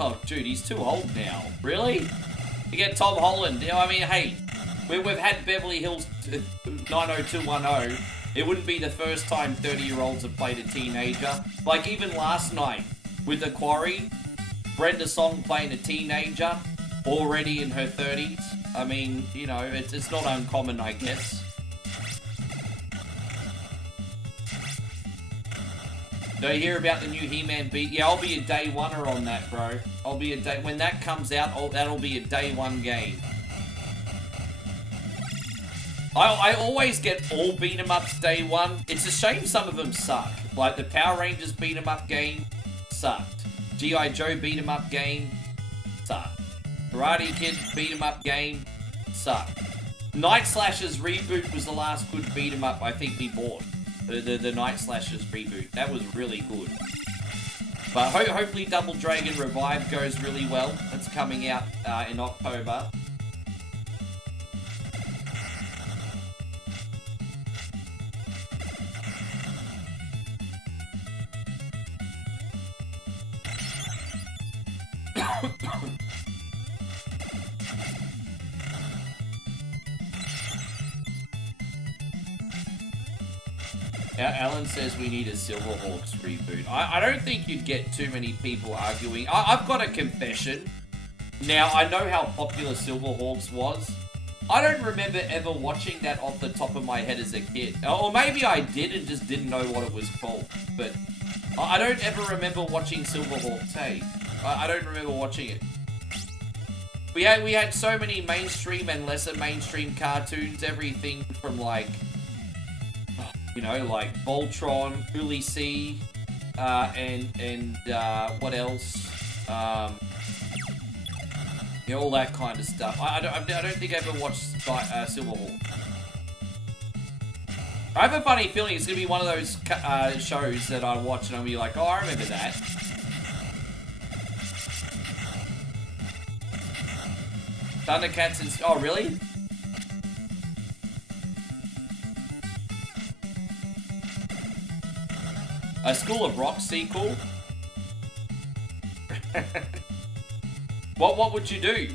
Oh, dude, he's too old now. Really? You get Tom Holland. You know, I mean, hey, we've had Beverly Hills 90210. It wouldn't be the first time 30-year-olds have played a teenager. Like, even last night with The Quarry, Brenda Song playing a teenager, already in her 30s. I mean, you know, it's not uncommon, I guess. Do you hear about the new He-Man beat? Yeah, I'll be a day oneer on that, bro. I'll be a day... When that comes out, that'll be a day one game. I always get all beat-em-ups day one. It's a shame some of them suck. Like the Power Rangers beat-em-up game sucked. G.I. Joe beat-em-up game sucked. Karate Kid beat-em-up game sucked. Night Slashers reboot was the last good beat-em-up I think we bought. The Night Slashers reboot. That was really good. But hopefully Double Dragon Revive goes really well. It's coming out in October. Alan says we need a Silverhawks reboot. I don't think you'd get too many people arguing. I've got a confession. Now, I know how popular Silverhawks was. I don't remember ever watching that off the top of my head as a kid. Or maybe I did and just didn't know what it was called. But I don't ever remember watching Silverhawks, hey. I don't remember watching it. We had so many mainstream and lesser mainstream cartoons. Everything from like... You know, like Voltron, Uli C, and what else? Yeah, all that kind of stuff. I don't think I ever watched Silverhawk. I have a funny feeling it's gonna be one of those shows that I watch and I'll be like, oh, I remember that. Thundercats and... Oh, really? A School of Rock sequel? What would you do?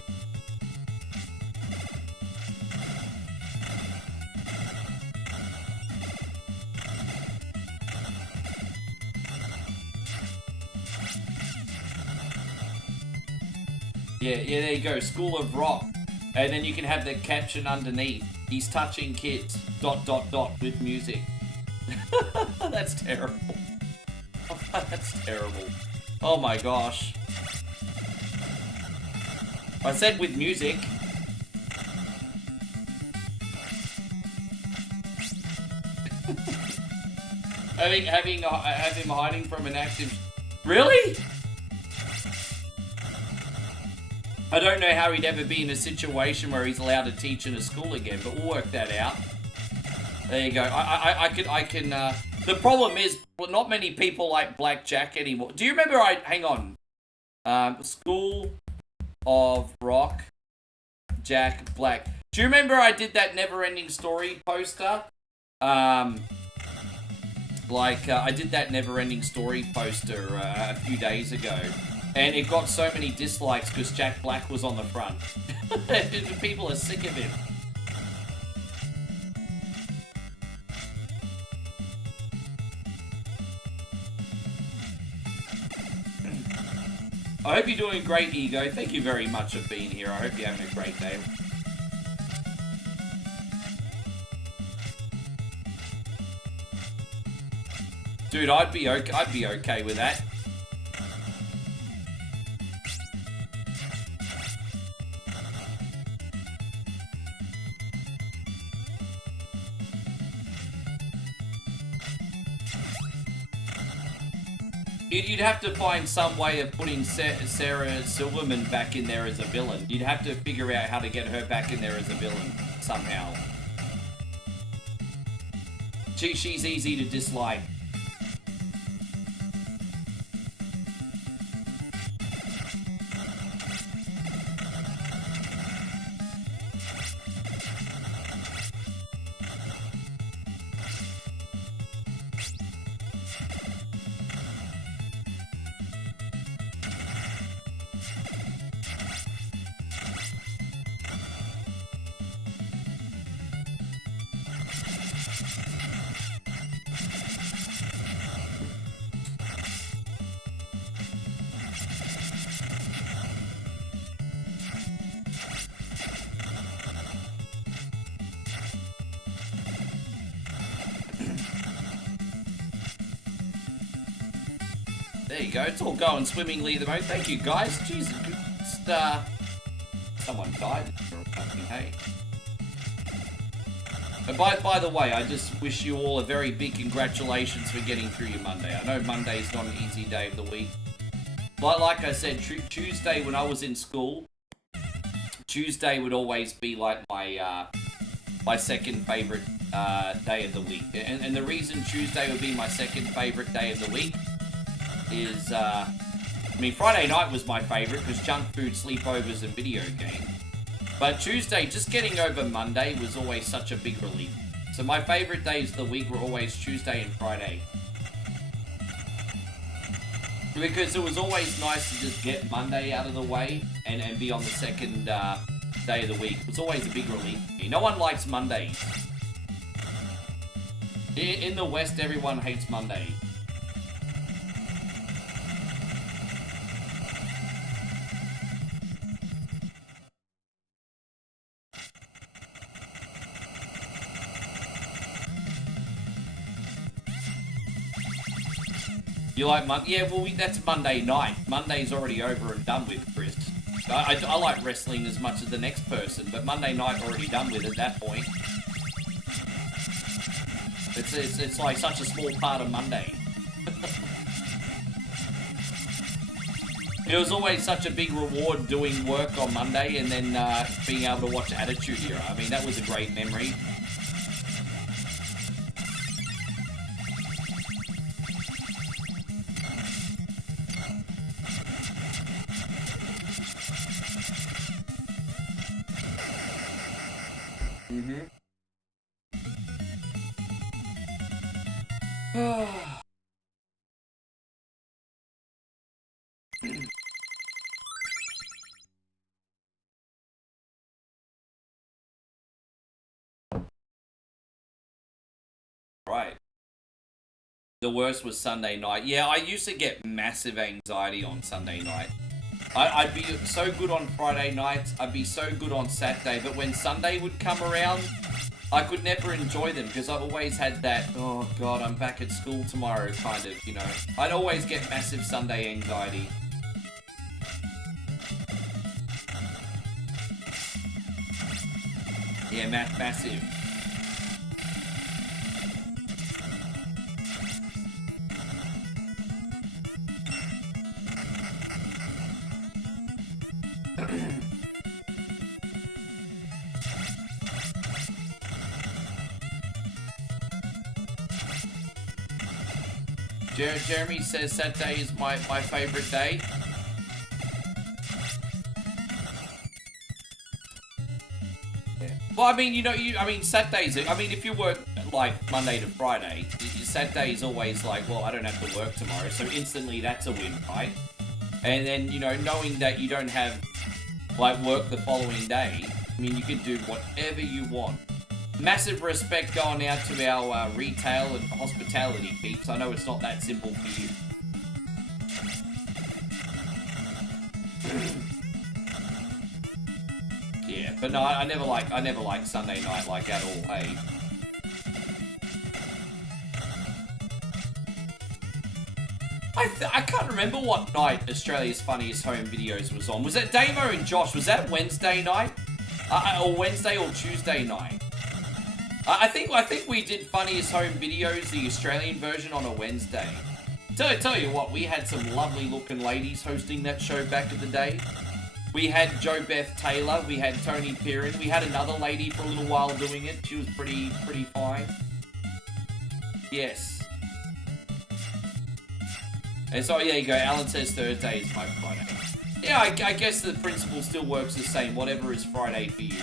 Yeah, there you go. School of Rock. And then you can have the caption underneath. He's touching kids. ... with music. That's terrible. That's terrible. Oh my gosh. I said with music. Have him hiding from an active... Really? I don't know how he'd ever be in a situation where he's allowed to teach in a school again, but we'll work that out. There you go. I can, the problem is, well, not many people like Blackjack anymore. Do you remember hang on. School of Rock, Jack Black. Do you remember I did that Never-Ending Story poster? I did that Never-Ending Story poster a few days ago. And it got so many dislikes because Jack Black was on the front. People are sick of him. I hope you're doing great, Ego. Thank you very much for being here. I hope you're having a great day. Dude, I'd be okay with that. You'd have to find some way of putting Sarah Silverman back in there as a villain. You'd have to figure out how to get her back in there as a villain, somehow. She's easy to dislike. There you go. It's all going swimmingly at the moment. Thank you, guys. Jesus, just, someone died. Hey. And by the way, I just wish you all a very big congratulations for getting through your Monday. I know Monday's not an easy day of the week. But like I said, Tuesday when I was in school, Tuesday would always be like my my second favorite day of the week. And the reason Tuesday would be my second favorite day of the week is, I mean, Friday night was my favorite because junk food, sleepovers, and video games. But Tuesday, just getting over Monday was always such a big relief. So my favorite days of the week were always Tuesday and Friday. Because it was always nice to just get Monday out of the way and be on the second day of the week. It was always a big relief for me. No one likes Mondays. In the West, everyone hates Mondays. You like Monday? Yeah, well, that's Monday night. Monday's already over and done with, Chris. I like wrestling as much as the next person, but Monday night already done with at that point. It's like such a small part of Monday. It was always such a big reward doing work on Monday and then being able to watch Attitude Era. I mean, that was a great memory. Right. The worst was Sunday night. Yeah, I used to get massive anxiety on Sunday night. I'd be so good on Friday nights, I'd be so good on Saturday, but when Sunday would come around, I could never enjoy them because I've always had that, oh god, I'm back at school tomorrow kind of, you know. I'd always get massive Sunday anxiety. Yeah, massive. Jeremy says Saturday is my favorite day. Yeah. Well, I mean, I mean, Saturdays, I mean, if you work like Monday to Friday, Saturday is always like, well, I don't have to work tomorrow, so instantly that's a win, right? And then, knowing that you don't have, like, work the following day, I mean, you can do whatever you want. Massive respect going out to our retail and hospitality peeps. I know it's not that simple for you. Yeah, but no, I never liked Sunday night like at all, hey. I can't remember what night Australia's Funniest Home Videos was on. Was that Damo and Josh? Was that Wednesday night? Or Wednesday or Tuesday night? I think we did Funniest Home Videos, the Australian version, on a Wednesday. Tell you what, we had some lovely looking ladies hosting that show back in the day. We had Jo Beth Taylor, we had Tony Pirin, we had another lady for a little while doing it. She was pretty fine. Yes. And so, yeah, you go, Alan says Thursday is my Friday. Yeah, I guess the principle still works the same, whatever is Friday for you.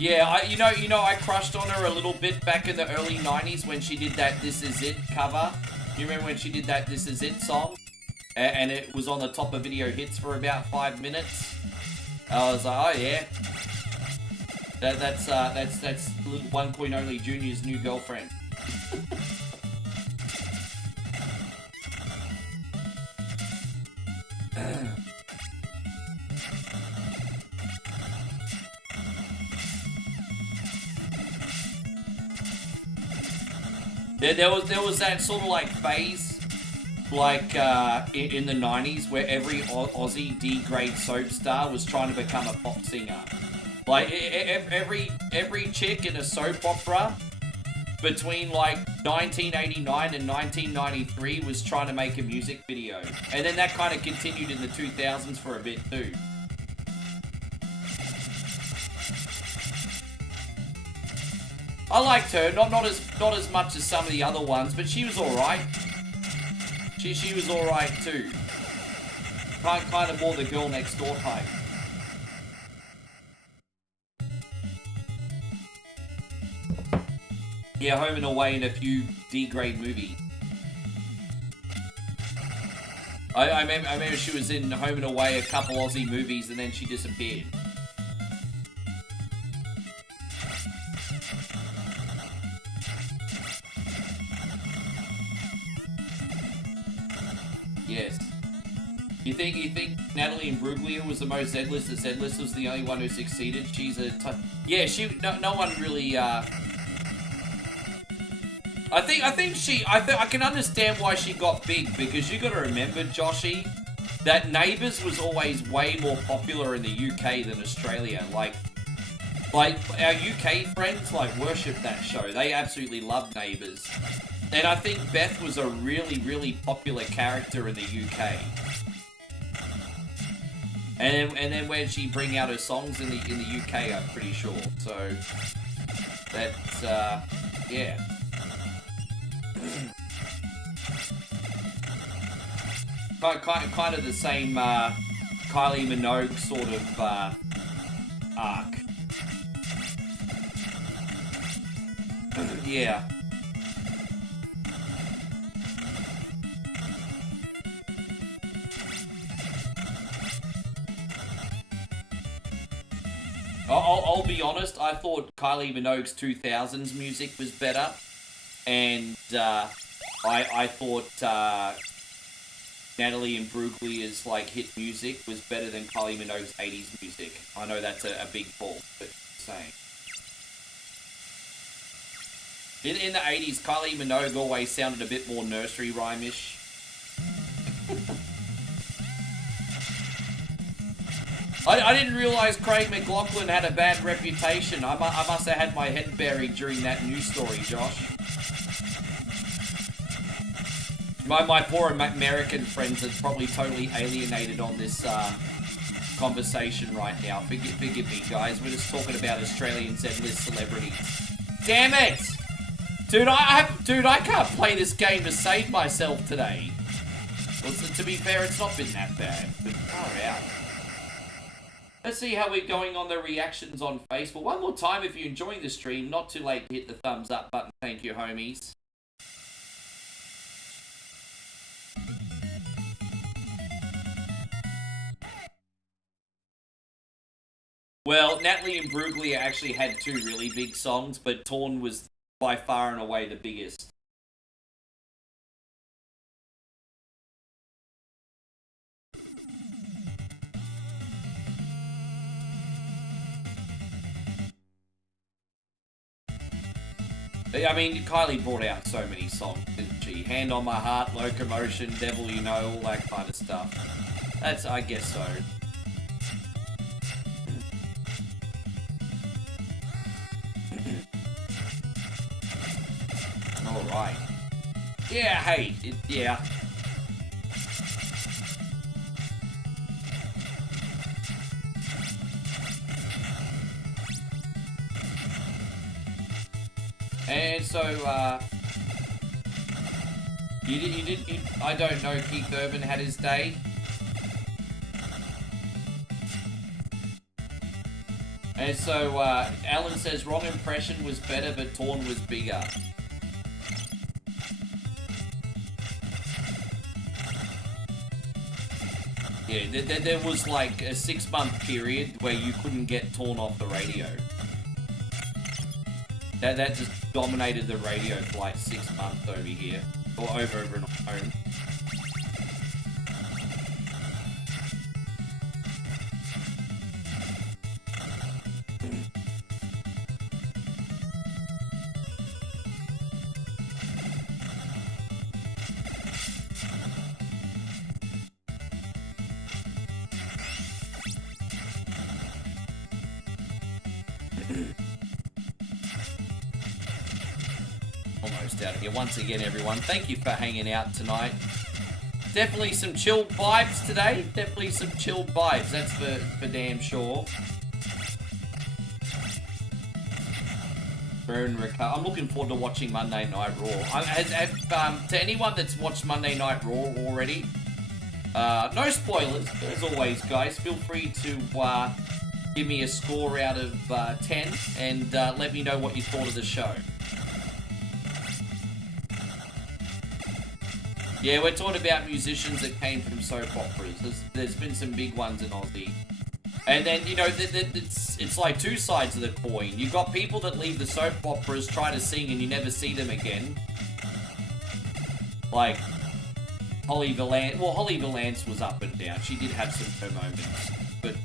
Yeah, I crushed on her a little bit back in the early 90s when she did that This Is It cover. You remember when she did that This Is It song? And it was on the top of video hits for about 5 minutes. I was like, oh yeah. That's One Point Only Junior's new girlfriend. There was that sort of like phase, like in the 90s, where every Aussie D-grade soap star was trying to become a pop singer. Like every chick in a soap opera between like 1989 and 1993 was trying to make a music video, and then that kind of continued in the 2000s for a bit too. I liked her, not as much as some of the other ones, but she was all right. She was all right too. Kind of more the girl next door type. Yeah, Home and Away in a few D-grade movies. I remember she was in Home and Away, a couple Aussie movies, and then she disappeared. Yes. You think Natalie Imbruglia was the most Z-list? That Z-list was the only one who succeeded? She's a yeah. No one really. I can understand why she got big, because you got to remember, Joshy, that Neighbours was always way more popular in the UK than Australia. Like our UK friends worship that show. They absolutely love Neighbours. And I think Beth was a really, really popular character in the UK. And then where'd she bring out her songs in the UK? I'm pretty sure. So that's yeah. Kind of the same Kylie Minogue sort of arc. Yeah. I'll be honest, I thought Kylie Minogue's 2000s music was better, and I thought Natalie Imbruglia's hit music was better than Kylie Minogue's 80s music. I know that's a big fault, but saying. In the 80s, Kylie Minogue always sounded a bit more nursery rhyme-ish. I didn't realise Craig McLachlan had a bad reputation. I must have had my head buried during that news story, Josh. My poor American friends are probably totally alienated on this conversation right now. Forgive me, guys. We're just talking about Australian Z-list celebrities. Damn it! Dude, I can't play this game to save myself today. Well, to be fair, it's not been that bad, but far out. Let's see how we're going on the reactions on Facebook. One more time, if you're enjoying the stream, not too late to hit the thumbs up button. Thank you, homies. Well, Natalie Imbruglia actually had two really big songs, but Torn was by far and away the biggest. I mean, Kylie brought out so many songs, didn't she? Hand on My Heart, Locomotion, Devil You Know, all that kind of stuff. That's, I guess so. Alright. Yeah, hey, yeah. And so, I don't know, Keith Urban had his day. And so, Alan says, wrong impression was better, but Torn was bigger. Yeah, there was like a 6-month period where you couldn't get Torn off the radio. That just dominated the radio for like 6 months over here. Or over and home. Almost out of here. Once again, everyone, thank you for hanging out tonight. Definitely some chilled vibes today. Definitely some chilled vibes. That's for damn sure. I'm looking forward to watching Monday Night Raw. To anyone that's watched Monday Night Raw already, no spoilers, as always, guys. Feel free to give me a score out of 10 and let me know what you thought of the show. Yeah, we're talking about musicians that came from soap operas. There's been some big ones in Aussie. And then, you know, it's like two sides of the coin. You've got people that leave the soap operas, try to sing, and you never see them again. Like Holly Valance. Well, Holly Valance was up and down. She did have some her moments. But,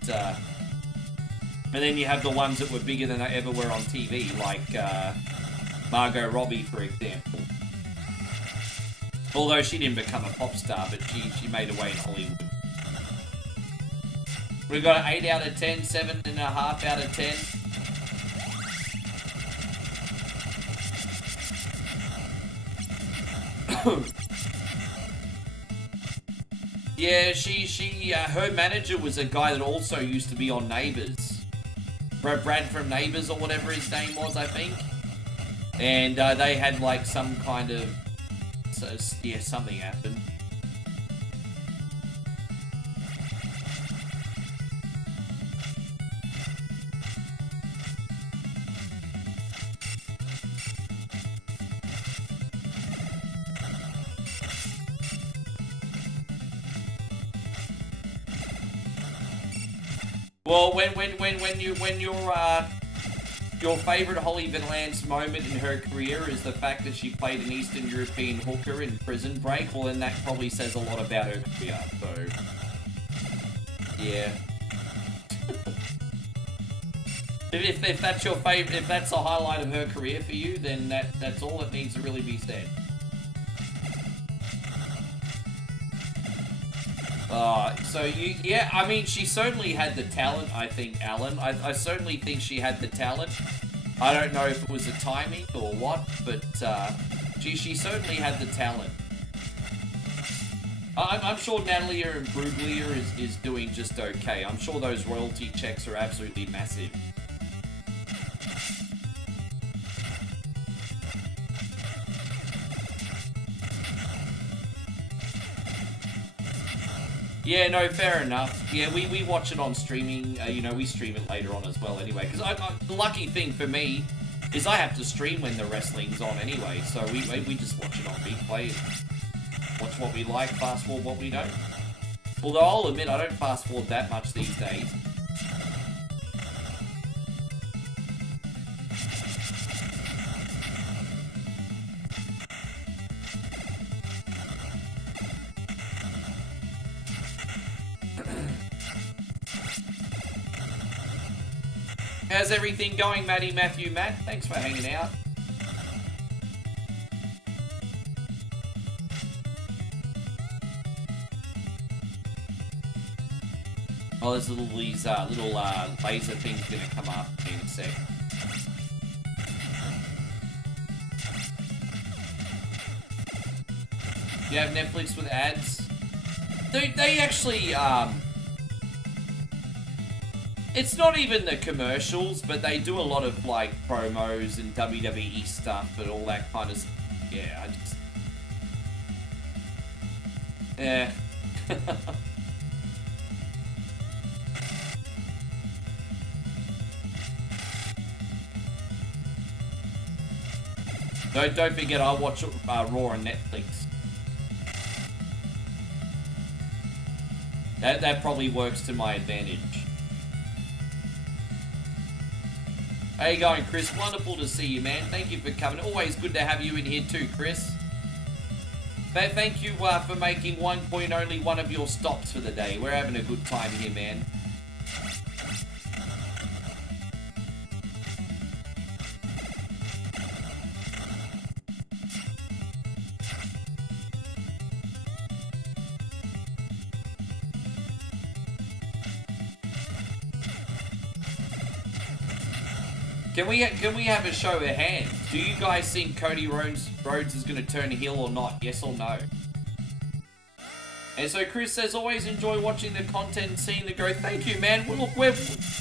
and then you have the ones that were bigger than they ever were on TV, like Margot Robbie, for example. Although she didn't become a pop star, but she made her way in Hollywood. We got an 8 out of 10, 7.5 out of 10. Yeah, her manager was a guy that also used to be on Neighbours. Brad from Neighbours, or whatever his name was, I think. And they had like some kind of, yeah, something happened. Well, when your favorite Holly Valance moment in her career is the fact that she played an Eastern European hooker in Prison Break, well, then that probably says a lot about her career. So, yeah. if that's your favorite, if that's a highlight of her career for you, then that's all that needs to really be said. Yeah, I mean, she certainly had the talent, I think, Alan. I certainly think she had the talent. I don't know if it was the timing or what, but she certainly had the talent. I'm sure Natalia Imbruglia is doing just okay. I'm sure those royalty checks are absolutely massive. Yeah, no, fair enough. Yeah, we watch it on streaming. You know, we stream it later on as well anyway. Because the lucky thing for me is I have to stream when the wrestling's on anyway. So we just watch it on replay. Watch what we like, fast forward what we don't. Although I'll admit I don't fast forward that much these days. How's everything going, Matt? Thanks for hanging out. Oh, there's these little laser things gonna come up in a sec. You have Netflix with ads? They actually it's not even the commercials, but they do a lot of like promos and WWE stuff and all that kind of. Yeah, yeah. Don't forget, I watch Raw on Netflix. That probably works to my advantage. How you going, Chris? Wonderful to see you, man. Thank you for coming. Always good to have you in here too, Chris. Thank you for making One Point only one of your stops for the day. We're having a good time here, man. Can we have a show of hands? Do you guys think Cody Rhodes is going to turn heel or not? Yes or no? And so Chris says, always enjoy watching the content and seeing the growth. Thank you, man. Well, look,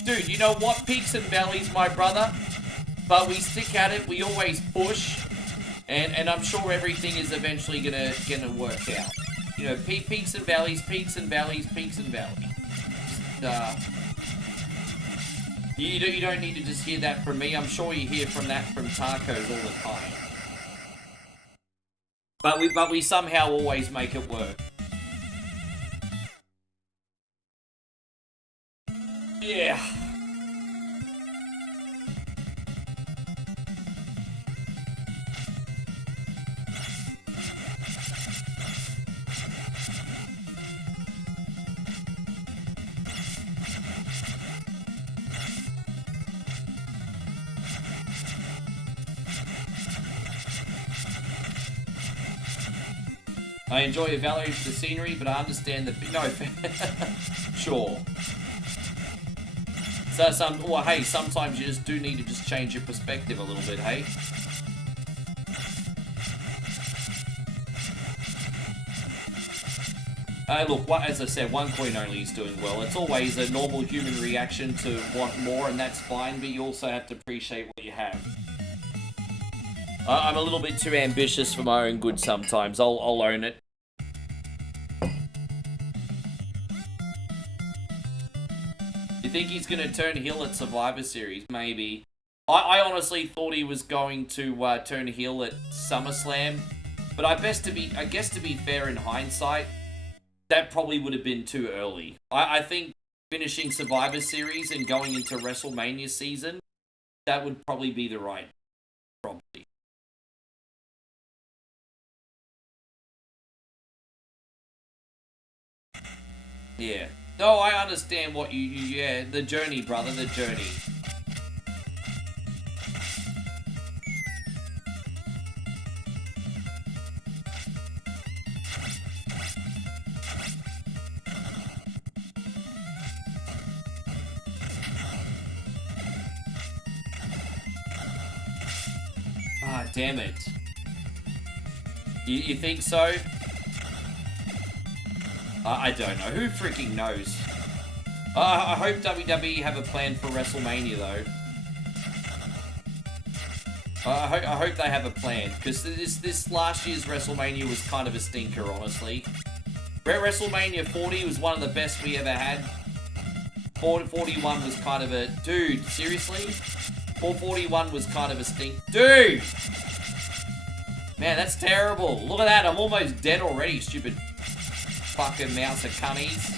dude, you know what? Peaks and valleys, my brother. But we stick at it. We always push. And I'm sure everything is eventually gonna work out. You know, peaks and valleys, peaks and valleys, peaks and valleys. You don't need to just hear that from me. I'm sure you hear from tacos all the time. But we somehow always make it work. Yeah. I enjoy the value of the scenery, but I understand the... No, sure. So hey, sometimes you just do need to just change your perspective a little bit, hey? Look, as I said, one coin only is doing well. It's always a normal human reaction to want more, and that's fine, but you also have to appreciate what you have. I'm a little bit too ambitious for my own good sometimes. I'll own it. You think he's going to turn heel at Survivor Series? Maybe. I honestly thought he was going to turn heel at SummerSlam, but I guess to be fair in hindsight, that probably would have been too early. I think finishing Survivor Series and going into WrestleMania season, that would probably be the right. Probably. Yeah. No, I understand what yeah, the journey, brother, the journey. Ah, damn it. You think so? I don't know. Who freaking knows? I hope WWE have a plan for WrestleMania, though. I hope they have a plan, because this last year's WrestleMania was kind of a stinker, honestly. WrestleMania 40 was one of the best we ever had. 41 was kind of a... Dude, seriously? 441 was kind of a stink... Dude! Man, that's terrible. Look at that, I'm almost dead already, stupid... fucking mouse of cunnies.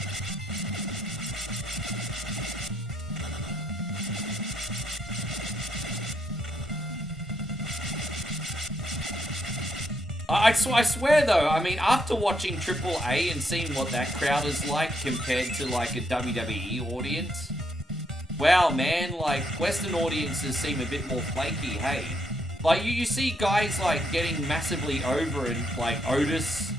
I swear though, I mean, after watching Triple A and seeing what that crowd is like compared to like a WWE audience, wow man, like Western audiences seem a bit more flaky, hey? Like you see guys like getting massively over in like Otis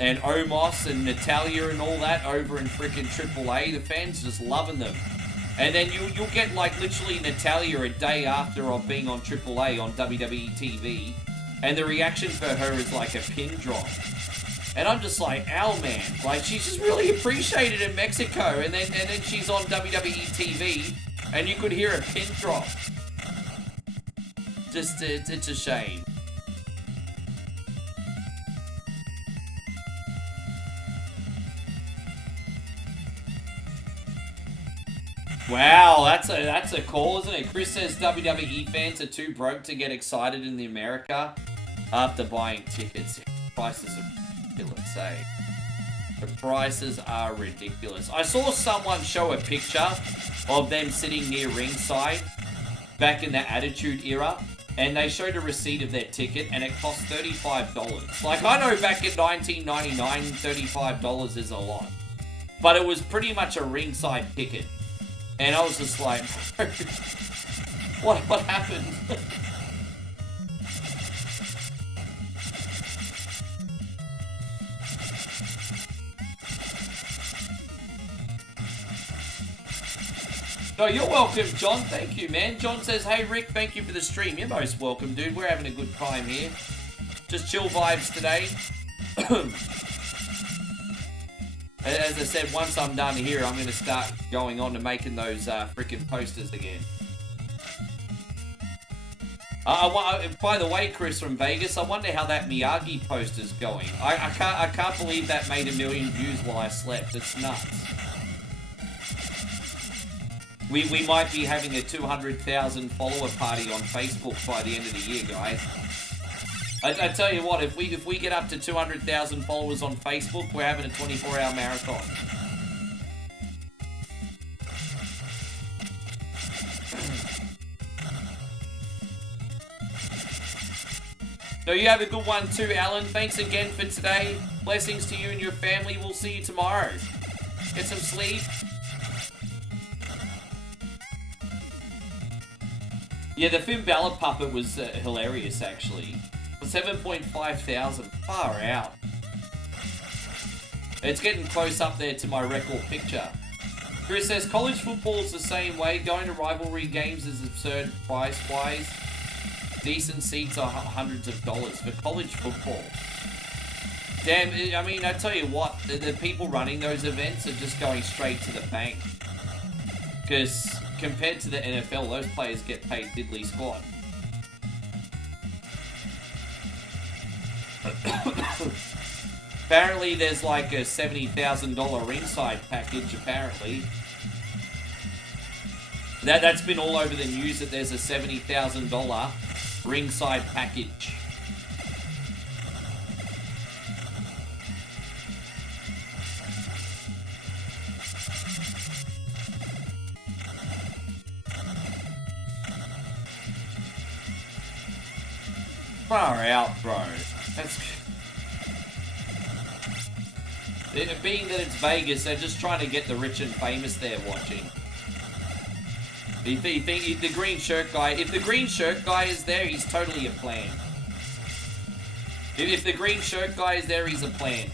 and Omos and Natalia and all that over in freaking AAA. The fans just loving them. And then you'll get like literally Natalia a day after of being on AAA on WWE TV, and the reaction for her is like a pin drop. And I'm just like, ow man, like she's just really appreciated in Mexico, and then she's on WWE TV, and you could hear a pin drop. Just it's a shame. Wow, that's a call, isn't it? Chris says WWE fans are too broke to get excited in America after buying tickets. Prices are ridiculous, eh? The prices are ridiculous. I saw someone show a picture of them sitting near ringside back in the Attitude Era, and they showed a receipt of their ticket, and it cost $35. Like, I know back in 1999, $35 is a lot. But it was pretty much a ringside ticket. And I was just like, what happened? No, you're welcome, John. Thank you, man. John says, hey, Rick, thank you for the stream. You're most welcome, dude. We're having a good time here. Just chill vibes today. As I said, once I'm done here, I'm going to start going on to making those freaking posters again. By the way, Chris from Vegas, I wonder how that Miyagi poster's going. I can't believe that made 1 million views while I slept. It's nuts. We might be having a 200,000 follower party on Facebook by the end of the year, guys. I tell you what, if we get up to 200,000 followers on Facebook, we're having a 24-hour marathon. So you have a good one too, Alan. Thanks again for today. Blessings to you and your family. We'll see you tomorrow. Get some sleep. Yeah, the Finn Balor puppet was hilarious, actually. 7.5 thousand. Far out. It's getting close up there to my record picture. Chris says, college football's the same way. Going to rivalry games is absurd price-wise. Decent seats are hundreds of dollars for college football. Damn, I mean, I tell you what, the people running those events are just going straight to the bank. Because compared to the NFL, those players get paid diddly squat. Apparently there's like a $70,000 ringside package, apparently. That's been all over the news that there's a $70,000 ringside package. Far out, bro. That's... Being that it's Vegas, they're just trying to get the rich and famous there watching. You think the green shirt guy... If the green shirt guy is there, he's totally a plan. If the green shirt guy is there, he's a plan.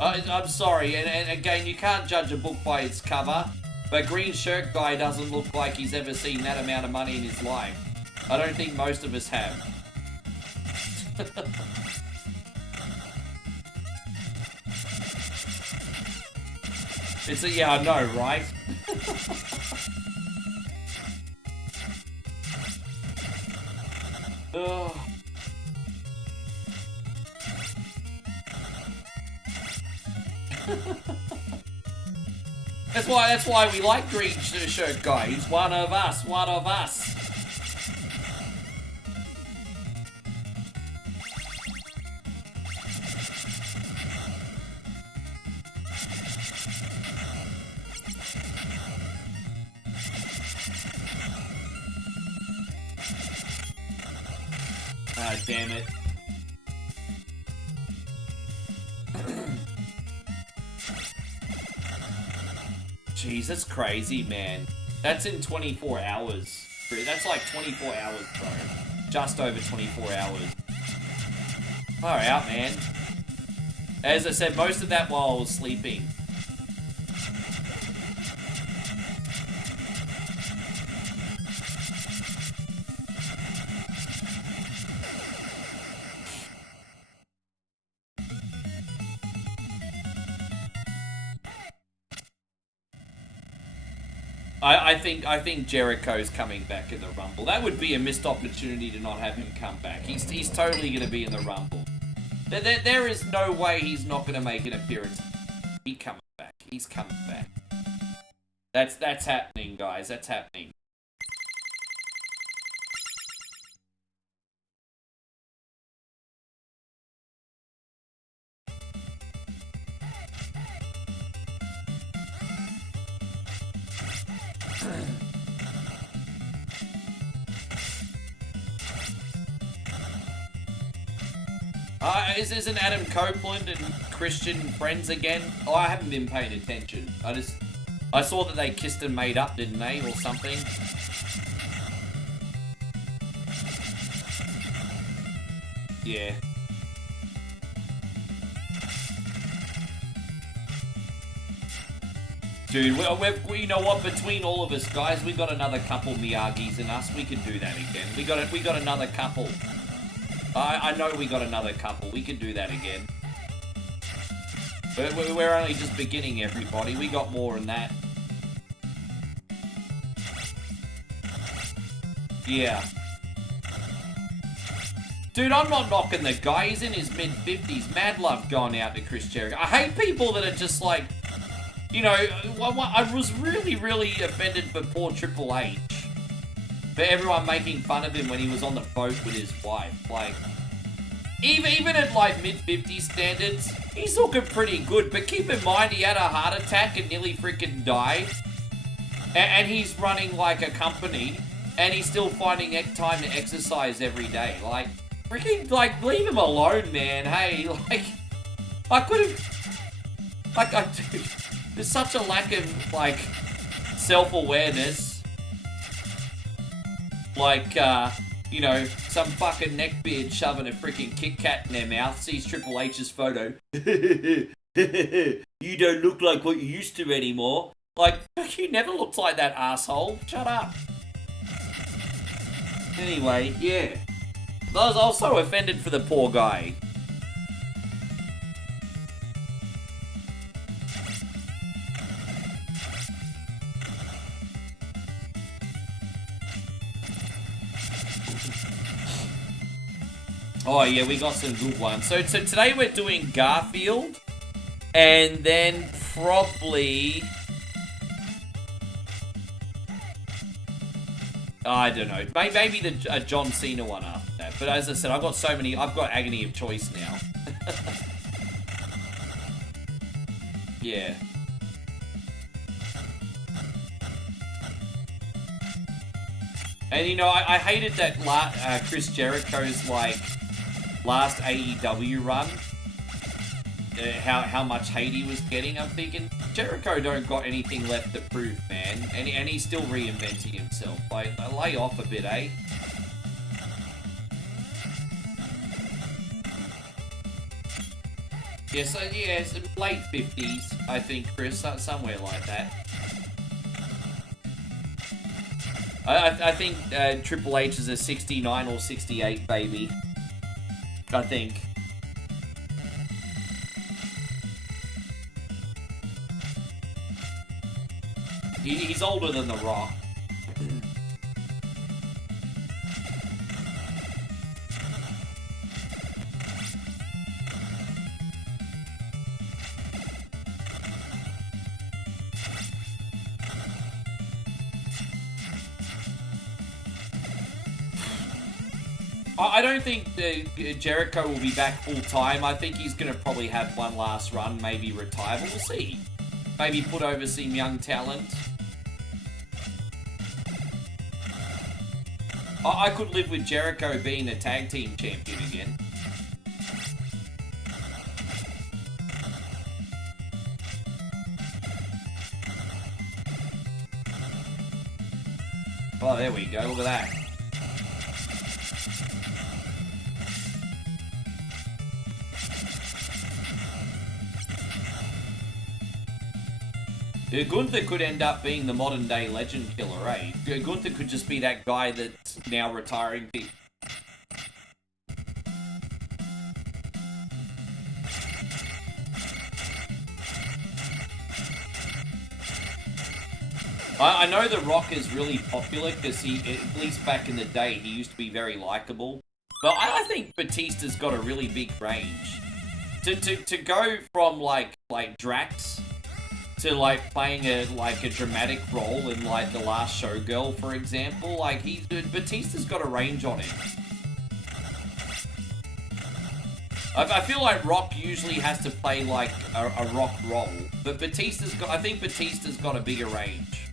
I'm sorry, and again, you can't judge a book by its cover. But green shirt guy doesn't look like he's ever seen that amount of money in his life. I don't think most of us have. It's a, yeah, I know, right? Oh. That's why we like green shirt guy. He's one of us, one of us. Ah, damn it. Jeez, that's crazy, man. That's in 24 hours. That's like 24 hours, bro. Just over 24 hours. Far out, man. As I said, most of that while I was sleeping. I think Jericho's coming back in the Rumble. That would be a missed opportunity to not have him come back. He's totally going to be in the Rumble. There is no way he's not going to make an appearance. He's coming back. He's coming back. That's happening, guys. That's happening. Isn't Adam Copeland and Christian friends again? Oh, I haven't been paying attention. I saw that they kissed and made up, didn't they, or something? Yeah. Dude, we you know what? Between all of us, guys, we got another couple Miyagi's in us. We can do that again. We got another couple. I know we got another couple. We can do that again. We're only just beginning, everybody. We got more than that. Yeah. Dude, I'm not knocking the guy. He's in his mid-50s. Mad love going out to Chris Jericho. I hate people that are just like, you know, I was really, really offended for poor Triple H. For everyone making fun of him when he was on the boat with his wife. Like, even at like mid-50s standards, he's looking pretty good. But keep in mind, he had a heart attack and nearly freaking died. And he's running like a company. And he's still finding time to exercise every day. Like, freaking, like, leave him alone, man. Hey, like, I could have, like, dude, there's such a lack of, like, self-awareness. Like, you know, some fucking neckbeard shoving a freaking Kit Kat in their mouth, sees Triple H's photo. You don't look like what you used to anymore. Like, you never looked like that, asshole. Shut up. Anyway, yeah. I was also offended for the poor guy. Oh yeah, we got some good ones. So today we're doing Garfield, and then probably, I don't know, maybe the John Cena one after that. But as I said, I've got agony of choice now. Yeah. And you know, I hated that Chris Jericho's like last AEW run. How much hate he was getting. I'm thinking Jericho don't got anything left to prove, man, and he's still reinventing himself. Like, lay off a bit, eh? Yeah, so yeah, it's late 50s, I think, Chris, somewhere like that. I think Triple H is a 69 or 68 baby. I think. He's older than The Rock. I don't think Jericho will be back full time. I think he's going to probably have one last run, maybe retire. We'll see. Maybe put over some young talent. I could live with Jericho being a tag team champion again. Oh, there we go. Look at that. Gunther could end up being the modern day legend killer, eh? Gunther could just be that guy that's now retiring people. I know The Rock is really popular because he, at least back in the day, he used to be very likable. But I think Batista's got a really big range. To go from like Drax to like playing a dramatic role in like The Last Showgirl, for example, like Batista's got a range on him. I feel like Rock usually has to play like a rock role, but I think Batista's got a bigger range.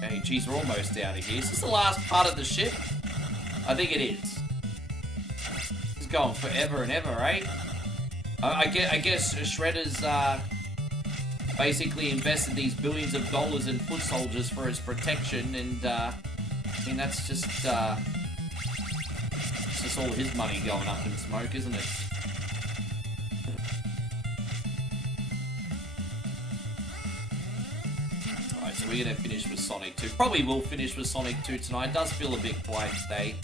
Okay, geez, we're almost out of here. Is this the last part of the ship? I think it is. It's going forever and ever, right? I guess Shredder's basically invested these billions of dollars in foot soldiers for his protection, and I mean that's just all his money going up in smoke, isn't it? Alright, so we're gonna finish with Sonic 2. Probably will finish with Sonic 2 tonight. It does feel a bit quiet today.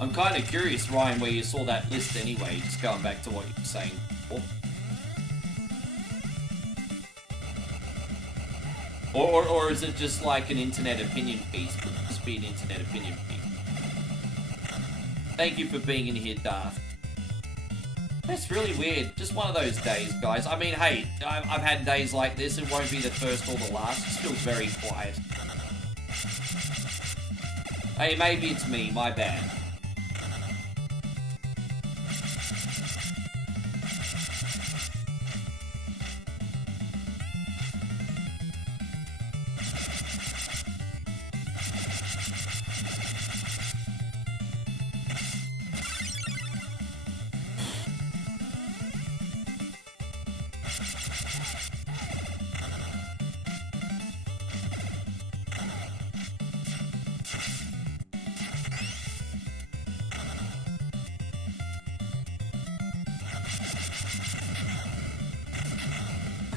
I'm kind of curious, Ryan, where you saw that list anyway, just going back to what you were saying before. Or is it just like an internet opinion piece? Could just be an internet opinion piece. Thank you for being in here, Darth. That's really weird. Just one of those days, guys. I mean, hey, I've had days like this. It won't be the first or the last. It just feels very quiet. Hey, maybe it's me. My bad.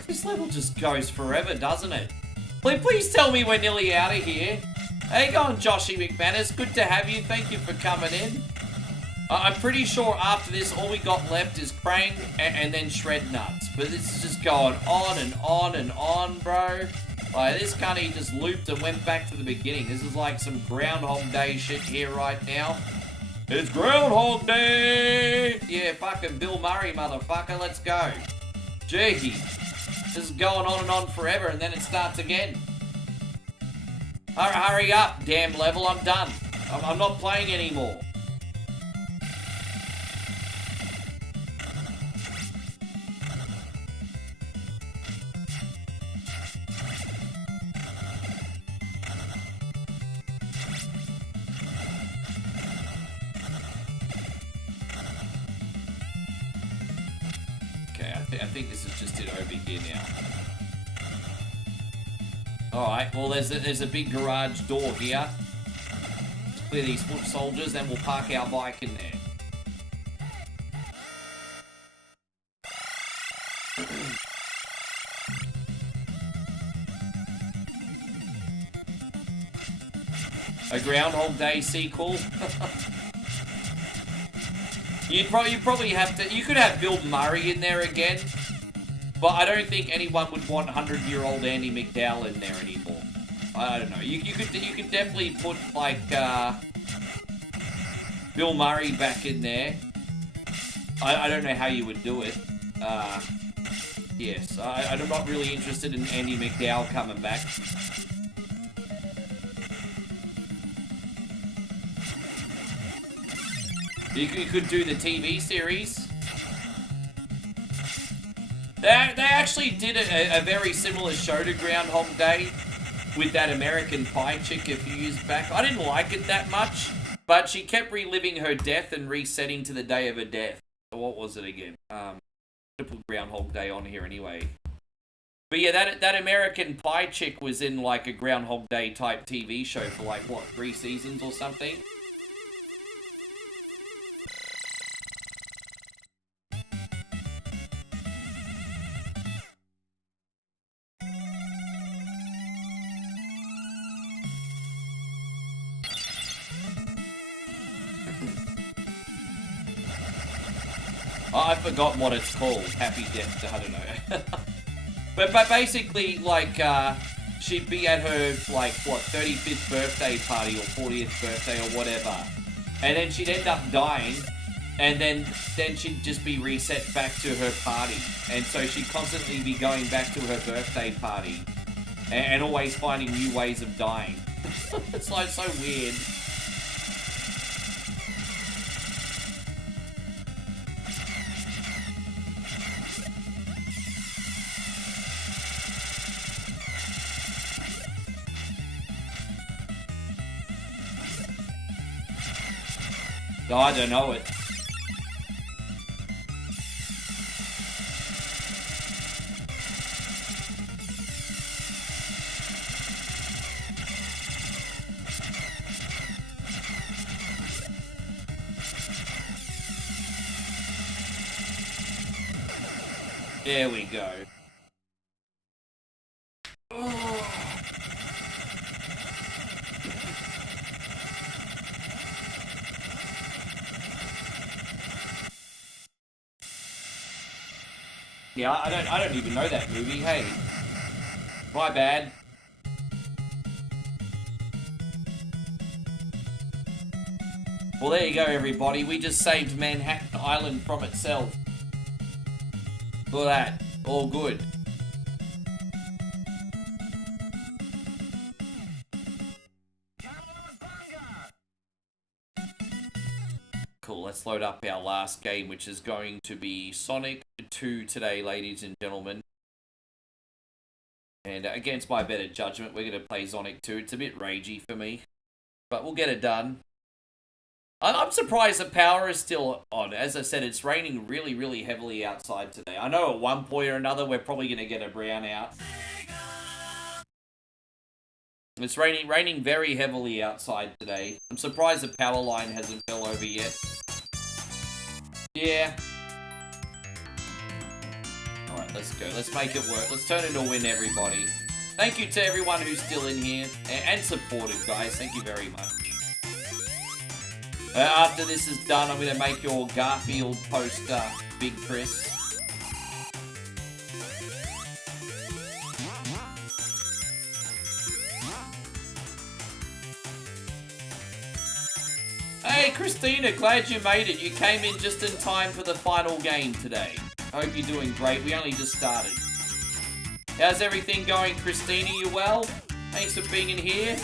This level just goes forever, doesn't it? Please tell me we're nearly out of here. How you going, Joshy McManus? Good to have you. Thank you for coming in. I'm pretty sure after this, all we got left is Krang and then Shred Nuts. But this is just going on and on and on, bro. Like, this cunny just looped and went back to the beginning. This is like some Groundhog Day shit here right now. It's Groundhog Day! Yeah, fucking Bill Murray, motherfucker. Let's go. Jeez. This is going on and on forever, and then it starts again. Hurry up, damn level. I'm done. I'm not playing anymore. I think this is just it over here now. Alright, well there's a big garage door here. Let's clear these foot soldiers, then we'll park our bike in there. A Groundhog Day sequel? You probably have to. You could have Bill Murray in there again, but I don't think anyone would want 100-year-old Andy McDowell in there anymore. I don't know. You could definitely put like Bill Murray back in there. I don't know how you would do it. Yes, I'm not really interested in Andy McDowell coming back. You could do the TV series. They actually did a very similar show to Groundhog Day with that American Pie chick a few years back. I didn't like it that much, but she kept reliving her death and resetting to the day of her death. What was it again? I'm gonna put Groundhog Day on here anyway. But yeah, that American Pie chick was in like a Groundhog Day type TV show for like, what, 3 seasons or something? Oh, I forgot what it's called. Happy Death, I don't know. But basically, like, she'd be at her, like, what, 35th birthday party or 40th birthday or whatever. And then she'd end up dying. And then she'd just be reset back to her party. And so she'd constantly be going back to her birthday party. And always finding new ways of dying. It's like so weird. No, I don't know it. There we go. Yeah, I don't even know that movie. Hey, my bad. Well, there you go, everybody. We just saved Manhattan Island from itself. Look at that. All good. Cool, let's load up our last game, which is going to be Sonic 2 today, ladies and gentlemen. And against my better judgment, we're going to play Sonic 2. It's a bit ragey for me, but we'll get it done. I'm surprised the power is still on. As I said, it's raining really, really heavily outside today. I know at one point or another, we're probably going to get a brownout. It's raining very heavily outside today. I'm surprised the power line hasn't fell over yet. Yeah. Alright, let's go. Let's make it work. Let's turn it into a win, everybody. Thank you to everyone who's still in here. And supportive, guys. Thank you very much. After this is done, I'm going to make your Garfield poster, Big Chris. Hey, Christina, glad you made it. You came in just in time for the final game today. I hope you're doing great. We only just started. How's everything going, Christina? You well? Thanks for being in here.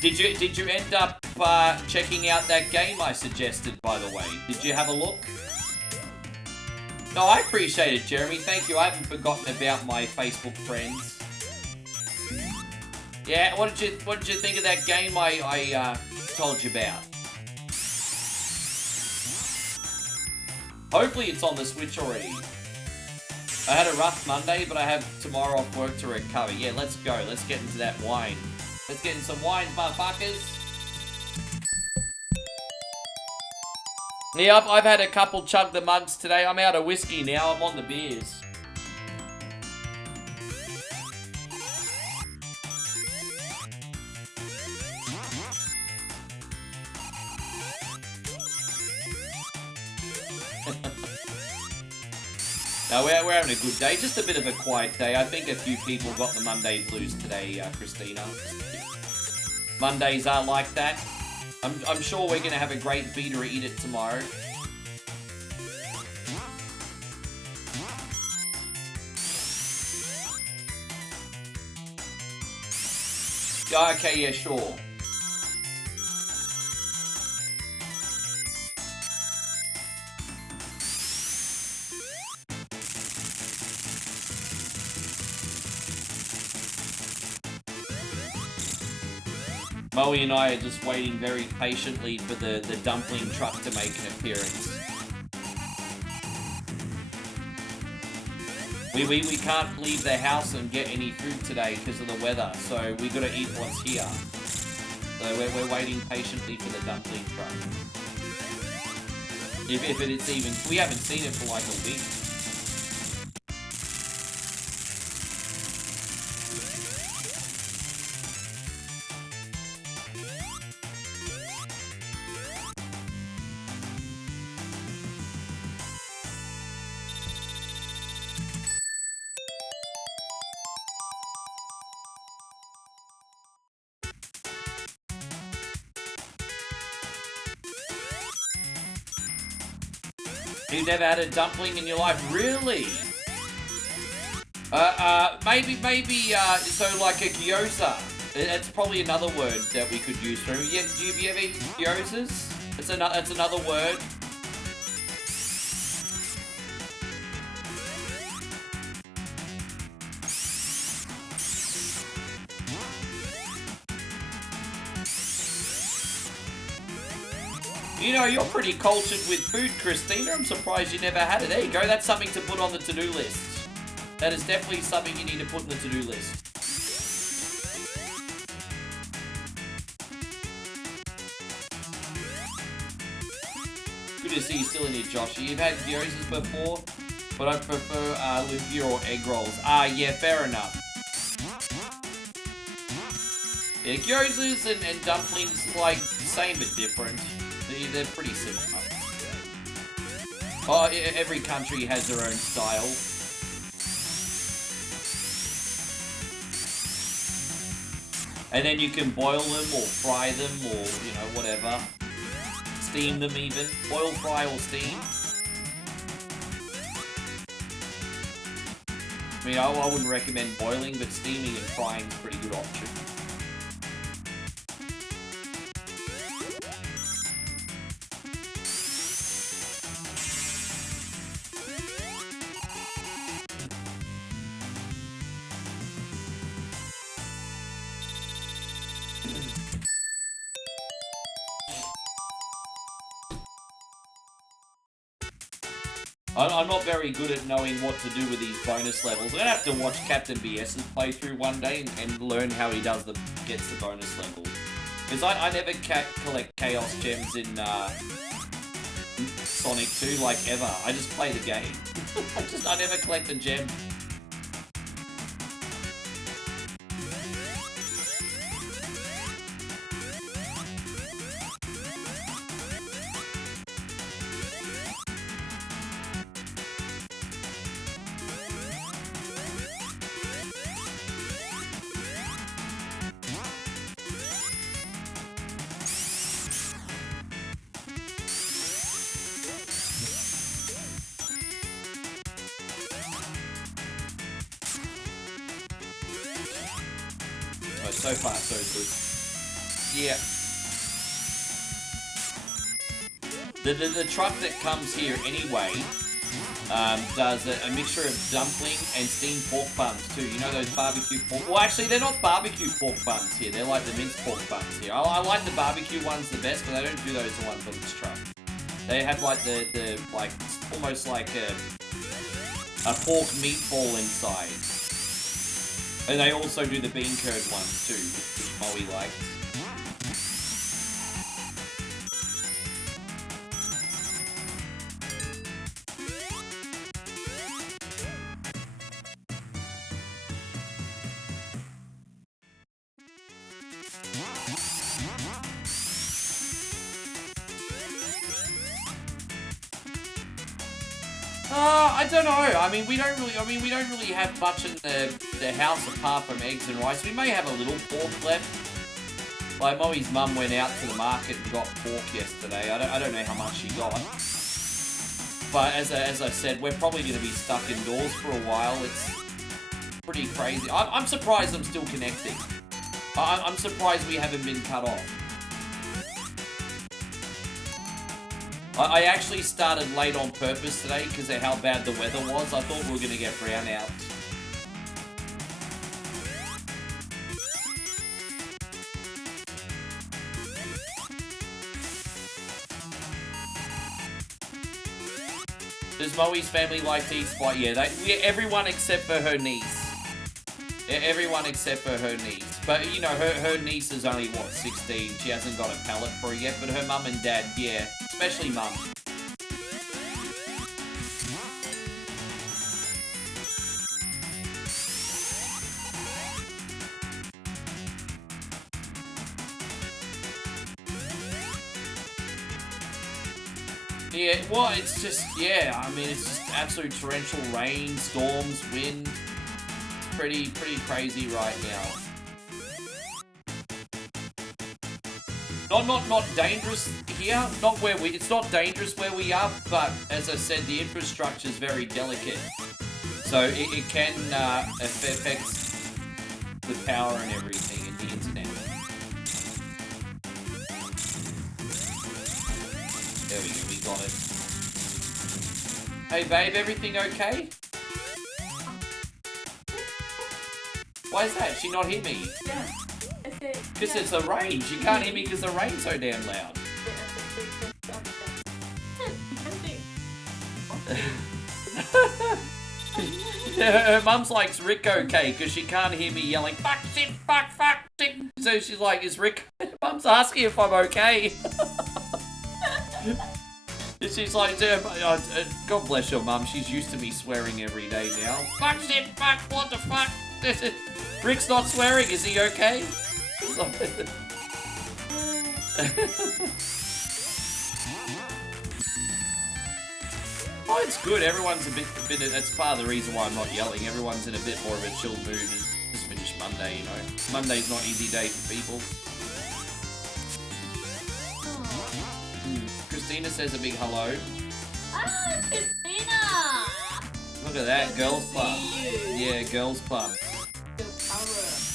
Did you end up checking out that game I suggested, by the way? Did you have a look? No, I appreciate it, Jeremy. Thank you. I haven't forgotten about my Facebook friends. Yeah, what did you think of that game I told you about? Hopefully it's on the Switch already. I had a rough Monday, but I have tomorrow off work to recover. Yeah, let's go. Let's get into that wine. Let's get in some wine, motherfuckers. Yeah, I've had a couple chug the mugs today. I'm out of whiskey now. I'm on the beers. No, we're having a good day. Just a bit of a quiet day. I think a few people got the Monday blues today, Christina. Mondays are like that. I'm sure we're going to have a great beater eat it tomorrow. Okay, yeah, sure. Moe and I are just waiting very patiently for the dumpling truck to make an appearance. We can't leave the house and get any food today because of the weather, so we gotta eat what's here. So we're waiting patiently for the dumpling truck. If it's even... We haven't seen it for like a week. You've never had a dumpling in your life? Really? Maybe, so like a gyoza. That's probably another word that we could use for it. Yeah, have you ever eaten gyozas? It's another word. You know, you're pretty cultured with food, Christina. I'm surprised you never had it. There you go. That's something to put on the to-do list. That is definitely something you need to put on the to-do list. Good to see you still in here, Joshy. You've had gyozas before, but I prefer lumpia or egg rolls. Yeah, fair enough. Yeah, gyozas and dumplings, like, same but different. They're pretty similar. Oh, every country has their own style. And then you can boil them or fry them or, you know, whatever. Steam them even. Boil, fry, or steam. I mean, I wouldn't recommend boiling, but steaming and frying is a pretty good option. I'm not very good at knowing what to do with these bonus levels. I'm gonna have to watch Captain BS's playthrough one day and learn how he gets the bonus level. Because I never collect Chaos Gems in Sonic 2, like, ever. I just play the game. I never collect the gem. So far, so good. Yeah. The truck that comes here anyway does a mixture of dumpling and steamed pork buns too. You know those barbecue pork... Well, actually, they're not barbecue pork buns here. They're like the minced pork buns here. I like the barbecue ones the best, but they don't do those ones on this truck. They have like the like, almost like a pork meatball inside. And they also do the bean curd ones too, which Moe likes. I don't know. I mean, we don't really have much in the house apart from eggs and rice. We may have a little pork left. Like, Moe's mum went out to the market and got pork yesterday. I don't know how much she got. But as I said, we're probably going to be stuck indoors for a while. It's pretty crazy. I'm surprised I'm still connecting. I'm surprised we haven't been cut off. I actually started late on purpose today because of how bad the weather was. I thought we were going to get brownouts. Does Moe's family like to eat spice? Yeah, everyone except for her niece. Everyone except for her niece. But, you know, her niece is only, what, 16? She hasn't got a palate for it yet, but her mum and dad, yeah. Especially mum. Yeah, well, it's just, yeah, I mean, it's just absolute torrential rain, storms, wind. It's pretty crazy right now. Not dangerous here, it's not dangerous where we are, but as I said, the infrastructure is very delicate. So it can affect the power and everything and the internet. There we go, we got it. Hey babe, everything okay? Why is that? She not hear me? Yeah. Because it's the rain. She can't hear me because the rain's so damn loud. Her mum's like, is Rick okay? Because she can't hear me yelling, fuck, shit, fuck, shit. So she's like, is Rick... Mum's asking if I'm okay. She's like, God bless your mum. She's used to me swearing every day now. Fuck, shit, fuck, what the fuck? Rick's not swearing. Is he okay? Oh, it's good. Everyone's a bit. That's part of the reason why I'm not yelling. Everyone's in a bit more of a chill mood. Just finished Monday, you know. Monday's not easy day for people. Christina says a big hello. Ah, Christina! Look at that, girls club. Yeah, girls club.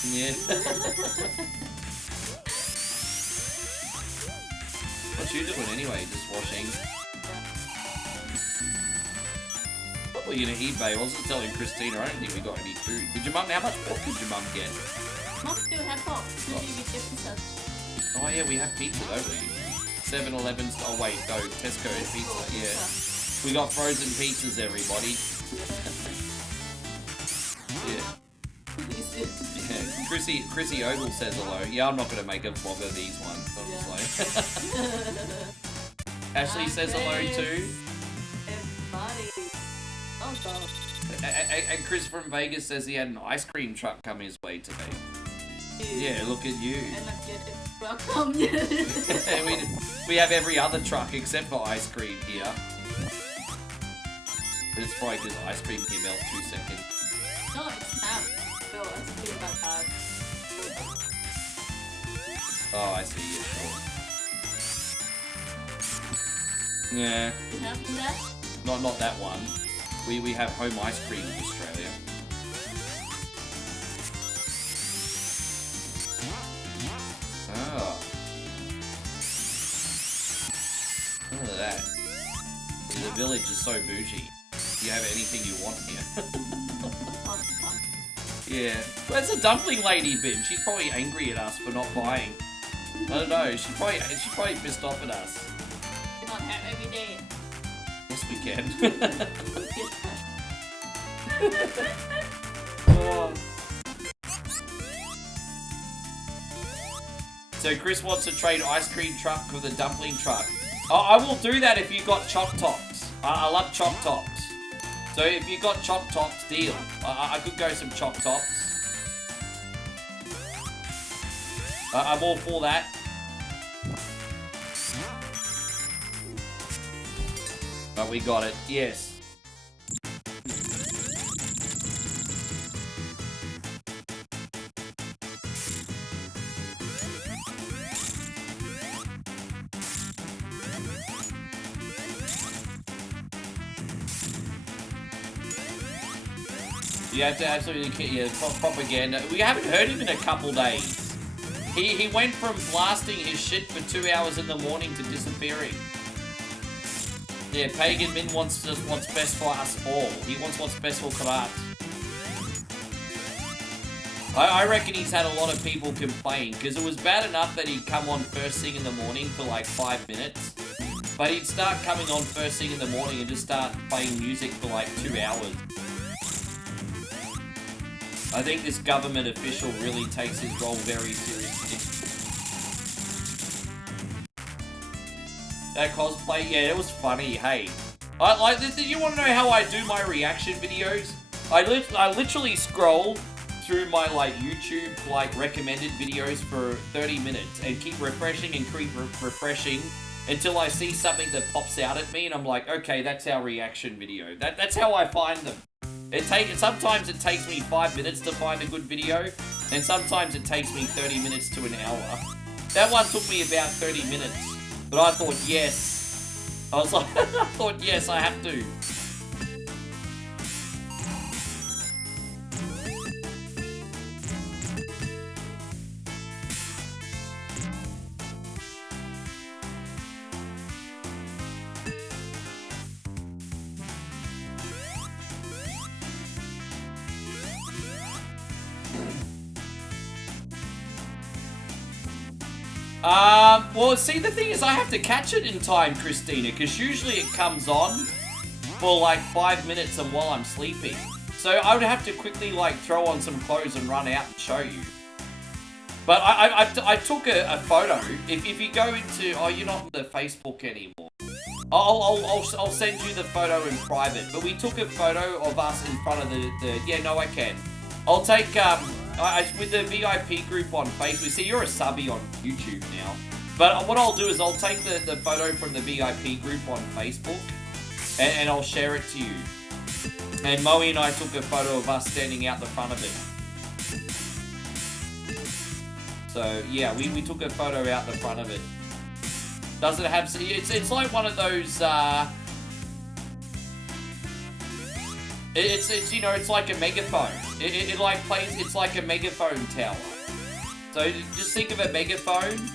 Yeah. What you doing anyway? Just washing. What were you gonna eat, babe? I was just telling Christina, I don't think we got any food. Did your mum? How much pork did your mum get? Mom still have pork. Maybe we get pizza. Oh yeah, we have pizza, don't we? 7-Eleven's. Oh wait, no, Tesco pizza. Yeah, we got frozen pizzas, everybody. Yeah. Yeah. Chrissy Ogle says hello. Yeah, I'm not gonna make a vlog of these ones. I'm just like. Ashley says hello too. And Chris from Vegas says he had an ice cream truck come his way today. Yeah, look at you. we have every other truck except for ice cream here. But it's probably because ice cream came out 2 seconds. No, it's not. No, ice cream but Oh, I see, yeah, sure. Yeah. You have that? Not that one. We have home ice cream in Australia. Oh. Look at that. The village is so bougie. You have anything you want here. Yeah. Well, it's a dumpling lady, Bim. She's probably angry at us for not buying. I don't know. She's probably pissed off at us. You not have every day. Yes, we can. Oh. So Chris wants to trade ice cream truck with a dumpling truck. Oh, I will do that if you got chop tops. I love chop tops. So if you got chop tops, deal. I could go some chop tops. I'm all for that. But we got it. Yes. You have to absolutely, yeah, propaganda. We haven't heard him in a couple days. He went from blasting his shit for 2 hours in the morning to disappearing. Yeah, Pagan Min wants what's best for us all. He wants what's best for Karat. I reckon he's had a lot of people complain, because it was bad enough that he'd come on first thing in the morning for like 5 minutes. But he'd start coming on first thing in the morning and just start playing music for like 2 hours. I think this government official really takes his role very seriously. That cosplay, yeah, it was funny, hey. You want to know how I do my reaction videos? I literally scroll through my like YouTube like recommended videos for 30 minutes and keep refreshing and keep refreshing until I see something that pops out at me and I'm like, okay, that's our reaction video. That's how I find them. Sometimes it takes me 5 minutes to find a good video, and sometimes it takes me 30 minutes to an hour. That one took me about 30 minutes, but I thought, yes. I was like, I thought, yes, I have to. Well, see, the thing is, I have to catch it in time, Christina, because usually it comes on for like 5 minutes and while I'm sleeping. So I would have to quickly like throw on some clothes and run out and show you. But I took a photo. If you go into, oh, you're not on the Facebook anymore. I'll send you the photo in private. But we took a photo of us in front of the yeah, no, I can. I'll take with the VIP group on Facebook. See, you're a subby on YouTube now. But what I'll do is I'll take the photo from the VIP group on Facebook and I'll share it to you. And Moe and I took a photo of us standing out the front of it. So yeah, we took a photo out the front of it. Does it have? It's like one of those. It's you know, it's like a megaphone. It like plays. It's like a megaphone tower. So just think of a megaphone,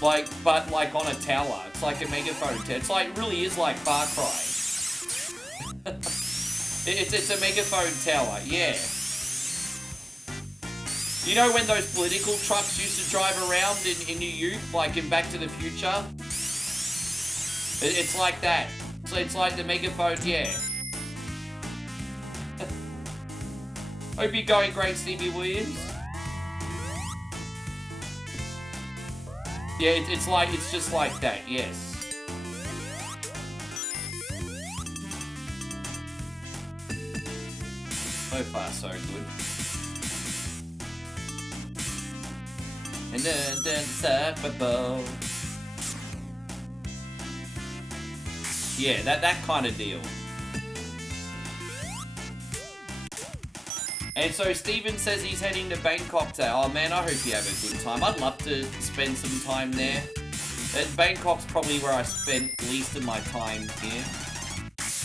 but like on a tower. It's like a megaphone tower. It's like, it really is like Far Cry. it's a megaphone tower. Yeah. You know when those political trucks used to drive around in your youth, like in Back to the Future? It's like that. So it's like the megaphone, yeah. Hope you're going great, Stevie Williams. Yeah, it's just like that, yes. So far, so good. And then unstoppable. Yeah, that kind of deal. And so Steven says he's heading to Bangkok today. Oh man, I hope you have a good time. I'd love to spend some time there. Bangkok's probably where I spent least of my time here.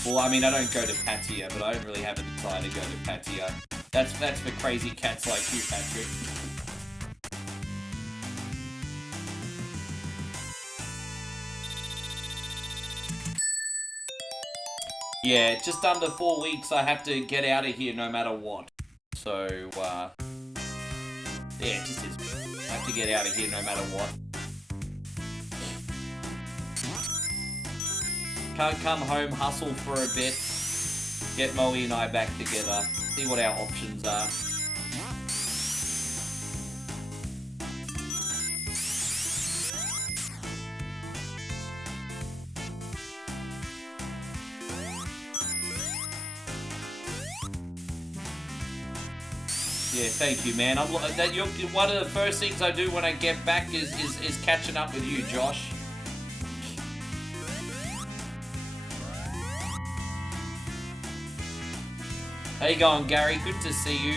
Well, I mean, I don't go to Pattaya, but I don't really have a desire to go to Pattaya. That's for crazy cats like you, Patrick. Yeah, just under 4 weeks I have to get out of here no matter what. So, yeah, it just is. I have to get out of here no matter what. Can't come home, hustle for a bit, get Moe and I back together, see what our options are. Yeah, thank you, man. One of the first things I do when I get back is catching up with you, Josh. How you going, Gary? Good to see you.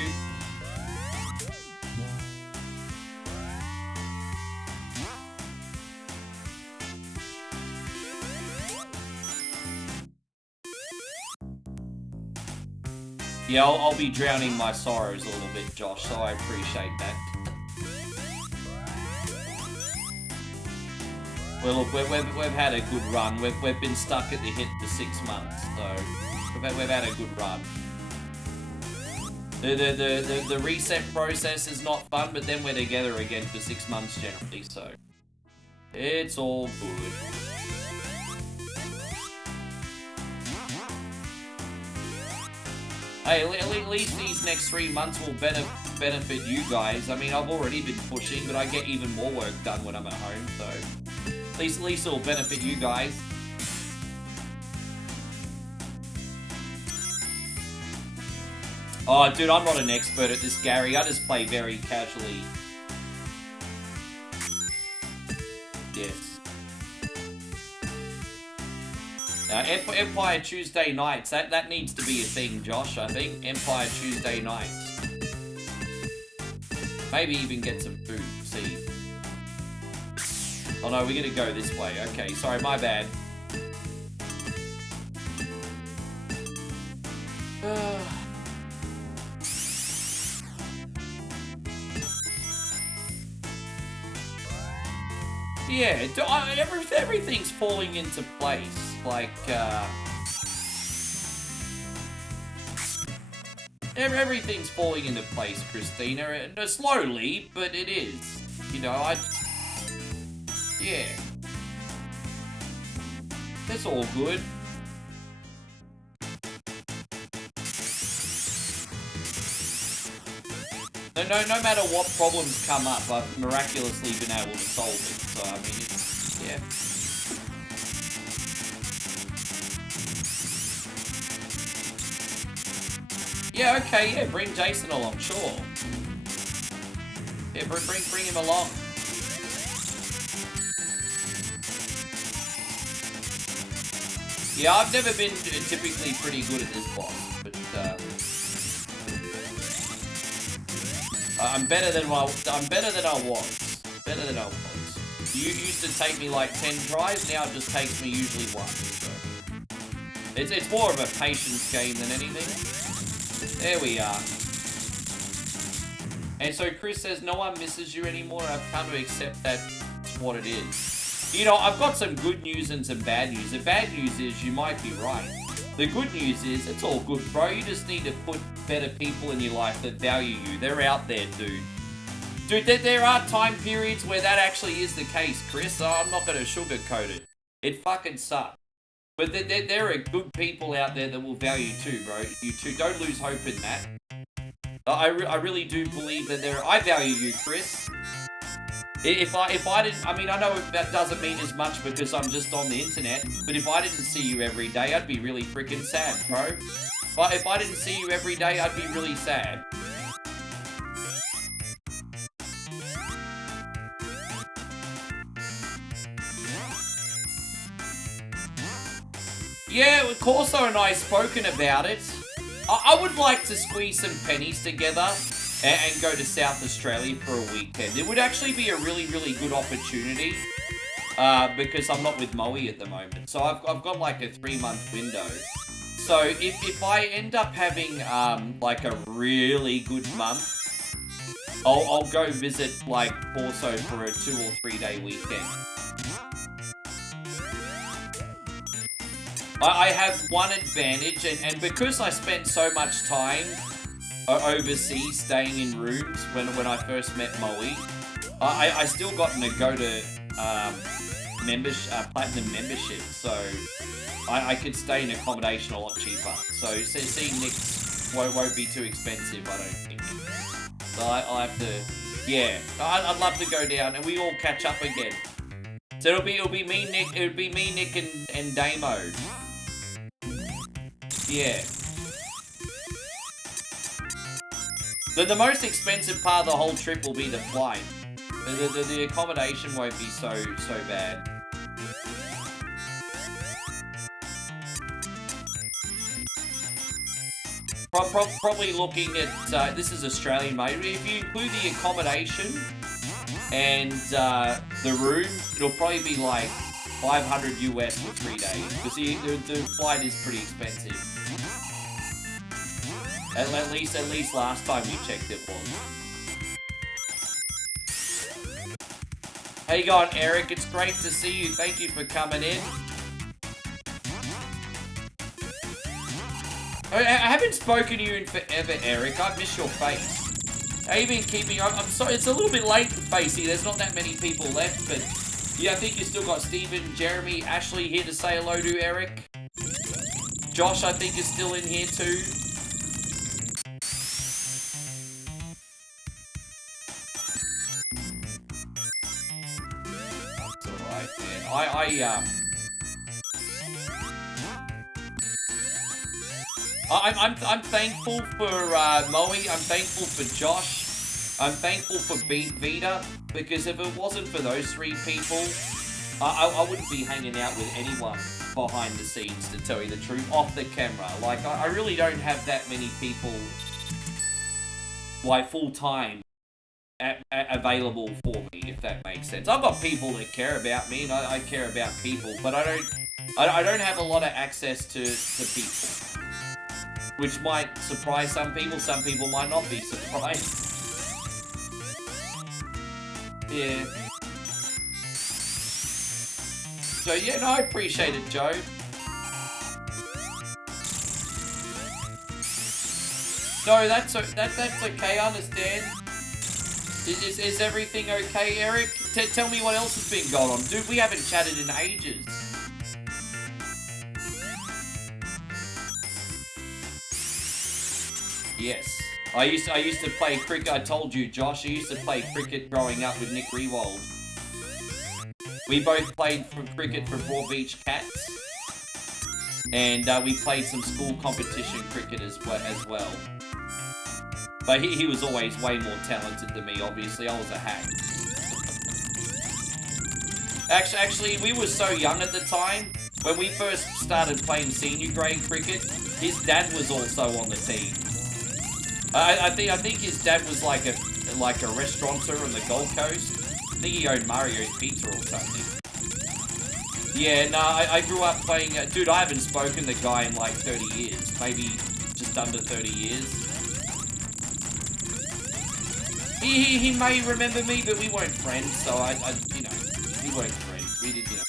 Yeah, I'll be drowning my sorrows a little bit, Josh, so I appreciate that. Well, look, we've had a good run. We've been stuck at the hit for 6 months, so we've had a good run. The reset process is not fun, but then we're together again for 6 months generally, so it's all good. Hey, at least these next 3 months will benefit you guys. I mean, I've already been pushing, but I get even more work done when I'm at home, so... At least it'll benefit you guys. Oh, dude, I'm not an expert at this, Gary. I just play very casually. Yes. Empire Tuesday nights. That needs to be a thing, Josh, I think. Empire Tuesday nights. Maybe even get some food. See. Oh no, we're gonna go this way. Okay, sorry, my bad. Yeah, everything's falling into place. Like, everything's falling into place, Christina. And slowly, but it is. You know, yeah. That's all good. No matter what problems come up, I've miraculously been able to solve it. So, I mean, it's, yeah. Yeah, okay, yeah, bring Jason along, sure. Yeah, bring him along. Yeah, I've never been typically pretty good at this boss, but, I'm better than I was. Better than I was. You used to take me like 10 tries, now it just takes me usually 1. So. It's more of a patience game than anything. There we are. And so Chris says, no one misses you anymore. I've come to accept that's what it is. You know, I've got some good news and some bad news. The bad news is you might be right. The good news is it's all good, bro. You just need to put better people in your life that value you. They're out there, dude. Dude, there are time periods where that actually is the case, Chris. I'm not going to sugarcoat it. It fucking sucks. But there are good people out there that will value you too, bro. You too. Don't lose hope in that. I really do believe that I value you, Chris. If I didn't, I mean, I know that doesn't mean as much because I'm just on the internet, but if I didn't see you every day, I'd be really freaking sad, bro. But if I didn't see you every day, I'd be really sad. Yeah, Corso and I have spoken about it. I would like to squeeze some pennies together and go to South Australia for a weekend. It would actually be a really, really good opportunity because I'm not with Moe at the moment. So I've got like a 3-month window. So if I end up having like a really good month, I'll go visit like Corso for a 2 or 3 day weekend. I have one advantage, and because I spent so much time overseas staying in rooms when I first met Moe, I still got to go to platinum membership, so I could stay in accommodation a lot cheaper. So seeing Nick won't be too expensive, I don't think. So I'll have to, yeah, I'd love to go down and we all catch up again. So it'll be me, Nick, and Damo. Yeah. The most expensive part of the whole trip will be the flight. The accommodation won't be so bad. Probably looking at, this is Australian made, if you include the accommodation and the room, it'll probably be like $500 US for 3 days, because the flight is pretty expensive. At least last time you checked it was. How you going, Eric? It's great to see you. Thank you for coming in. I haven't spoken to you in forever, Eric. I miss your face. How you been keeping? I'm sorry, it's a little bit late, Facey. There's not that many people left, but yeah, I think you still got Steven, Jeremy, Ashley here to say hello to, Eric. Josh, I think, is still in here too. I'm thankful for Moe. I'm thankful for Josh. I'm thankful for Vita, because if it wasn't for those three people, I wouldn't be hanging out with anyone behind the scenes, to tell you the truth, off the camera. Like, I really don't have that many people, like, full-time available for me, if that makes sense. I've got people that care about me, and I care about people, but I don't have a lot of access to people. Which might surprise some people might not be surprised. Yeah. So yeah, no, I appreciate it, Joe. No, that's okay, I understand. Is everything okay, Eric? Tell me what else has been going on. Dude, we haven't chatted in ages. Yes. I used to play cricket. I told you, Josh, I used to play cricket growing up with Nick Rewald. We both played for cricket for Broad Beach Cats. And we played some school competition cricket as well. But he was always way more talented than me, obviously. I was a hack. Actually, we were so young at the time. When we first started playing senior grade cricket, his dad was also on the team. I think his dad was like a restaurateur on the Gold Coast. I think he owned Mario's Pizza or something. Yeah, no, I grew up playing... dude, I haven't spoken to the guy in like 30 years. Maybe just under 30 years. He may remember me, but we weren't friends, so you know, we weren't friends. We did, you know.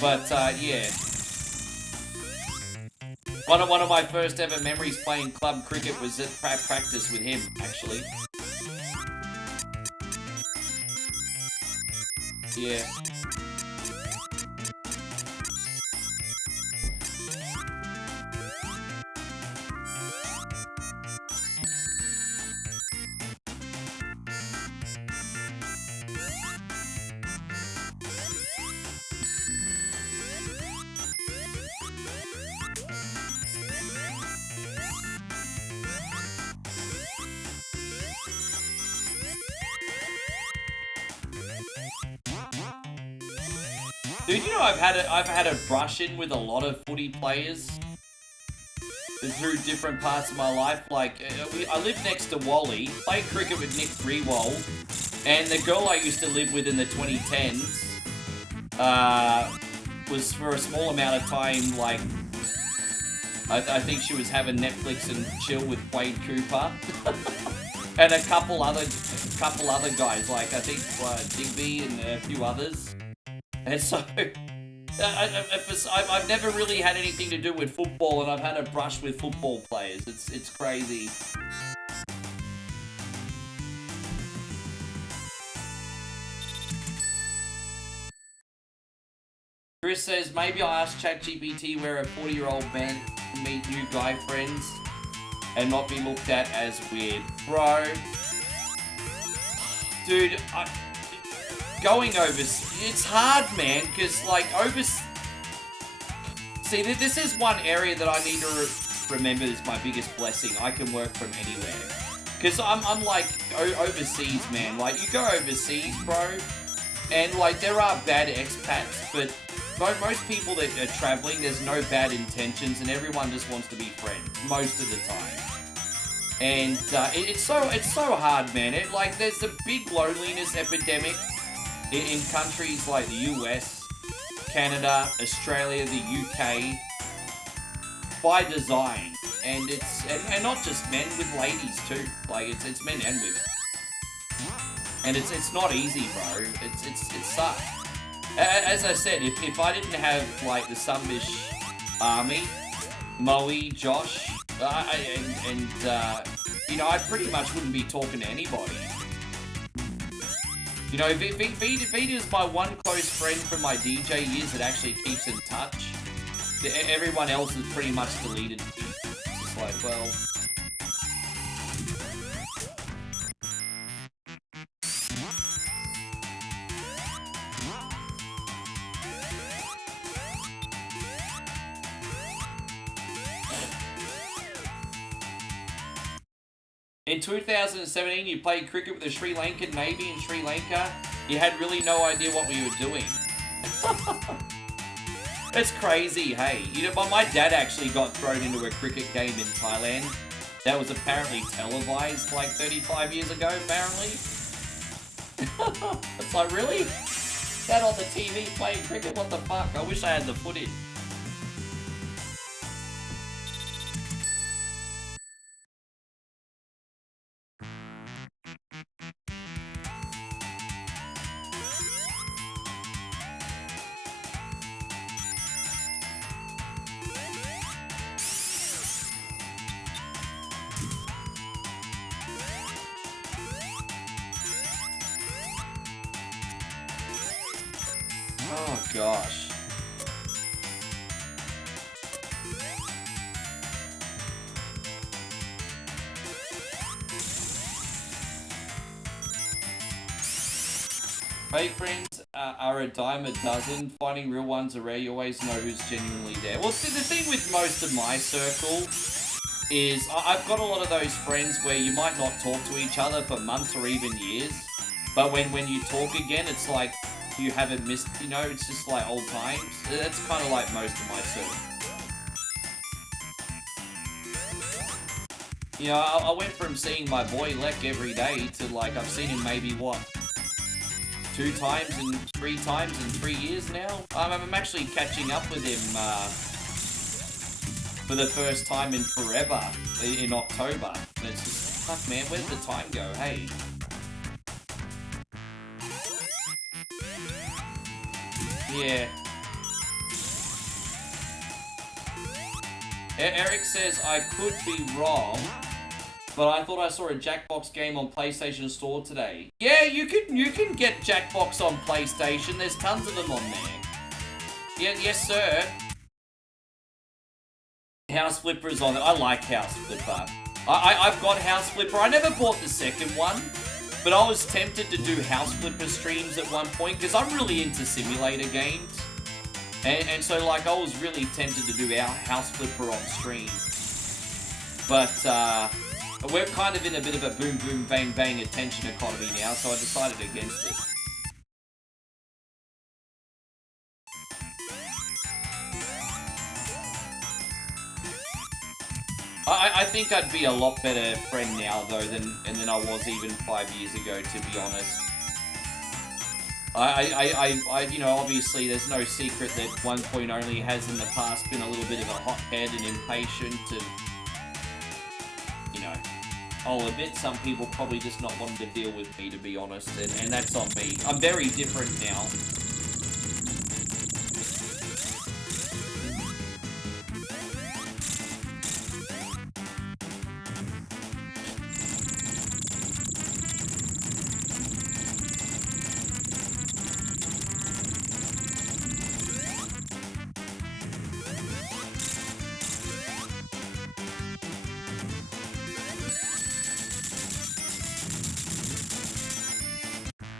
But, yeah. One of my first ever memories playing club cricket was at practice with him, actually. Yeah. Dude, you know I've had a brush in with a lot of footy players through different parts of my life. Like, I lived next to Wally, played cricket with Nick Rewald, and the girl I used to live with in the 2010s was for a small amount of time, like, I think she was having Netflix and chill with Wade Cooper. And a couple other guys, like I think Digby and a few others. And so, I've never really had anything to do with football, and I've had a brush with football players. It's crazy. Chris says, maybe I'll ask ChatGPT where a 40-year-old man can meet new guy friends and not be looked at as weird. Bro. Dude, going overseas, it's hard, man, because, like, see, this is one area that I need to remember is my biggest blessing. I can work from anywhere. Because I'm like, overseas, man. Like, you go overseas, bro, and, like, there are bad expats, but most people that are traveling, there's no bad intentions, and everyone just wants to be friends, most of the time. And, it's so hard, man. Like, there's a big loneliness epidemic in countries like the US, Canada, Australia, the UK, by design, and and not just men, with ladies too. Like it's men and women, and it's not easy, bro. It sucks. As I said, if I didn't have like the Sunbish army, Moe, Josh, and you know, I pretty much wouldn't be talking to anybody. You know, Vita's my one close friend from my DJ years that actually keeps in touch. Everyone else is pretty much deleted me. It's just like, well... In 2017, you played cricket with the Sri Lankan Navy in Sri Lanka. You had really no idea what we were doing. It's crazy, hey. You know, my dad actually got thrown into a cricket game in Thailand. That was apparently televised like 35 years ago, apparently. It's like, really? That on the TV playing cricket? What the fuck? I wish I had the footage. Oh gosh. Fake friends are a dime a dozen. Finding real ones are rare. You always know who's genuinely there. Well, see, the thing with most of my circle is I've got a lot of those friends where you might not talk to each other for months or even years. But when you talk again, it's like you haven't missed, you know, it's just like old times. That's kind of like most of my circle. You know, I went from seeing my boy Lek every day to like, I've seen him maybe, what, 2 times and 3 times in 3 years now? I'm actually catching up with him for the first time in forever in October. And it's just, fuck man, where did the time go? Hey. Yeah. Eric says, I could be wrong, but I thought I saw a Jackbox game on PlayStation Store today. Yeah, you can get Jackbox on PlayStation. There's tons of them on there. Yeah, yes, sir. House Flipper is on there. I like House Flipper. I've got House Flipper. I never bought the second one, but I was tempted to do House Flipper streams at one point because I'm really into simulator games. And so, like, I was really tempted to do our House Flipper on stream. But, we're kind of in a bit of a boom, boom, bang, bang attention economy now, so I decided against it. I think I'd be a lot better friend now, though, than I was even 5 years ago, to be honest. You know, obviously there's no secret that 1.0 has in the past been a little bit of a hothead and impatient and, you know, I'll admit some people probably just not wanting to deal with me, to be honest, and that's on me. I'm very different now.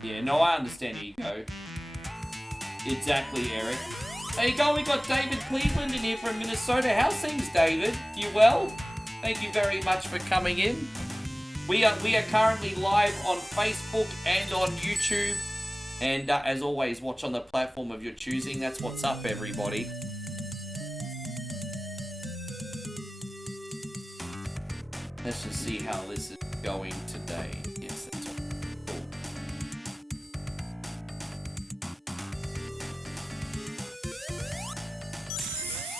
Yeah, no, I understand ego. Exactly, Eric. There you go, we got David Cleveland in here from Minnesota. How's things, David? You well? Thank you very much for coming in. We are currently live on Facebook and on YouTube. And as always, watch on the platform of your choosing. That's what's up, everybody. Let's just see how this is going today. Yes, that's all. Cool.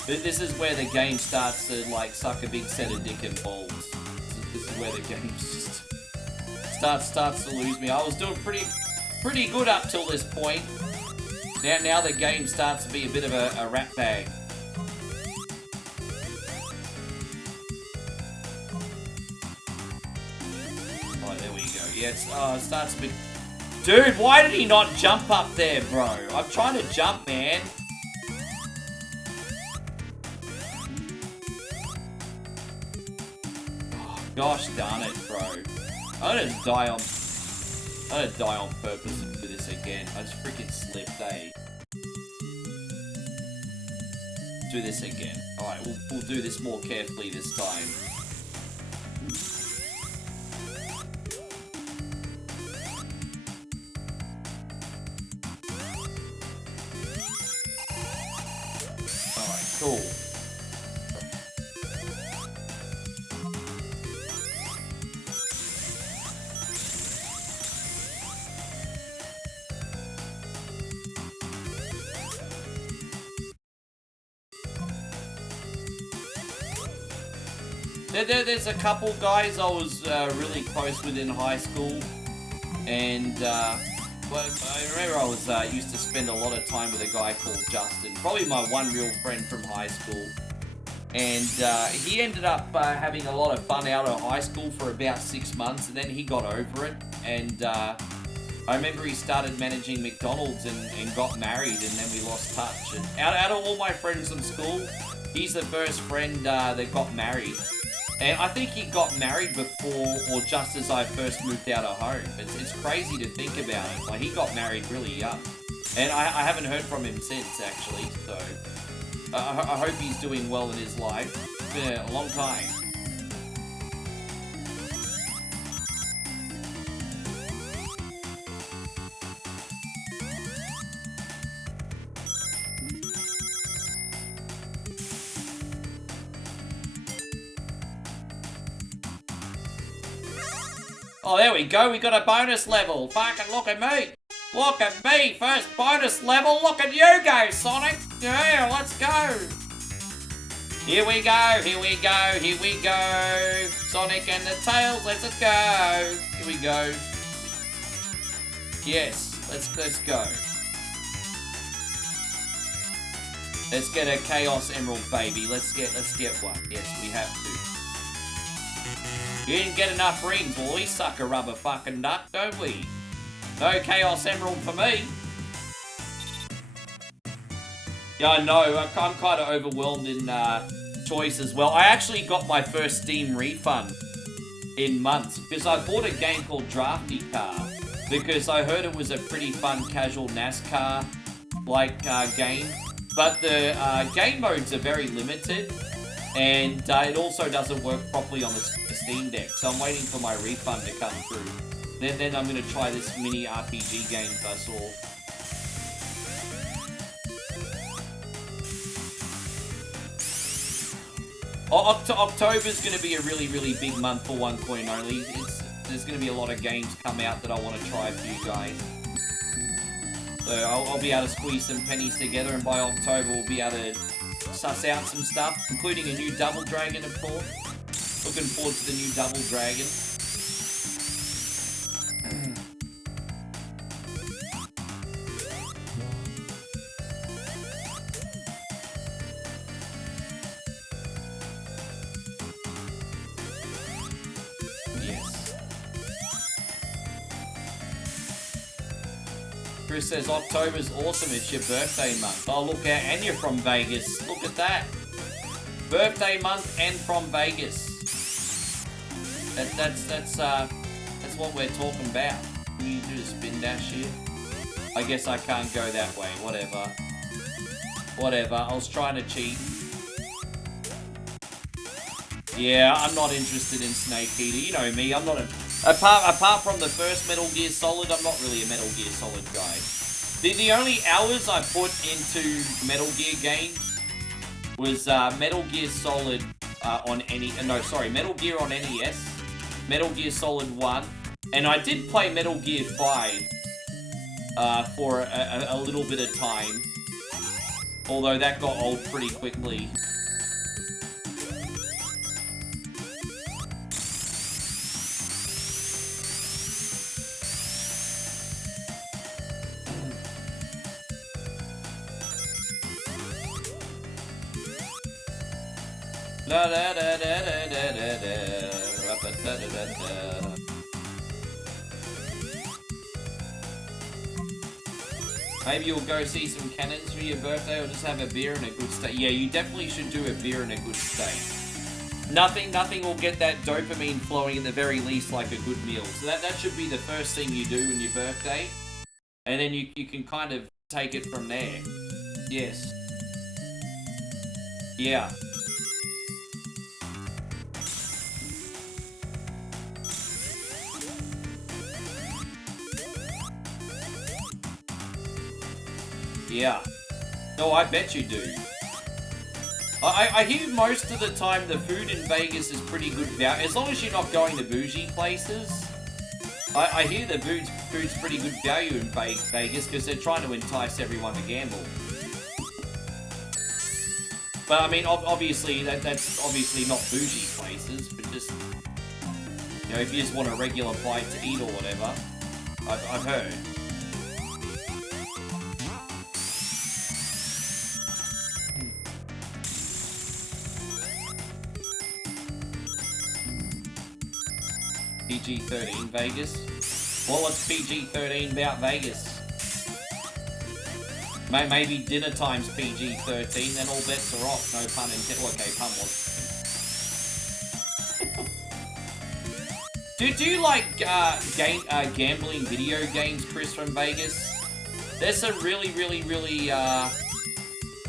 This is where the game starts to, like, suck a big set of dick and balls. This is where the game just starts to lose me. I was doing pretty good up till this point. Now the game starts to be a bit of a rat bag. Oh, there we go. Yeah, it starts to be... Dude, why did he not jump up there, bro? I'm trying to jump, man. Oh, gosh darn it, bro. I'm gonna die on purpose to do this again. I just freaking slipped, eh? Do this again. Alright, we'll do this more carefully this time. cool. There's a couple guys I was really close with in high school, and well, I remember I was used to spend a lot of time with a guy called Justin, probably my one real friend from high school, and he ended up having a lot of fun out of high school for about 6 months, and then he got over it, and I remember he started managing McDonald's and got married, and then we lost touch. And out of all my friends from school, he's the first friend that got married. And I think he got married before or just as I first moved out of home. It's crazy to think about it. Like, he got married really young. And I haven't heard from him since, actually. So I hope he's doing well in his life. It's been a long time. Oh, there we go. We got a bonus level. Fucking look at me. Look at me. First bonus level. Look at you go, Sonic. Yeah, let's go. Here we go. Here we go. Here we go. Sonic and the Tails. Let's go. Here we go. Yes. Let's go. Let's get a Chaos Emerald, baby. Let's get one. Yes, we have to. You didn't get enough rings. Well, we suck a rubber fucking duck, don't we? No Chaos Emerald for me. Yeah, I know. I'm kind of overwhelmed in choice as well. I actually got my first Steam refund in months because I bought a game called Drafty Car because I heard it was a pretty fun casual NASCAR-like game. But the game modes are very limited. And it also doesn't work properly on the Steam Deck, so I'm waiting for my refund to come through. Then I'm going to try this mini RPG game that I saw. October's going to be a really, really big month for One Coin Only. There's going to be a lot of games come out that I want to try for you guys. So I'll be able to squeeze some pennies together, and by October we'll be able to suss out some stuff, including a new Double Dragon, of course. Looking forward to the new Double Dragon. Yes. Chris says October's awesome, it's your birthday month. Oh, look out, and you're from Vegas. Look at that. Birthday month and from Vegas. That's what we're talking about. Can you do the spin dash here? I guess I can't go that way. Whatever. I was trying to cheat. Yeah, I'm not interested in Snake Eater. You know me, I'm not a... Apart from the first Metal Gear Solid, I'm not really a Metal Gear Solid guy. The only hours I put into Metal Gear games was Metal Gear Solid Metal Gear on NES, Metal Gear Solid 1, and I did play Metal Gear 5 for a little bit of time, although that got old pretty quickly. La da da da da da da da da da da da. Maybe you'll go see some cannons for your birthday, or just have a beer in a good state. Yeah, you definitely should do a beer in a good state. Nothing will get that dopamine flowing in the very least like a good meal. So that should be the first thing you do in your birthday, and then you can kind of take it from there. Yes. Yeah. Yeah. No, I bet you do. I hear most of the time the food in Vegas is pretty good value, as long as you're not going to bougie places. I hear the food's pretty good value in Vegas because they're trying to entice everyone to gamble. But I mean, obviously, that's obviously not bougie places, but just, you know, if you just want a regular bite to eat or whatever, I've heard. PG-13 Vegas? Well, what's PG-13 about Vegas? Maybe dinner time's PG-13, then all bets are off. No pun intended. Okay, pun was. Do you like gambling video games, Chris, from Vegas? There's some really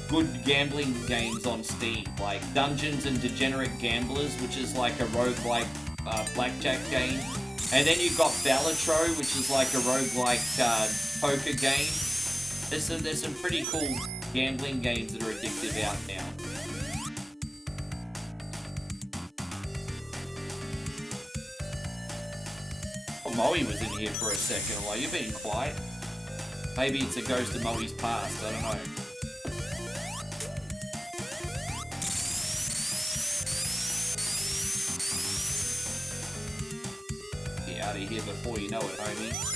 good gambling games on Steam, like Dungeons and Degenerate Gamblers, which is like a roguelike blackjack game. And then you've got Balatro, which is like a roguelike poker game. There's some pretty cool gambling games that are addictive out now. Oh, Moe was in here for a second. Like, you're being quiet. Maybe it's a ghost of Moe's past. I don't know. Get out of here before you know it, homie.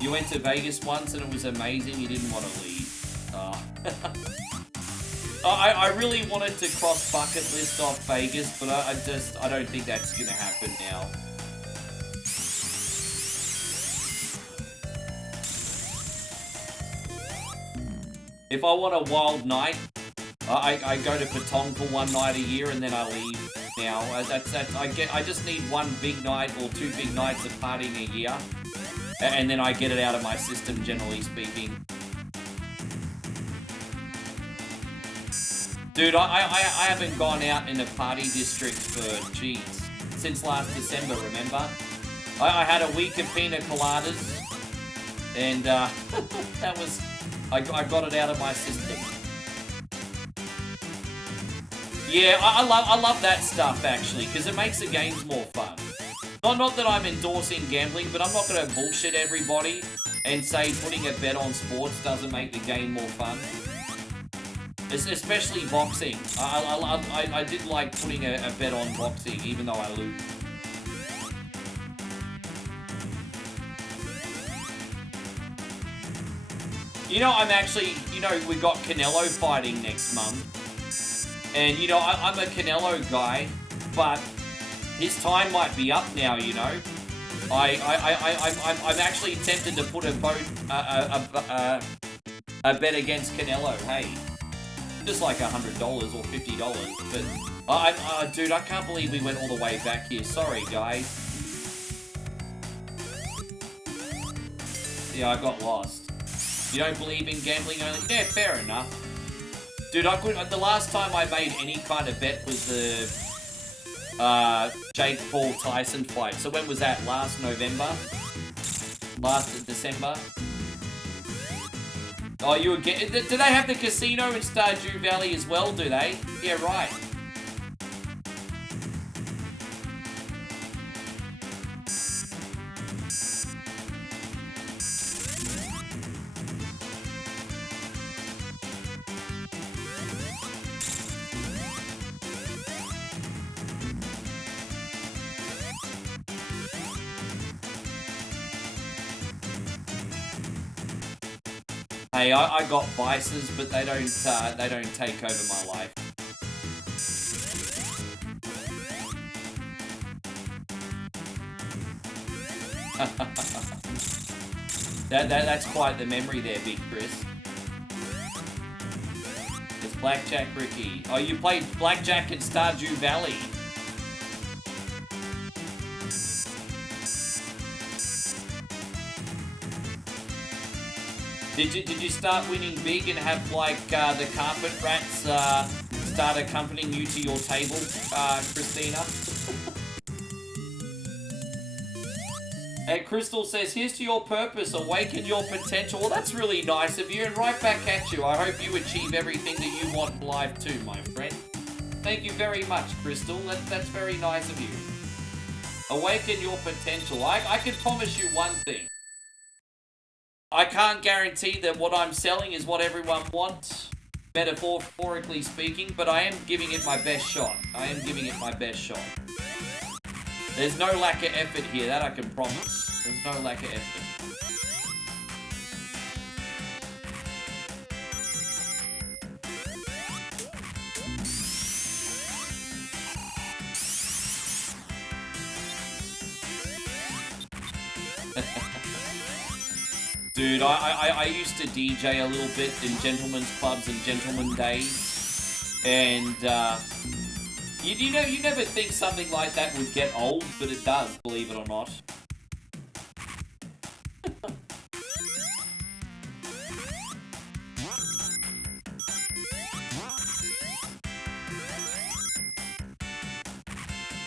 You went to Vegas once and it was amazing, you didn't want to leave. I really wanted to cross bucket list off Vegas, but I don't think that's going to happen now. If I want a wild night, I go to Patong for one night a year and then I leave. Now, I just need one big night or two big nights of partying a year. And then I get it out of my system, generally speaking. Dude, I haven't gone out in a party district for, geez, since last December, remember? I had a week of pina coladas, and that was, I got it out of my system. Yeah, I love that stuff, actually, because it makes the games more fun. Not that I'm endorsing gambling, but I'm not going to bullshit everybody and say putting a bet on sports doesn't make the game more fun. Especially boxing. I did like putting a bet on boxing, even though I lose. You know, I'm actually, you know, we got Canelo fighting next month. And, you know, I'm a Canelo guy, but his time might be up now, you know. I'm actually tempted to put a bet against Canelo. Hey, just like $100 or $50. But dude, I can't believe we went all the way back here. Sorry, guys. Yeah, I got lost. You don't believe in gambling only? Yeah, fair enough. Dude, the last time I made any kind of bet was the Jake Paul Tyson fight. So when was that? Last November? Last December? Oh, you were getting... Do they have the casino in Stardew Valley as well, do they? Yeah, right. Hey, I got vices, but they don't take over my life. That's quite the memory there, Big Chris. It's Blackjack Ricky. Oh, you played Blackjack in Stardew Valley. Did you start winning big and have like the carpet rats start accompanying you to your table, Christina. And Crystal says, here's to your purpose, awaken your potential. Well, that's really nice of you, and right back at you. I hope you achieve everything that you want in life too, my friend. Thank you very much, Crystal. That's very nice of you. Awaken your potential. I can promise you one thing. I can't guarantee that what I'm selling is what everyone wants, metaphorically speaking, but I am giving it my best shot. I am giving it my best shot. There's no lack of effort here, that I can promise. There's no lack of effort. Dude, I used to DJ a little bit in gentlemen's clubs and gentleman days, and you never think something like that would get old, but it does, believe it or not.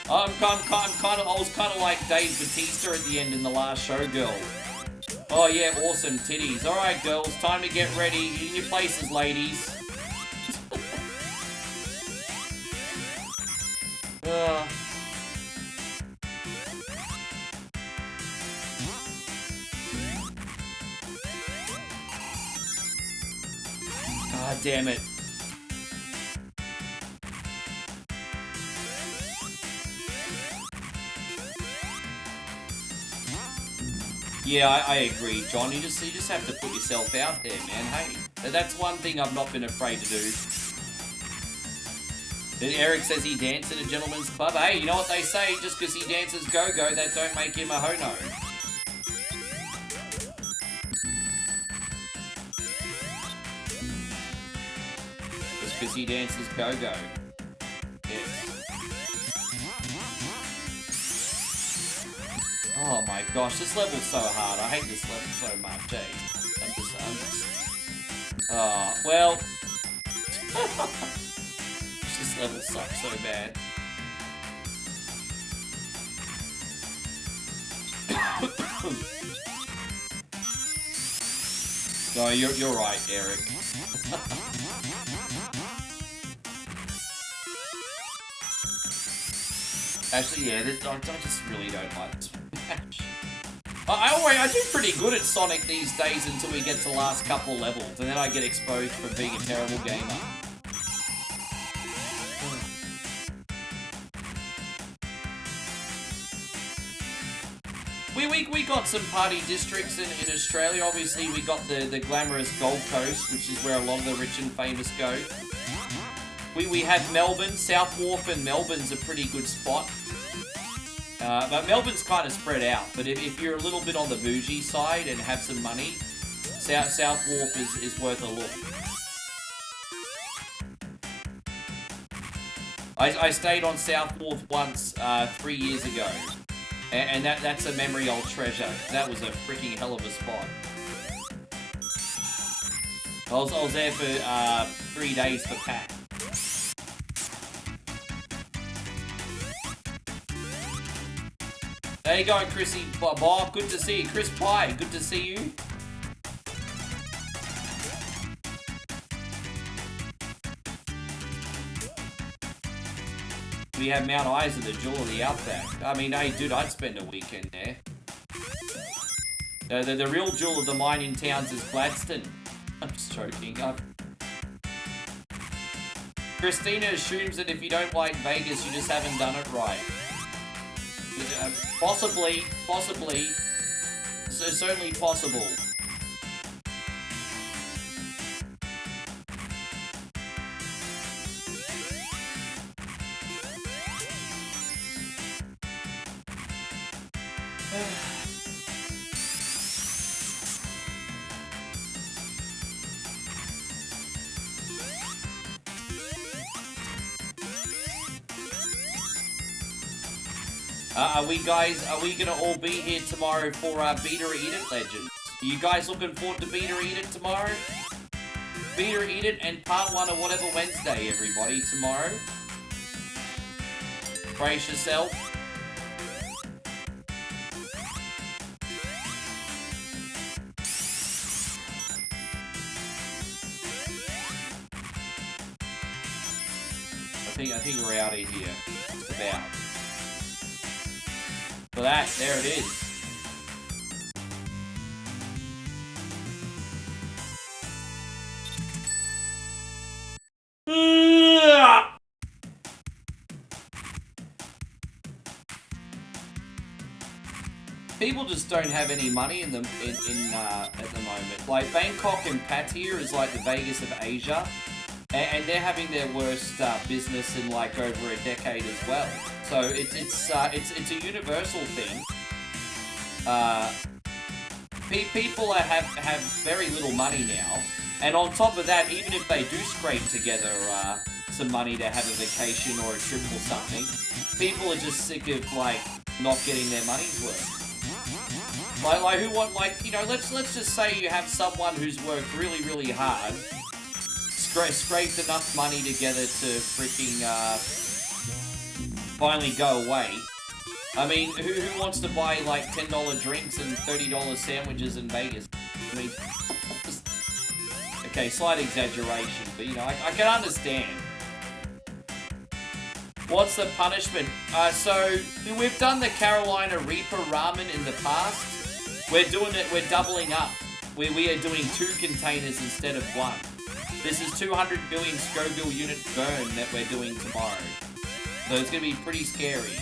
I was kind of like Dave Bautista at the end in The Last Showgirl. Oh yeah, awesome titties. All right, girls, time to get ready. In your places, ladies. God damn it. Yeah, I agree, John. You just have to put yourself out there, man. Hey, that's one thing I've not been afraid to do. Then Eric says he danced in a gentleman's club. Hey, you know what they say? Just because he dances go-go, that don't make him a hono. Just because he dances go-go. Yes. Oh my gosh, this level's so hard. I hate this level so much, eh? I'm just... Oh, well... This level sucks so bad. No, you're right, Eric. Actually, yeah, I just really don't like this match. I do pretty good at Sonic these days until we get to the last couple levels, and then I get exposed for being a terrible gamer. We got some party districts in Australia. Obviously, we got the glamorous Gold Coast, which is where a lot of the rich and famous go. We have Melbourne. South Wharf and Melbourne's a pretty good spot. But Melbourne's kind of spread out. But if you're a little bit on the bougie side and have some money, South Wharf is worth a look. I stayed on South Wharf once 3 years ago. And that's a memory I'll treasure. That was a freaking hell of a spot. I was there for 3 days for PAC. There you go, Chrissy. Bob, good to see you. Chris Pye, good to see you. We have Mount Isa, the jewel of the Outback. I mean, hey, dude, I'd spend a weekend there. The real jewel of the mining towns is Gladstone. I'm just joking. Christina assumes that if you don't like Vegas, you just haven't done it right. Possibly. So certainly possible. Are we gonna all be here tomorrow for Beat or Eat It Legends? Are you guys looking forward to Beat or Eat It tomorrow? Beat or Eat It and part 1 of whatever Wednesday, everybody, tomorrow. Brace yourself. I think we're out of here. Just about. For that, there it is. People just don't have any money in the at the moment. Like Bangkok and Pattaya is like the Vegas of Asia, and they're having their worst business in like over a decade as well. So it's a universal thing. People have very little money now, and on top of that, even if they do scrape together some money to have a vacation or a trip or something, people are just sick of like not getting their money's worth. Like who want, like, you know, let's just say you have someone who's worked really, really hard, scraped enough money together to freaking finally go away. I mean, who wants to buy like $10 drinks and $30 sandwiches in Vegas? I mean, okay, slight exaggeration, but you know, I can understand. What's the punishment? So we've done the Carolina Reaper ramen in the past. We're doing it, we're doubling up. We are doing 2 containers instead of 1. This is 200 billion Scoville unit burn that we're doing tomorrow. So it's gonna be pretty scary.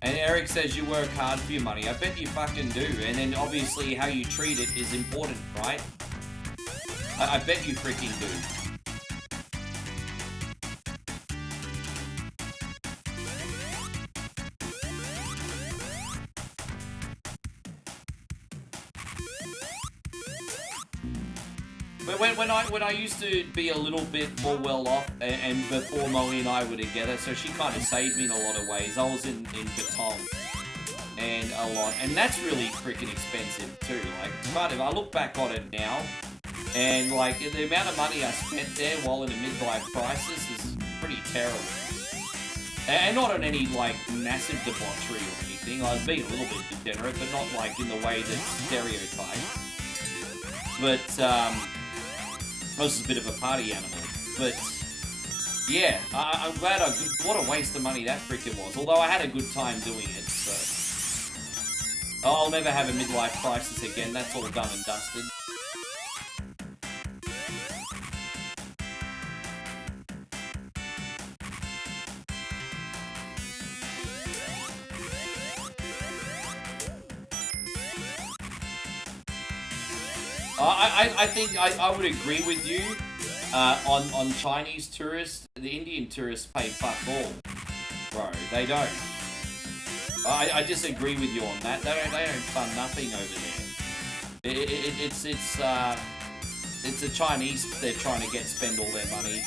And Eric says you work hard for your money. I bet you fucking do. And then obviously how you treat it is important, right? I bet you freaking do. But when I used to be a little bit more well off, and before Molly and I were together, so she kind of saved me in a lot of ways. I was in Baton and a lot, and that's really freaking expensive too. Like, kind of, I look back on it now, and like the amount of money I spent there while in a midlife crisis is pretty terrible. And not on any like massive debauchery or anything. I was being a little bit degenerate, but not like in the way that's stereotyped. But I was just a bit of a party animal, but yeah, I'm glad what a waste of money that freaking was, although I had a good time doing it, so. I'll never have a midlife crisis again, that's all done and dusted. I think I would agree with you on Chinese tourists. The Indian tourists pay fuck all, bro. They don't. I disagree with you on that. They don't fund nothing over there. It's the Chinese they're trying to spend all their money.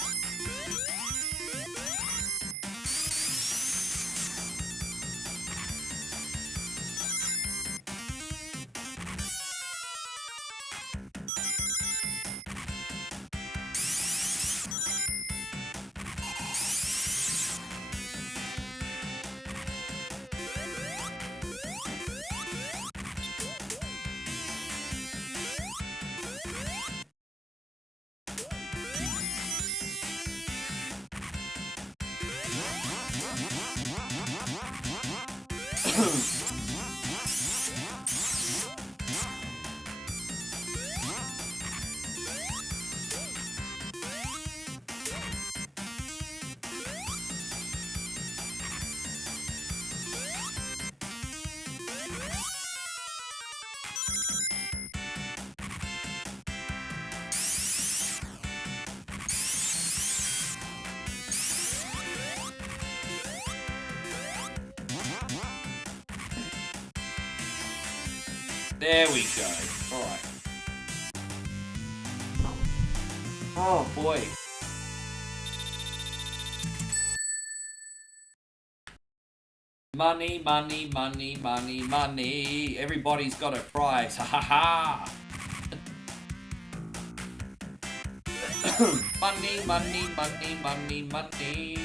There we go. Alright. Oh boy. Money, money, money, money, money. Everybody's got a prize. Ha ha ha. Money, money, money, money, money.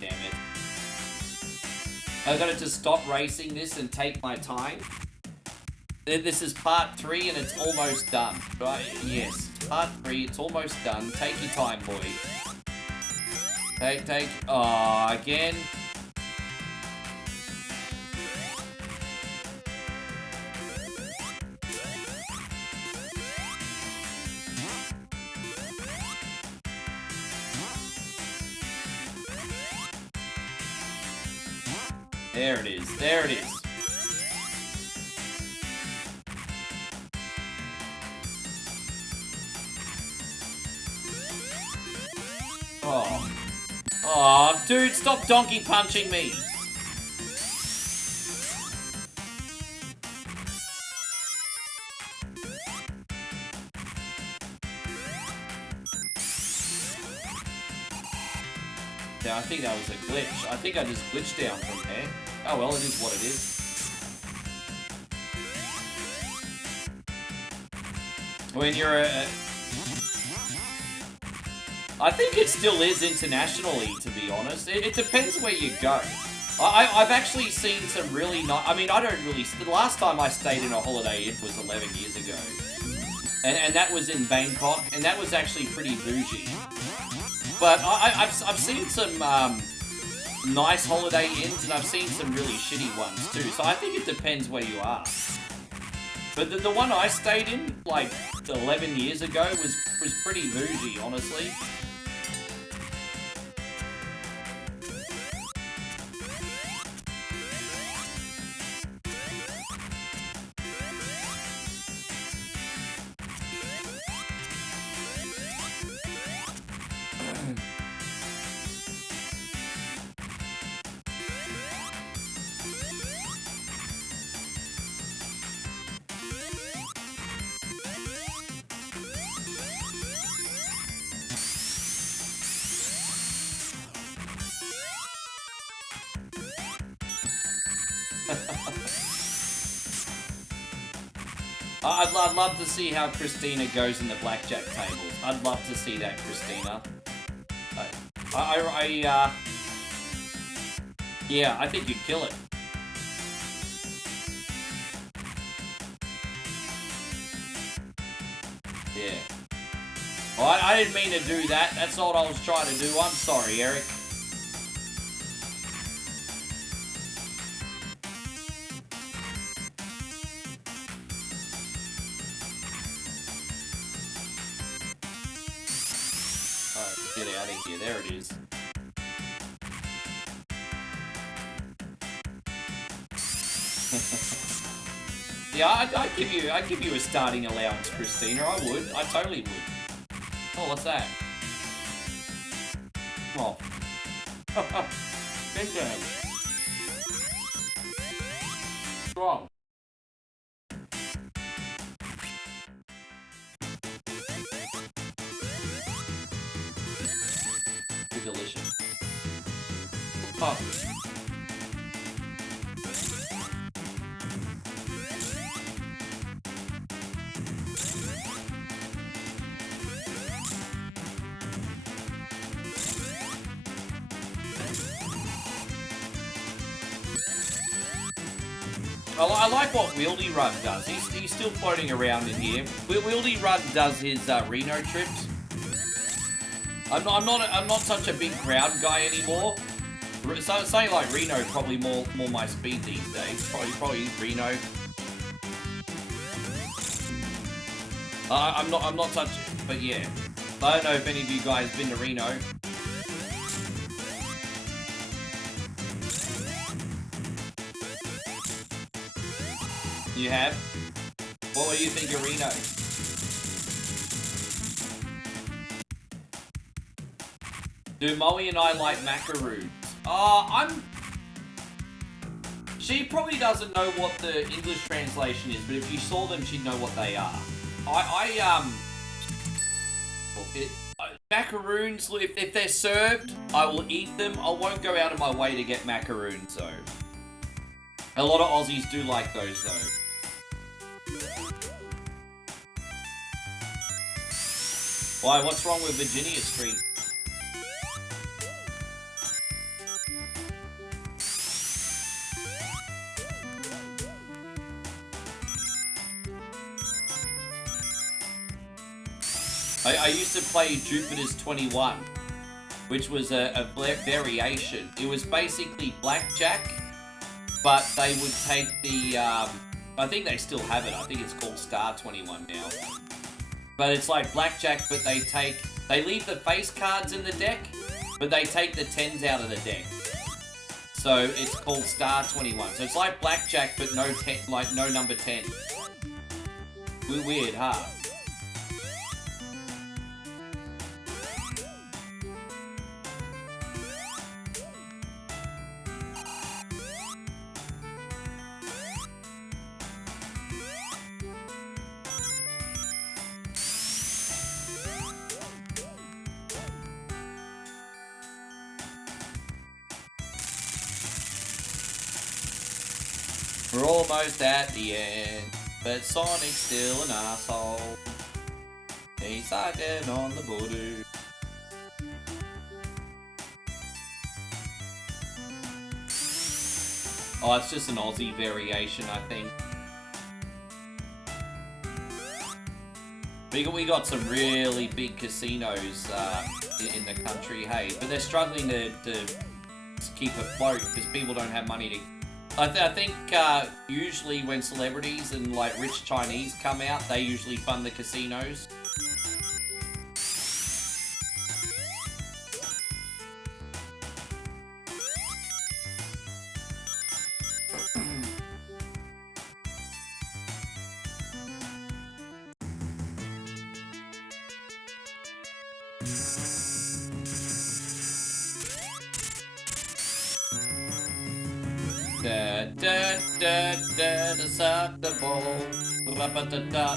Damn it. I gotta just stop racing this and take my time. This is part 3 and it's almost done. Right? Yes, it's part 3, it's almost done. Take your time, boy. Take. Oh, again. There it is. There it is. Oh. Oh, dude, stop donkey punching me. Yeah, I think that was a glitch. I think I just glitched down from there. Oh well, it is what it is. When you're a... I think it still is internationally, to be honest. It depends where you go. I've actually seen some really nice... I mean, I don't really... The last time I stayed in a Holiday Inn was 11 years ago. And that was in Bangkok, and that was actually pretty bougie. But I've seen some nice Holiday Inns, and I've seen some really shitty ones too. So I think it depends where you are. But the one I stayed in, like, 11 years ago was pretty bougie, honestly. I'd love to see how Christina goes in the blackjack tables. I'd love to see that, Christina. Yeah, I think you'd kill it. Yeah. Well, I didn't mean to do that. That's not what I was trying to do. I'm sorry, Eric. Get out of here. There it is. Yeah, I'd give you a starting allowance, Christina. I would. I totally would. Oh, what's that? Oh. Big damn. Strong. Delicious. Oh. I like what Wieldy Run does. He's still floating around in here. Wieldy Run does his Reno trips. I'm not such a big crowd guy anymore. Something like Reno probably more my speed these days. Probably Reno. I'm not such, but yeah. I don't know if any of you guys been to Reno. You have? What do you think of Reno? Do Moe and I like macaroons? I'm... She probably doesn't know what the English translation is, but if you saw them, she'd know what they are. Macaroons, if they're served, I will eat them. I won't go out of my way to get macaroons, though. A lot of Aussies do like those, though. Why, what's wrong with Virginia Street? I used to play Jupiter's 21, which was a variation. It was basically blackjack, but they would take the, I think they still have it. I think it's called Star 21 now. But it's like blackjack, but they leave the face cards in the deck, but they take the 10s out of the deck. So it's called Star 21. So it's like blackjack, but no number 10. Weird, huh? We're almost at the end, but Sonic's still an asshole. He's hiding on the border. Oh, it's just an Aussie variation, I think. We got some really big casinos in the country, hey, but they're struggling to keep afloat because people don't have money to. I think usually when celebrities and like rich Chinese come out, they usually fund the casinos. Da suck the ball. Ra-ba-da-da.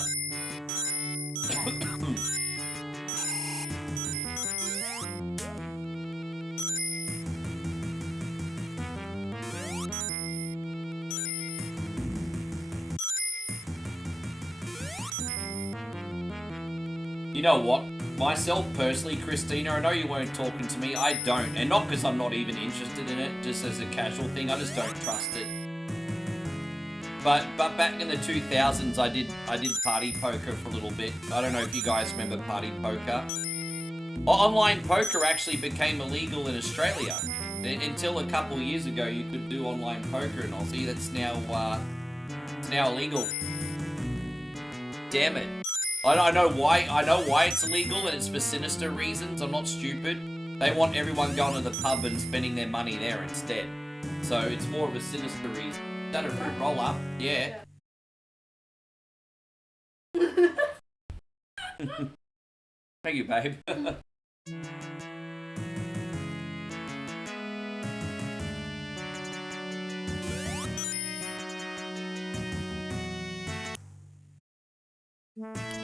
You know what? Myself personally, Christina, I know you weren't talking to me. I don't, and not because I'm not even interested in it, just as a casual thing. I just don't trust it. But back in the 2000s, I did party poker for a little bit. I don't know if you guys remember party poker. Online poker actually became illegal in Australia. Until a couple of years ago, you could do online poker in Aussie. That's now it's now illegal. Damn it! I know why. I know why it's illegal, and it's for sinister reasons. I'm not stupid. They want everyone going to the pub and spending their money there instead. So it's more of a sinister reason. Is that a fruit roll up? Yeah. Thank you, babe.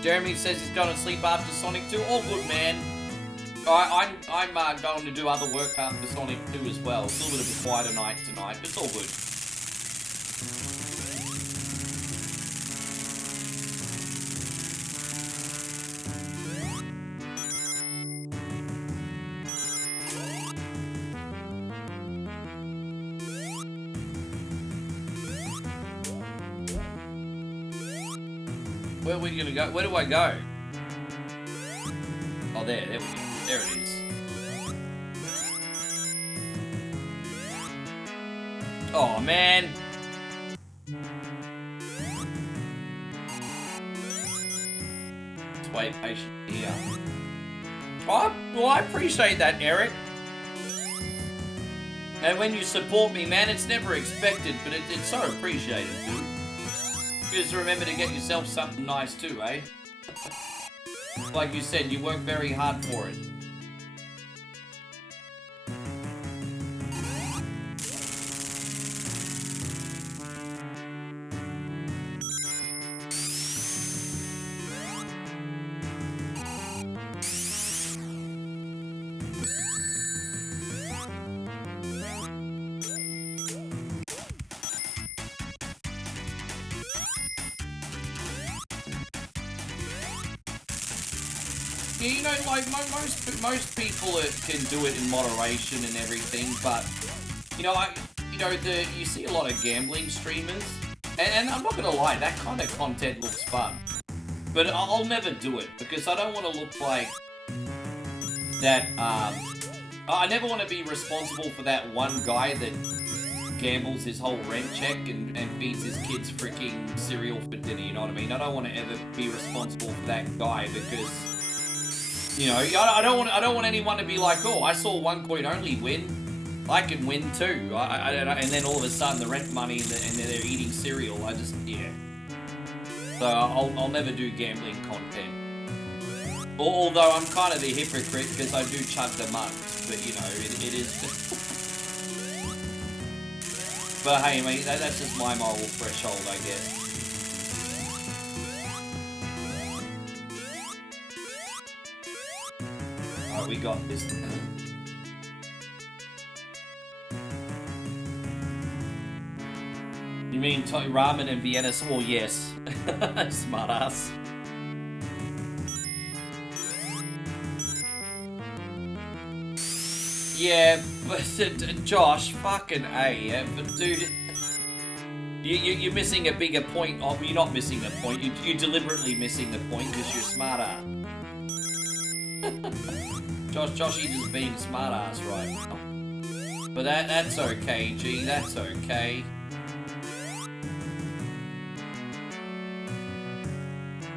Jeremy says he's going to sleep after Sonic 2. All good, man. I'm going to do other work after Sonic 2 as well. It's a little bit of a quieter night tonight, but it's all good. Where are we gonna go? Where do I go? Oh, there we go. There it is. Oh, man. Just wait patiently here. Oh, well, I appreciate that, Eric. And when you support me, man, it's never expected, but it's so appreciated, dude. Just remember to get yourself something nice too, eh? Like you said, you work very hard for it. Yeah, you know, like most people can do it in moderation and everything, but you know, you see a lot of gambling streamers, and I'm not gonna lie, that kind of content looks fun, but I'll never do it because I don't want to look like that. I never want to be responsible for that one guy that gambles his whole rent check and feeds his kids freaking cereal for dinner, you know what I mean? I don't want to ever be responsible for that guy because, you know, I don't want anyone to be like, oh, I saw one coin only win, I can win too. And then all of a sudden the rent money and then they're eating cereal. Yeah. So I'll never do gambling content. Although I'm kind of a hypocrite because I do chug the months, but you know, it is. But hey, mate, that's just my moral threshold, I guess. Alright, we got this. You mean ramen and Vienna? Well, yes. Smartass. Yeah, but Josh, fucking A, yeah, but dude, you're missing a bigger point. Oh, you're not missing the point. You're deliberately missing the point because you're smarter. Joshy just being smartass right now. But that's okay, G. That's okay.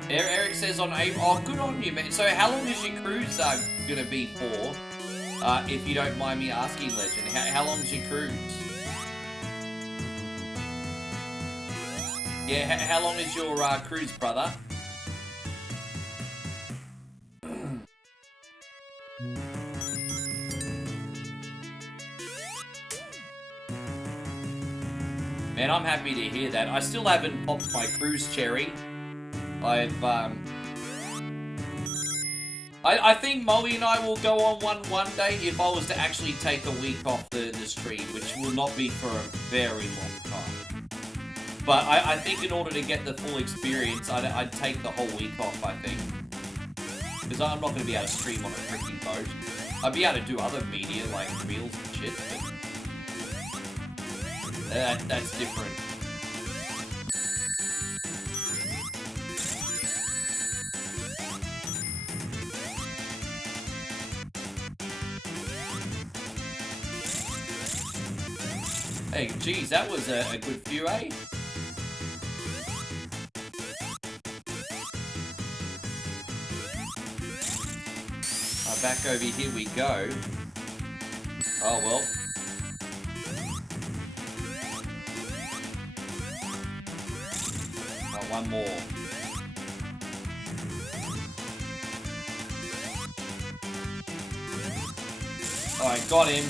Eric says on April. Oh, good on you, man. So how long is your cruise gonna be for? If you don't mind me asking, Legend, how long's your cruise? Yeah, how long is your cruise, brother? Man, I'm happy to hear that. I still haven't popped my cruise cherry. I think Molly and I will go on one day if I was to actually take a week off the stream, which will not be for a very long time. But I think in order to get the full experience, I'd take the whole week off, I think. Because I'm not going to be able to stream on a freaking boat. I'd be able to do other media, like reels and shit, but that's different. Hey, geez, that was a good view, eh? Back over here we go. Oh, well. Oh, one more. Alright, got him.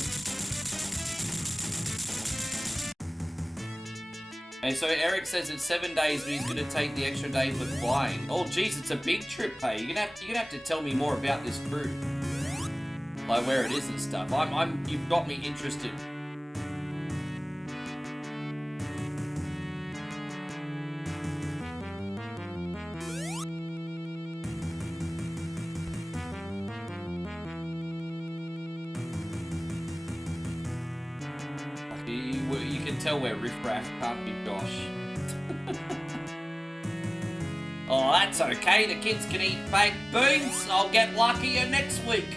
And so Eric says it's 7 days, but he's going to take the extra day for flying. Oh, geez, it's a big trip, hey. You're gonna have to tell me more about this cruise, like where it is and stuff. You've got me interested. You can tell we're riffraff, can't be Josh. Oh, that's okay. The kids can eat baked beans. I'll get luckier next week.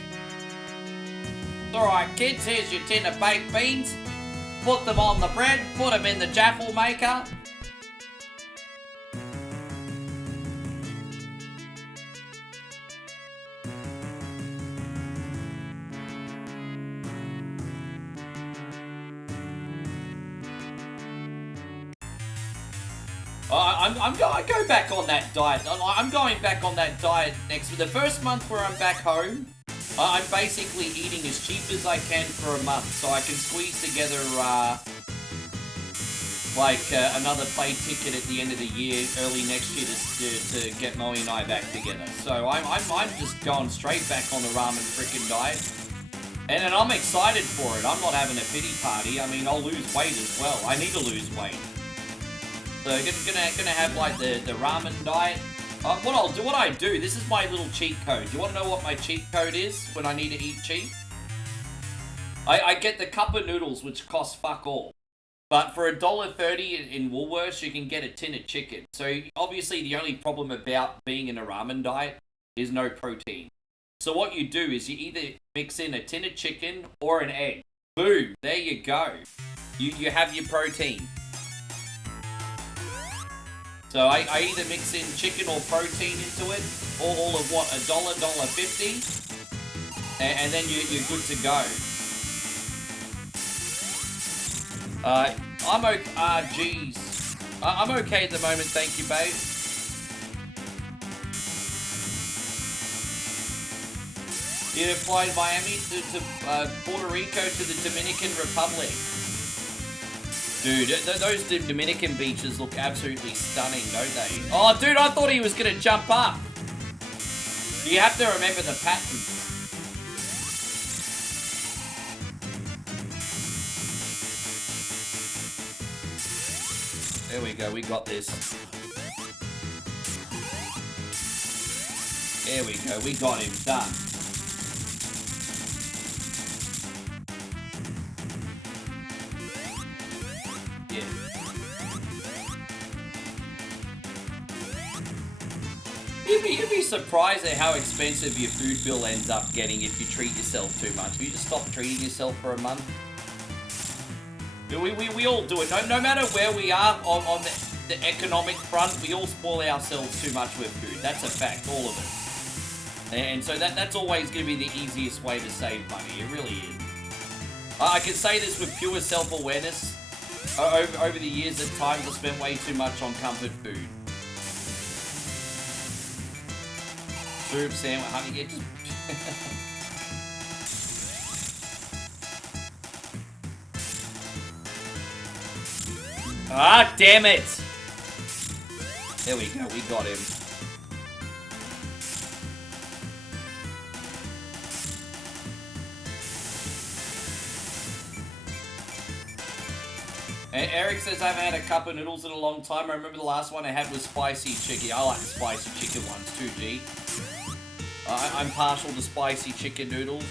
Alright, kids, here's your tin of baked beans. Put them on the bread. Put them in the jaffle maker. I go back on that diet. I'm going back on that diet next. The first month where I'm back home, I'm basically eating as cheap as I can for a month, so I can squeeze together another play ticket at the end of the year, early next year, to get Moe and I back together. So I'm just going straight back on the ramen frickin' diet, and I'm excited for it. I'm not having a pity party. I mean, I'll lose weight as well. I need to lose weight. So gonna have like the ramen diet, What I do, this is my little cheat code. You want to know what my cheat code is when I need to eat cheap? I get the cup of noodles, which cost fuck all. But for $1.30 in Woolworths, you can get a tin of chicken. So obviously the only problem about being in a ramen diet is no protein. So what you do is you either mix in a tin of chicken or an egg. Boom, there you go. You have your protein. So I either mix in chicken or protein into it, or all of what, $1.50, and then you're good to go. I'm okay at the moment, thank you, babe. You fly to Miami to Puerto Rico to the Dominican Republic. Dude, those Dominican beaches look absolutely stunning, don't they? Oh, dude, I thought he was going to jump up. You have to remember the pattern. There we go, we got this. There we go, we got him, done. Yeah. You'd be surprised at how expensive your food bill ends up getting if you treat yourself too much. If you just stop treating yourself for a month. We all do it. No matter where we are on the economic front, we all spoil ourselves too much with food. That's a fact, all of us. And so that's always going to be the easiest way to save money. It really is. I can say this with pure self-awareness. Over the years, at times, I spent way too much on comfort food. Soup, sandwich, honey, yeah, just... Ah, damn it! There we go, we got him. And Eric says, I haven't had a cup of noodles in a long time. I remember the last one I had was spicy chicken. I like the spicy chicken ones too, G. I'm partial to spicy chicken noodles.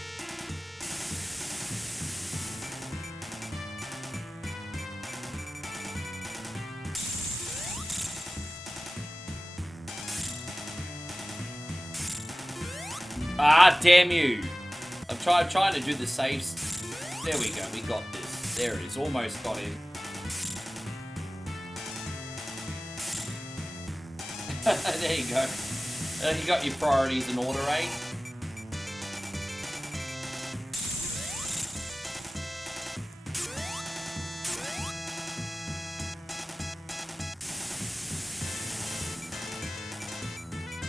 Ah, damn you. I'm trying to do the saves. There we go, we got this. There it is, almost got him. There you go. You got your priorities in order, eh?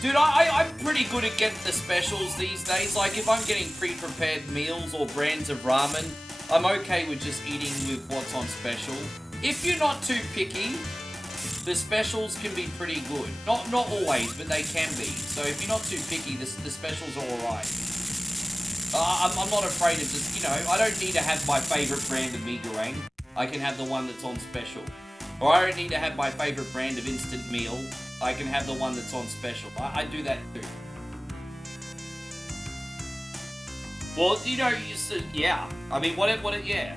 Dude, I'm pretty good at getting the specials these days. Like, if I'm getting pre-prepared meals or brands of ramen, I'm okay with just eating with what's on special. If you're not too picky, the specials can be pretty good. Not always, but they can be. So if you're not too picky, the specials are alright. I'm not afraid of just, you know, I don't need to have my favourite brand of mee goreng. I can have the one that's on special. Or I don't need to have my favourite brand of instant meal. I can have the one that's on special. I do that too. Well, you know, yeah. I mean, yeah.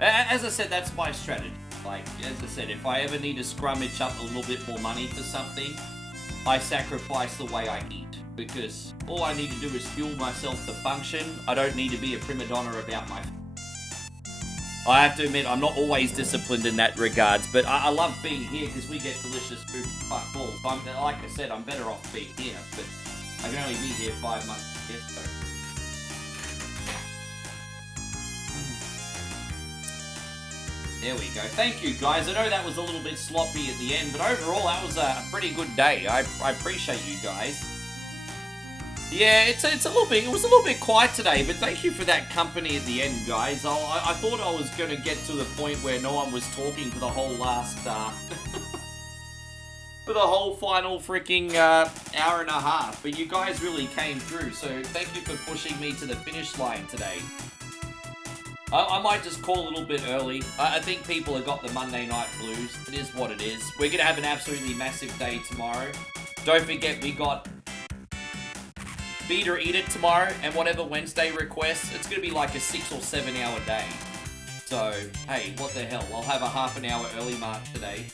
As I said, that's my strategy. Like, as I said, if I ever need to scrummage up a little bit more money for something, I sacrifice the way I eat. Because all I need to do is fuel myself to function. I don't need to be a prima donna about my... I have to admit, I'm not always disciplined in that regards, but I love being here because we get delicious food for fuck all. Like I said, I'm better off being here, but I can only be here 5 months. Yes, so. There we go. Thank you, guys. I know that was a little bit sloppy at the end, but overall, that was a pretty good day. I appreciate you guys. Yeah, it was a little bit quiet today, but thank you for that company at the end, guys. I thought I was going to get to the point where no one was talking for the whole last, for the whole final freaking hour and a half, but you guys really came through, so thank you for pushing me to the finish line today. I might just call a little bit early. I think people have got the Monday night blues. It is what it is. We're going to have an absolutely massive day tomorrow. Don't forget, we got Beat or Eat It tomorrow, and whatever Wednesday requests, it's going to be like a 6 or 7 hour day. So, hey, what the hell? I'll have a half an hour early mark today.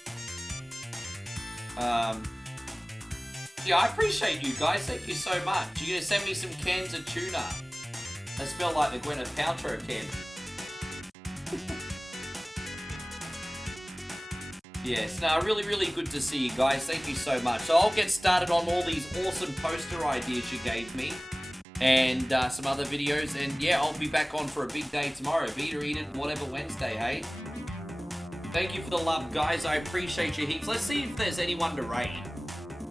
Yeah, I appreciate you guys. Thank you so much. You're going to send me some cans of tuna. They smell like the Gwyneth Paltrow can. Yes, no, really, really good to see you guys. Thank you so much. So I'll get started on all these awesome poster ideas you gave me. And some other videos. And yeah, I'll be back on for a big day tomorrow. Beat or Eat It, whatever Wednesday, hey? Thank you for the love, guys. I appreciate you heaps. Let's see if there's anyone to raid.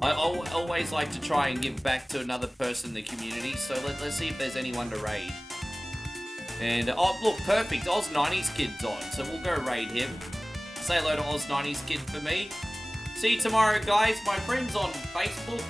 I always like to try and give back to another person in the community. So let's see if there's anyone to raid. And, oh, look, perfect. Oz 90s Kid's on. So we'll go raid him. Say hello to Oz 90s Kid for me. See you tomorrow, guys. My friends on Facebook.